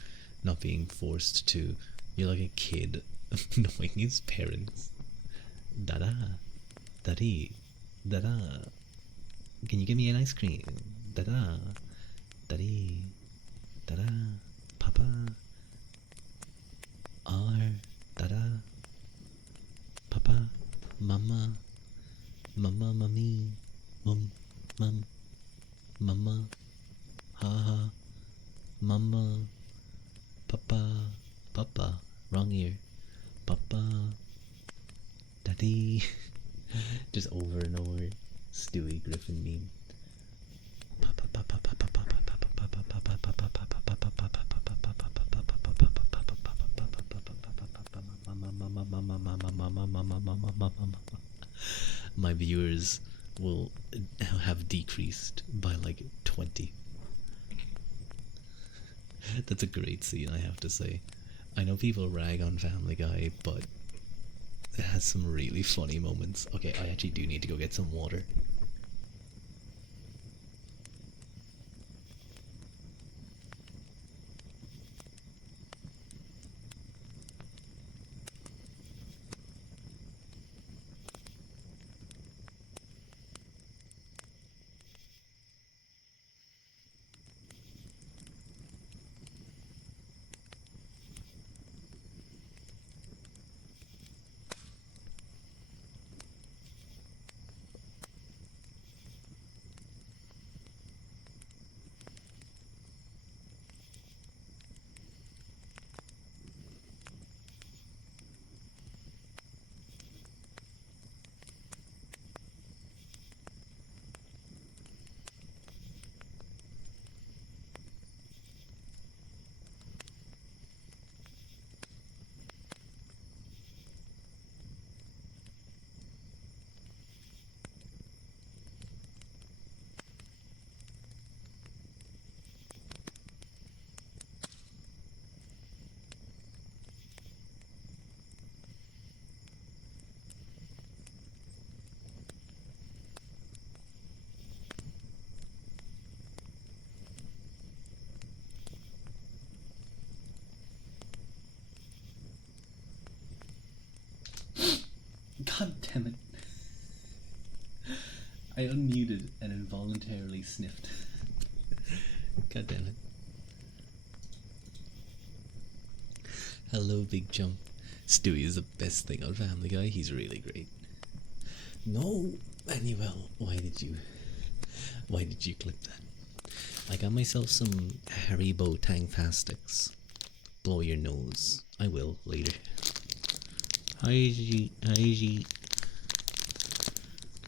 not being forced to. You're like a kid annoying his parents. Dada. Daddy. Dada. Can you give me an ice cream? Dada. Daddy. Dada. Papa. R. Dada. Papa. Mama. Mama. Mommy. Mum. Mum. Mama. Ha. Mama. Papa. Papa. Wrong ear. Papa. Daddy. Just over and over. Stewie Griffin meme. My viewers will have decreased by like 20. That's a great scene, I have to say. I know people rag on Family Guy, but it has some really funny moments. Okay, I actually do need to go get some water. God damn it. I unmuted and involuntarily sniffed. God damn it. Hello, Big Jump. Stewie is the best thing on Family Guy. He's really great. No, Manuel, why did you clip that? I got myself some Haribo Tangfastics. Blow your nose. I will later. Hi,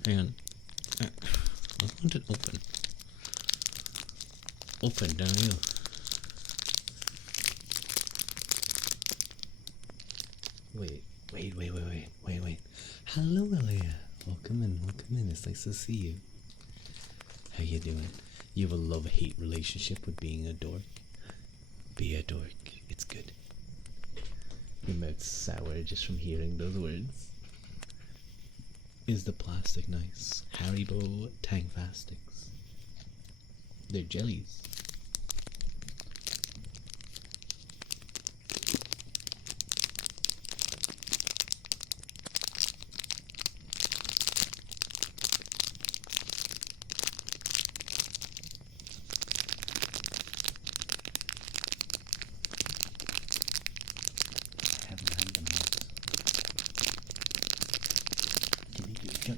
hang on. I want it open. Open, down you. Wait. Hello, Elia. Welcome in. It's nice to see you. How you doing? You have a love-hate relationship with being a dork? Be a dork. It's good. Your mouth's sour just from hearing those words. Is the plastic nice? Haribo Tangfastics. They're jellies.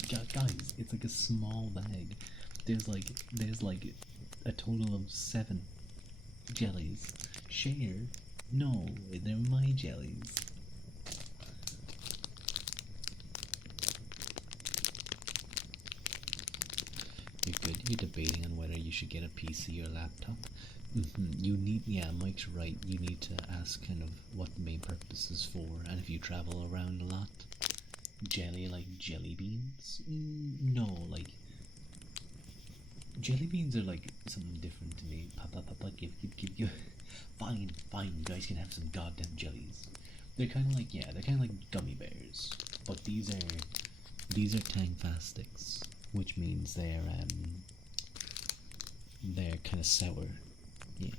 Guys, it's like a small bag. There's like a total of 7 jellies. Share? No, they're my jellies. You're good. You're debating on whether you should get a PC or laptop. You need, yeah, Mike's right. You need to ask kind of what the main purpose is for, and if you travel around a lot. Jelly like jelly beans? No, like jelly beans are like something different to me. Papa, give. Fine, you guys can have some goddamn jellies. They're kind of like, yeah, they're kind of like gummy bears, but these are Tangfastics, which means they're kind of sour. Yeah.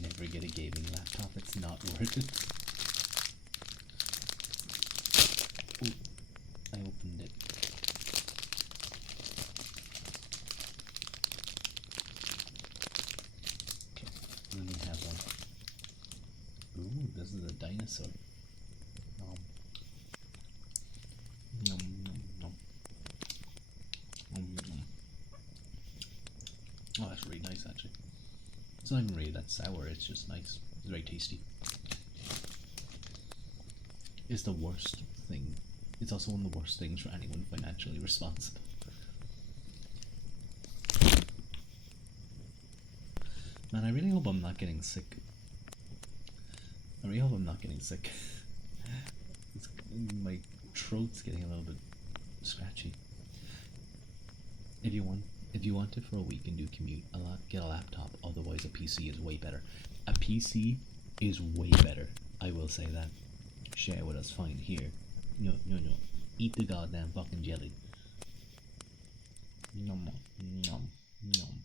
Never get a gaming laptop. It's not worth it. Oh, I opened it. Okay, let me have one. Ooh, this is a dinosaur. Nom. Nom, nom, nom. Nom, nom. Oh, that's really nice, actually. It's not even really that sour, it's just nice. It's very tasty. It's the worst thing. It's also one of the worst things for anyone financially responsible. Man, I really hope I'm not getting sick. I really hope I'm not getting sick. My throat's getting a little bit scratchy. If you want it for a week and do commute a lot, get a laptop. Otherwise, a PC is way better. A PC is way better. I will say that. Share with us, fine. Here, no. Eat the goddamn fucking jelly. Nom nom nom.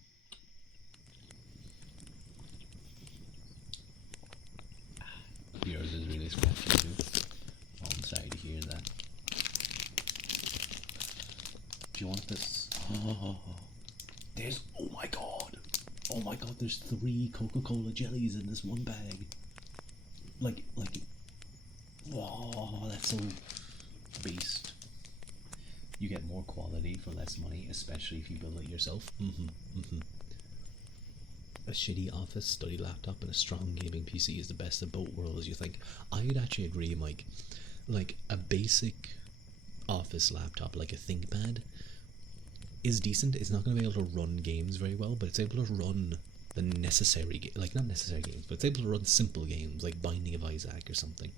Yours is really scratchy too. Oh, I'm sorry to hear that. Do you want this? Oh, there's, oh my god, there's 3 Coca-Cola jellies in this one bag. Like, wow, that's so beast. You get more quality for less money, especially if you build it yourself. A shitty office study laptop and a strong gaming PC is the best of both worlds, you think? I'd actually agree, Mike. Like, a basic office laptop, like a ThinkPad, is decent. It's not going to be able to run games very well, but it's able to run the necessary, like, not necessary games, but it's able to run simple games, like Binding of Isaac or something.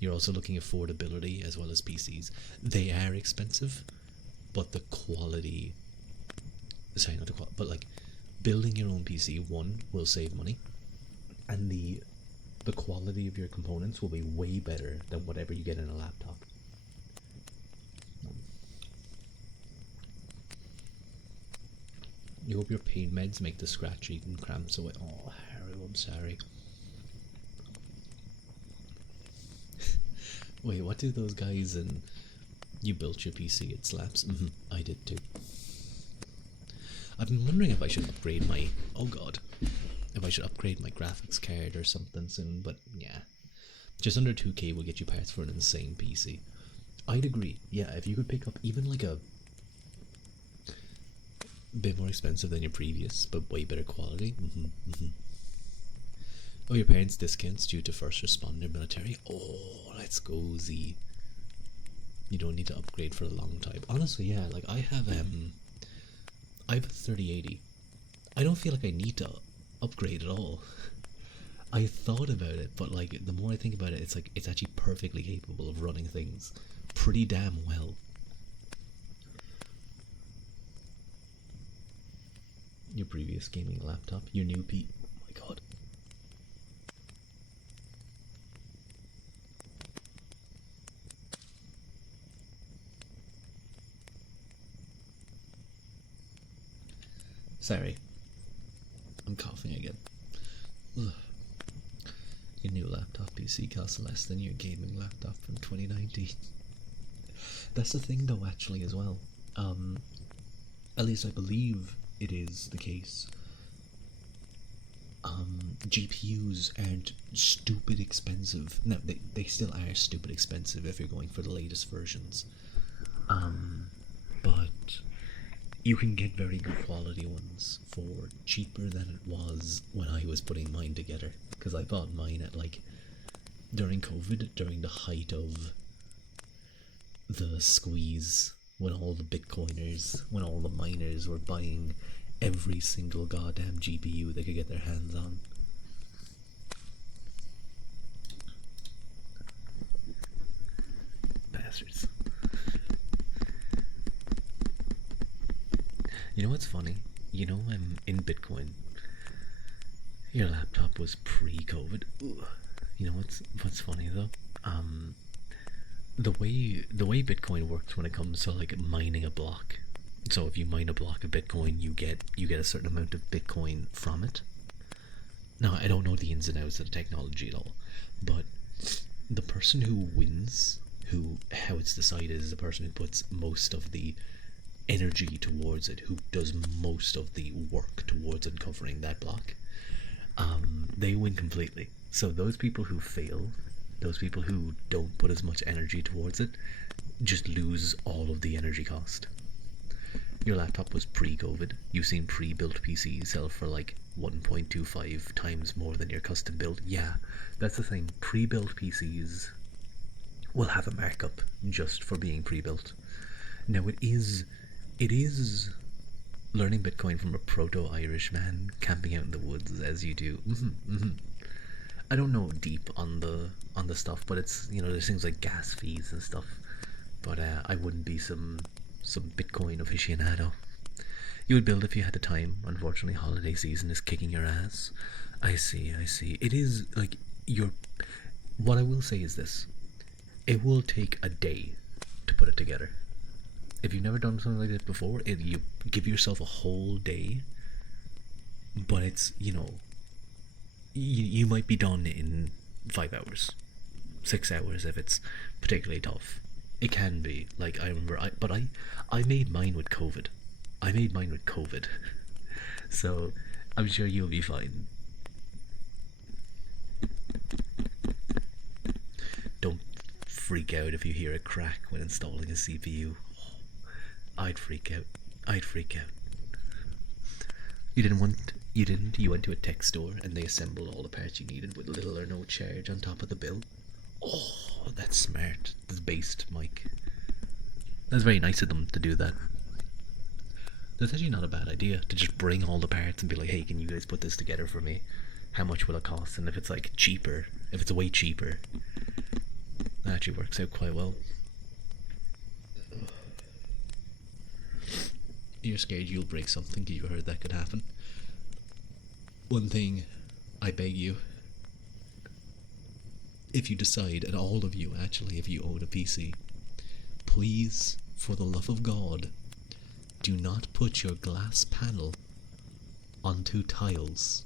You're also looking at affordability as well as PCs. They are expensive, but the quality... Sorry, not the quality, but, like, building your own PC, one, will save money, and the quality of your components will be way better than whatever you get in a laptop. You hope your pain meds make the scratchy and cramps away. Oh, Harry, I'm sorry. Wait, what did those guys in... You built your PC, it slaps? I did too. I've been wondering if I should upgrade my... Oh god. If I should upgrade my graphics card or something soon, but yeah. Just under 2k will get you parts for an insane PC. I'd agree. Yeah, if you could pick up even like a bit more expensive than your previous, but way better quality. Oh, your parents' discounts due to first responder military. Oh, let's go, Z. You don't need to upgrade for a long time. Honestly, yeah, like I have a 3080. I don't feel like I need to upgrade at all. I thought about it, but like the more I think about it, it's like it's actually perfectly capable of running things pretty damn well. Your previous gaming laptop, your new oh my god. Sorry, I'm coughing again. Ugh. Your new laptop PC costs less than your gaming laptop from 2019. That's the thing though, actually, as well. At least I believe it is the case. GPUs aren't stupid expensive. No, they still are stupid expensive if you're going for the latest versions. But you can get very good quality ones for cheaper than it was when I was putting mine together. Because I bought mine at like during COVID, during the height of the squeeze, when all the Bitcoiners, when all the miners were buying every single goddamn GPU they could get their hands on. Bastards. You know what's funny? You know, I'm in Bitcoin. Your laptop was pre-COVID. Ugh. You know what's funny though? The way Bitcoin works when it comes to like mining a block. So if you mine a block of Bitcoin, you get a certain amount of Bitcoin from it. Now I don't know the ins and outs of the technology at all, but the person who wins, how it's decided, is the person who puts most of the energy towards it, who does most of the work towards uncovering that block. They win completely. So those people who fail, those people who don't put as much energy towards it, just lose all of the energy cost. Your laptop was pre-COVID. You've seen pre-built PCs sell for like 1.25 times more than your custom build. Yeah, that's the thing. Pre-built PCs will have a markup just for being pre-built. Now it is learning Bitcoin from a proto-Irish man camping out in the woods as you do. I don't know deep on the stuff, but it's, you know, there's things like gas fees and stuff. But I wouldn't be some Bitcoin aficionado. You would build if you had the time. Unfortunately, holiday season is kicking your ass. I see. It is like what I will say is this: it will take a day to put it together. If you've never done something like this before, you give yourself a whole day. But it's, you know, you might be done in 5 hours, 6 hours if it's particularly tough. It can be. Like, I remember, I made mine with COVID. So I'm sure you'll be fine. Don't freak out if you hear a crack when installing a CPU. I'd freak out. You went to a tech store and they assembled all the parts you needed with little or no charge on top of the bill. Oh, that's smart. That's based, Mike. That's very nice of them to do that. That's actually not a bad idea, to just bring all the parts and be like, hey, can you guys put this together for me? How much will it cost? And if it's like cheaper, if it's way cheaper, that actually works out quite well. You're scared you'll break something because you heard that could happen. One thing, I beg you, if you decide, and all of you actually, if you own a PC, please, for the love of God, do not put your glass panel onto tiles.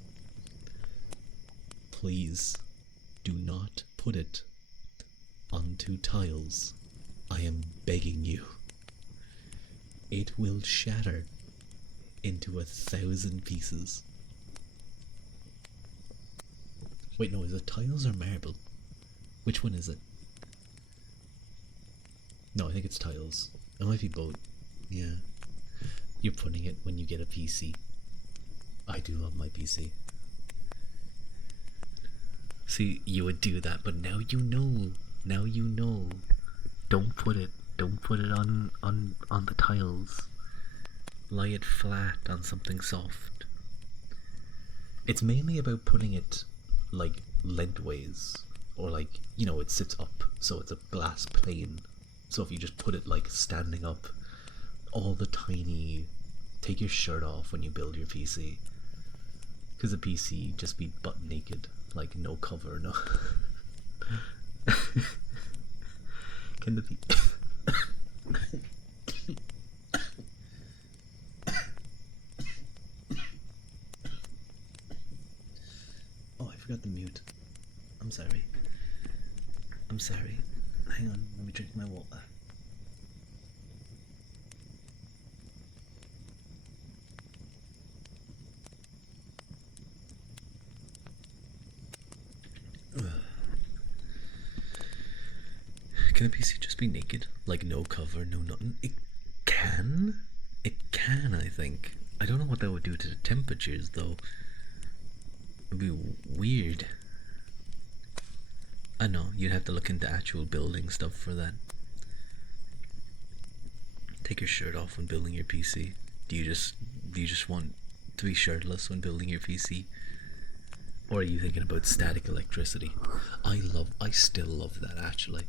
Please, do not put it onto tiles. I am begging you. It will shatter into 1,000 pieces. Wait, no, is it tiles or marble? Which one is it? No, I think it's tiles. It might be both. Yeah. You're putting it when you get a PC. I do love my PC. See, you would do that, but now you know. Now you know. Don't put it on the tiles. Lie it flat on something soft. It's mainly about putting it like lengthways, or like, you know, it sits up, so it's a glass plane. So if you just put it like standing up, all the tiny, take your shirt off when you build your PC, because the PC just be butt naked, like no cover, no. Can the Oh, I forgot the mute. I'm sorry. Hang on, let me drink my water. Can a PC just be naked? Like no cover, no nothing? It can. It can, I think. I don't know what that would do to the temperatures though. It'd be weird. I know, you'd have to look into actual building stuff for that. Take your shirt off when building your PC. Do you just want to be shirtless when building your PC? Or are you thinking about static electricity? I still love that actually.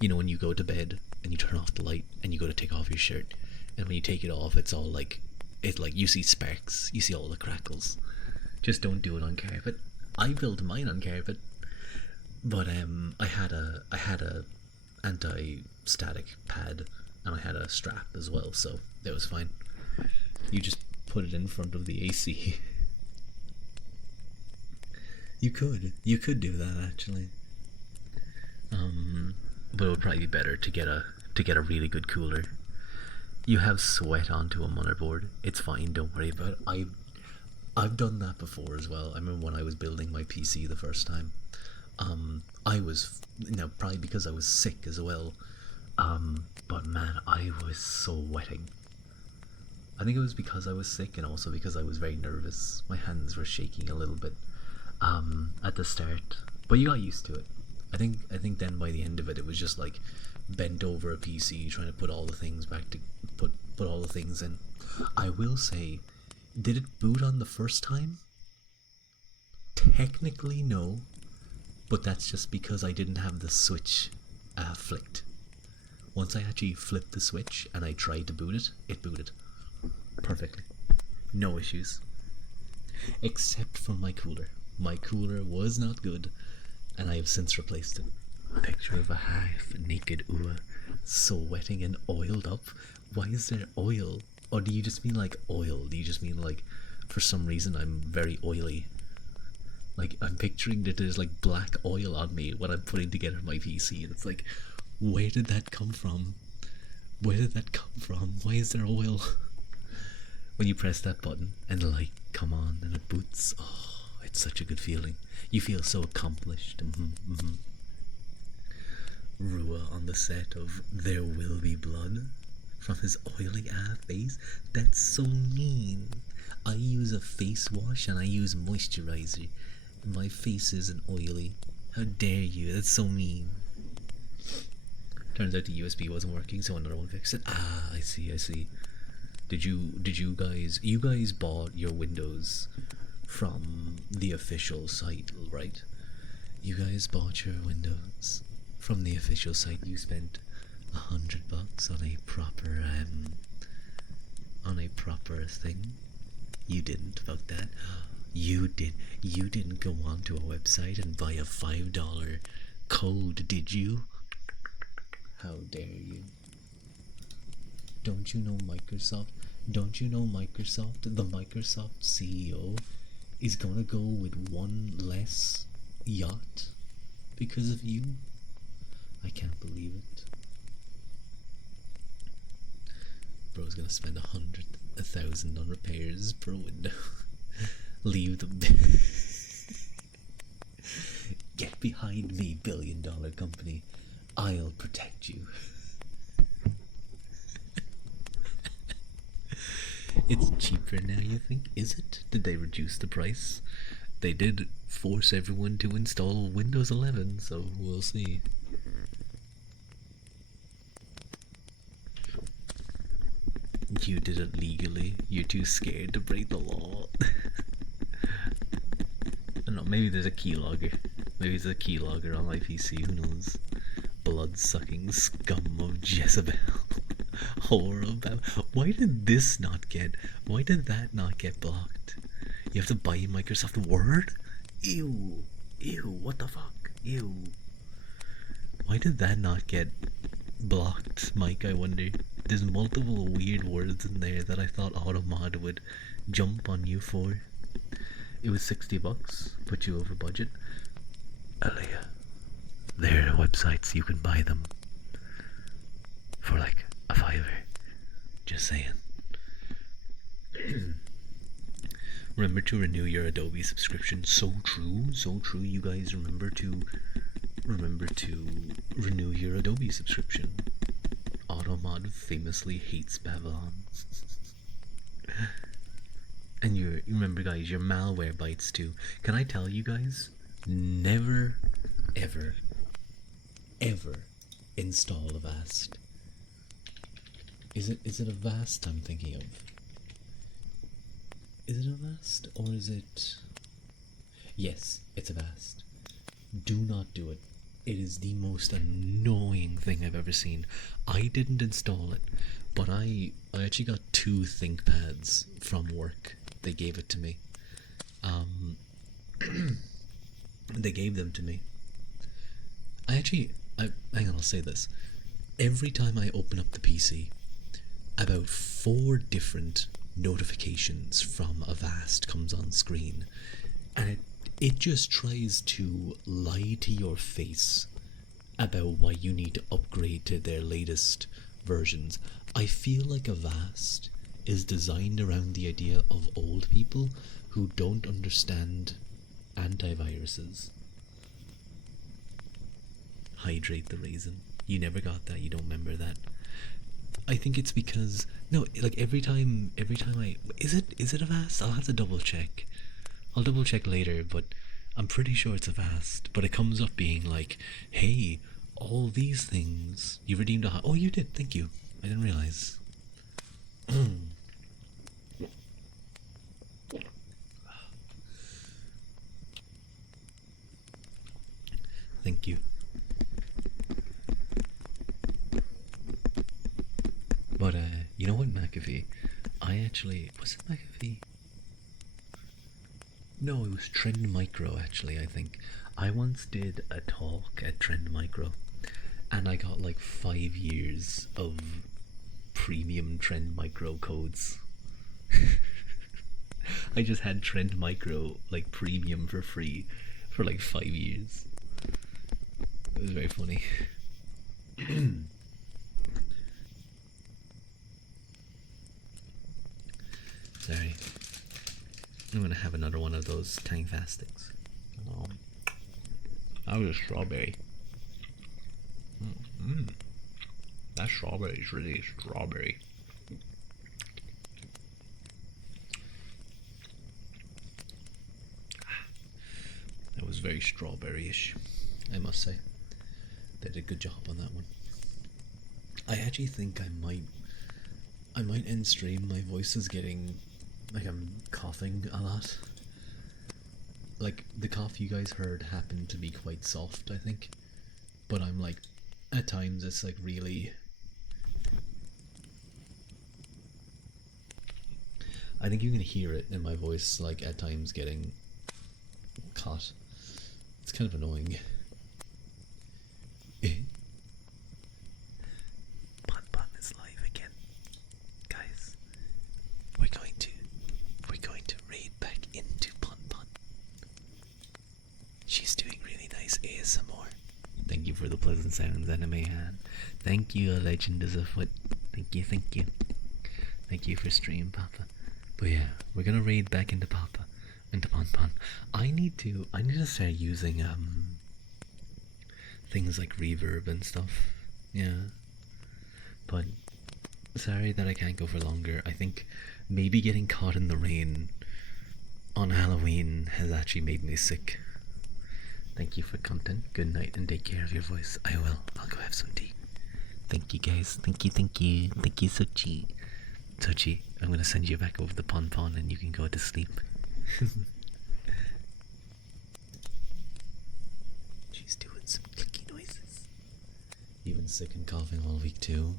You know, when you go to bed and you turn off the light and you go to take off your shirt, and when you take it off it's all like, you see sparks, you see all the crackles. Just don't do it on carpet. I built mine on carpet, but I had a anti-static pad and I had a strap as well, so that was fine. You just put it in front of the AC. You could do that actually. But it would probably be better to get a really good cooler. You have sweat onto a motherboard. It's fine, don't worry about it. I've done that before as well. I remember when I was building my PC the first time. I was, probably because I was sick as well. But man, I was sweating. I think it was because I was sick and also because I was very nervous. My hands were shaking a little bit at the start, but you got used to it. I think then by the end of it, it was just like bent over a PC trying to put all the things back to put all the things in. I will say, did it boot on the first time? Technically no, but that's just because I didn't have the switch flicked. Once I actually flipped the switch and I tried to boot it, it booted perfectly. No issues. Except for my cooler. My cooler was not good, and I have since replaced it. A picture of a half naked Ua, sweating and oiled up. Why is there oil? Or do you just mean like oil? Do you just mean like, for some reason I'm very oily? Like, I'm picturing that there's like black oil on me when I'm putting together my PC, and it's like, where did that come from? Where did that come from? Why is there oil? When you press that button and the light come on and it boots, oh, it's such a good feeling. You feel so accomplished. Rua on the set of There Will Be Blood from his oily face. That's so mean. I use a face wash and I use moisturizer. My face isn't oily. How dare you? That's so mean. Turns out the USB wasn't working, so another one fixed it. Ah, I see. Did you guys bought your Windows from the official site, right? You guys bought your Windows from the official site. You spent $100 on a proper thing. You didn't. Fuck that. You didn't go onto a website and buy a $5 code, did you? How dare you? Don't you know Microsoft? Don't you know Microsoft? The Microsoft CEO is gonna go with one less yacht because of you? I can't believe it. Bro's gonna spend 100,000 on repairs per window. Leave them. Get behind me, billion-dollar company. I'll protect you. It's cheaper now, you think? Is it? Did they reduce the price? They did force everyone to install Windows 11, so we'll see. You did it legally. You're too scared to break the law. I don't know, maybe there's a keylogger. Maybe there's a keylogger on my PC, who knows? Blood-sucking scum of Jezebel. Horrible. Why did that not get blocked? You have to buy Microsoft Word? Ew, what the fuck? Ew. Why did that not get blocked, Mike, I wonder? There's multiple weird words in there that I thought Automod would jump on you for. It was $60, put you over budget. Alea, there are websites you can buy them for like a $5. Just saying. Remember to renew your Adobe subscription. So true. You guys remember to remember to renew your Adobe subscription. Automod famously hates Babylon. And you remember, guys, your malware bites too. Can I tell you guys? Never, ever, ever install Avast. Is it Avast I'm thinking of? Is it Avast or is it? Yes, it's Avast. Do not do it. It is the most annoying thing I've ever seen. I didn't install it, but I actually got 2 ThinkPads from work. They gave it to me. They gave them to me. Hang on, I'll say this. Every time I open up the PC, about 4 different notifications from Avast comes on screen, and it just tries to lie to your face about why you need to upgrade to their latest versions. I feel like Avast is designed around the idea of old people who don't understand antiviruses. Hydrate the raisin. You never got that, you don't remember that. I think it's because no, like every time I is it Avast? I'll have to double check. I'll double check later, but I'm pretty sure it's Avast. But it comes up being like, hey, all these things you redeemed a oh, you did, thank you. I didn't realize. Thank you. But you know what, McAfee? I actually was it McAfee? No, it was Trend Micro actually, I think. I once did a talk at Trend Micro and I got like 5 years of premium Trend Micro codes. I just had Trend Micro like premium for free for like 5 years. It was very funny. Sorry. I'm gonna have another one of those Tang Fastics. That was a strawberry. That strawberry is really strawberry. That was very strawberry-ish, I must say. They did a good job on that one. I actually think I might end stream. My voice is getting like I'm coughing a lot. Like the cough you guys heard happened to be quite soft, I think. But I'm like, at times it's like really. I think you can hear it in my voice, like at times getting caught. It's kind of annoying. Pun is live again, guys. We're going to raid back into Pun. She's doing really nice ASMR. Thank you for the pleasant sounds, Anime Han. Thank you, A Legend is Afoot. Thank you. Thank you for stream, Papa. But yeah, we're gonna raid back into Pun. I need to start using things like reverb and stuff. Yeah. But sorry that I can't go for longer. I think maybe getting caught in the rain on Halloween has actually made me sick. Thank you for content. Good night and take care of your voice. I will. I'll go have some tea. Thank you guys. Thank you. Thank you, Sochi. Sochi, I'm gonna send you back over the Pon and you can go to sleep. She's doing some clicky noises. You've been sick and coughing all week too.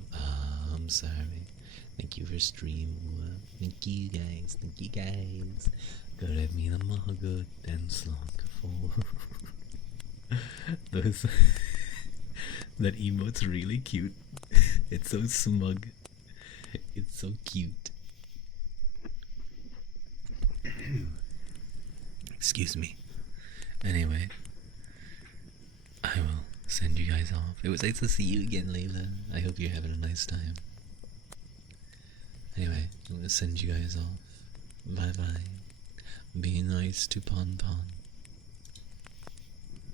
I'm sorry. Thank you for stream. Thank you guys. Good me the good and slog for those. That emote's really cute. It's so smug. It's so cute. Excuse me. Anyway, I will send you guys off. It was nice to see you again, Layla. I hope you're having a nice time. Anyway, I'm gonna send you guys off. Bye bye. Be nice to Pon.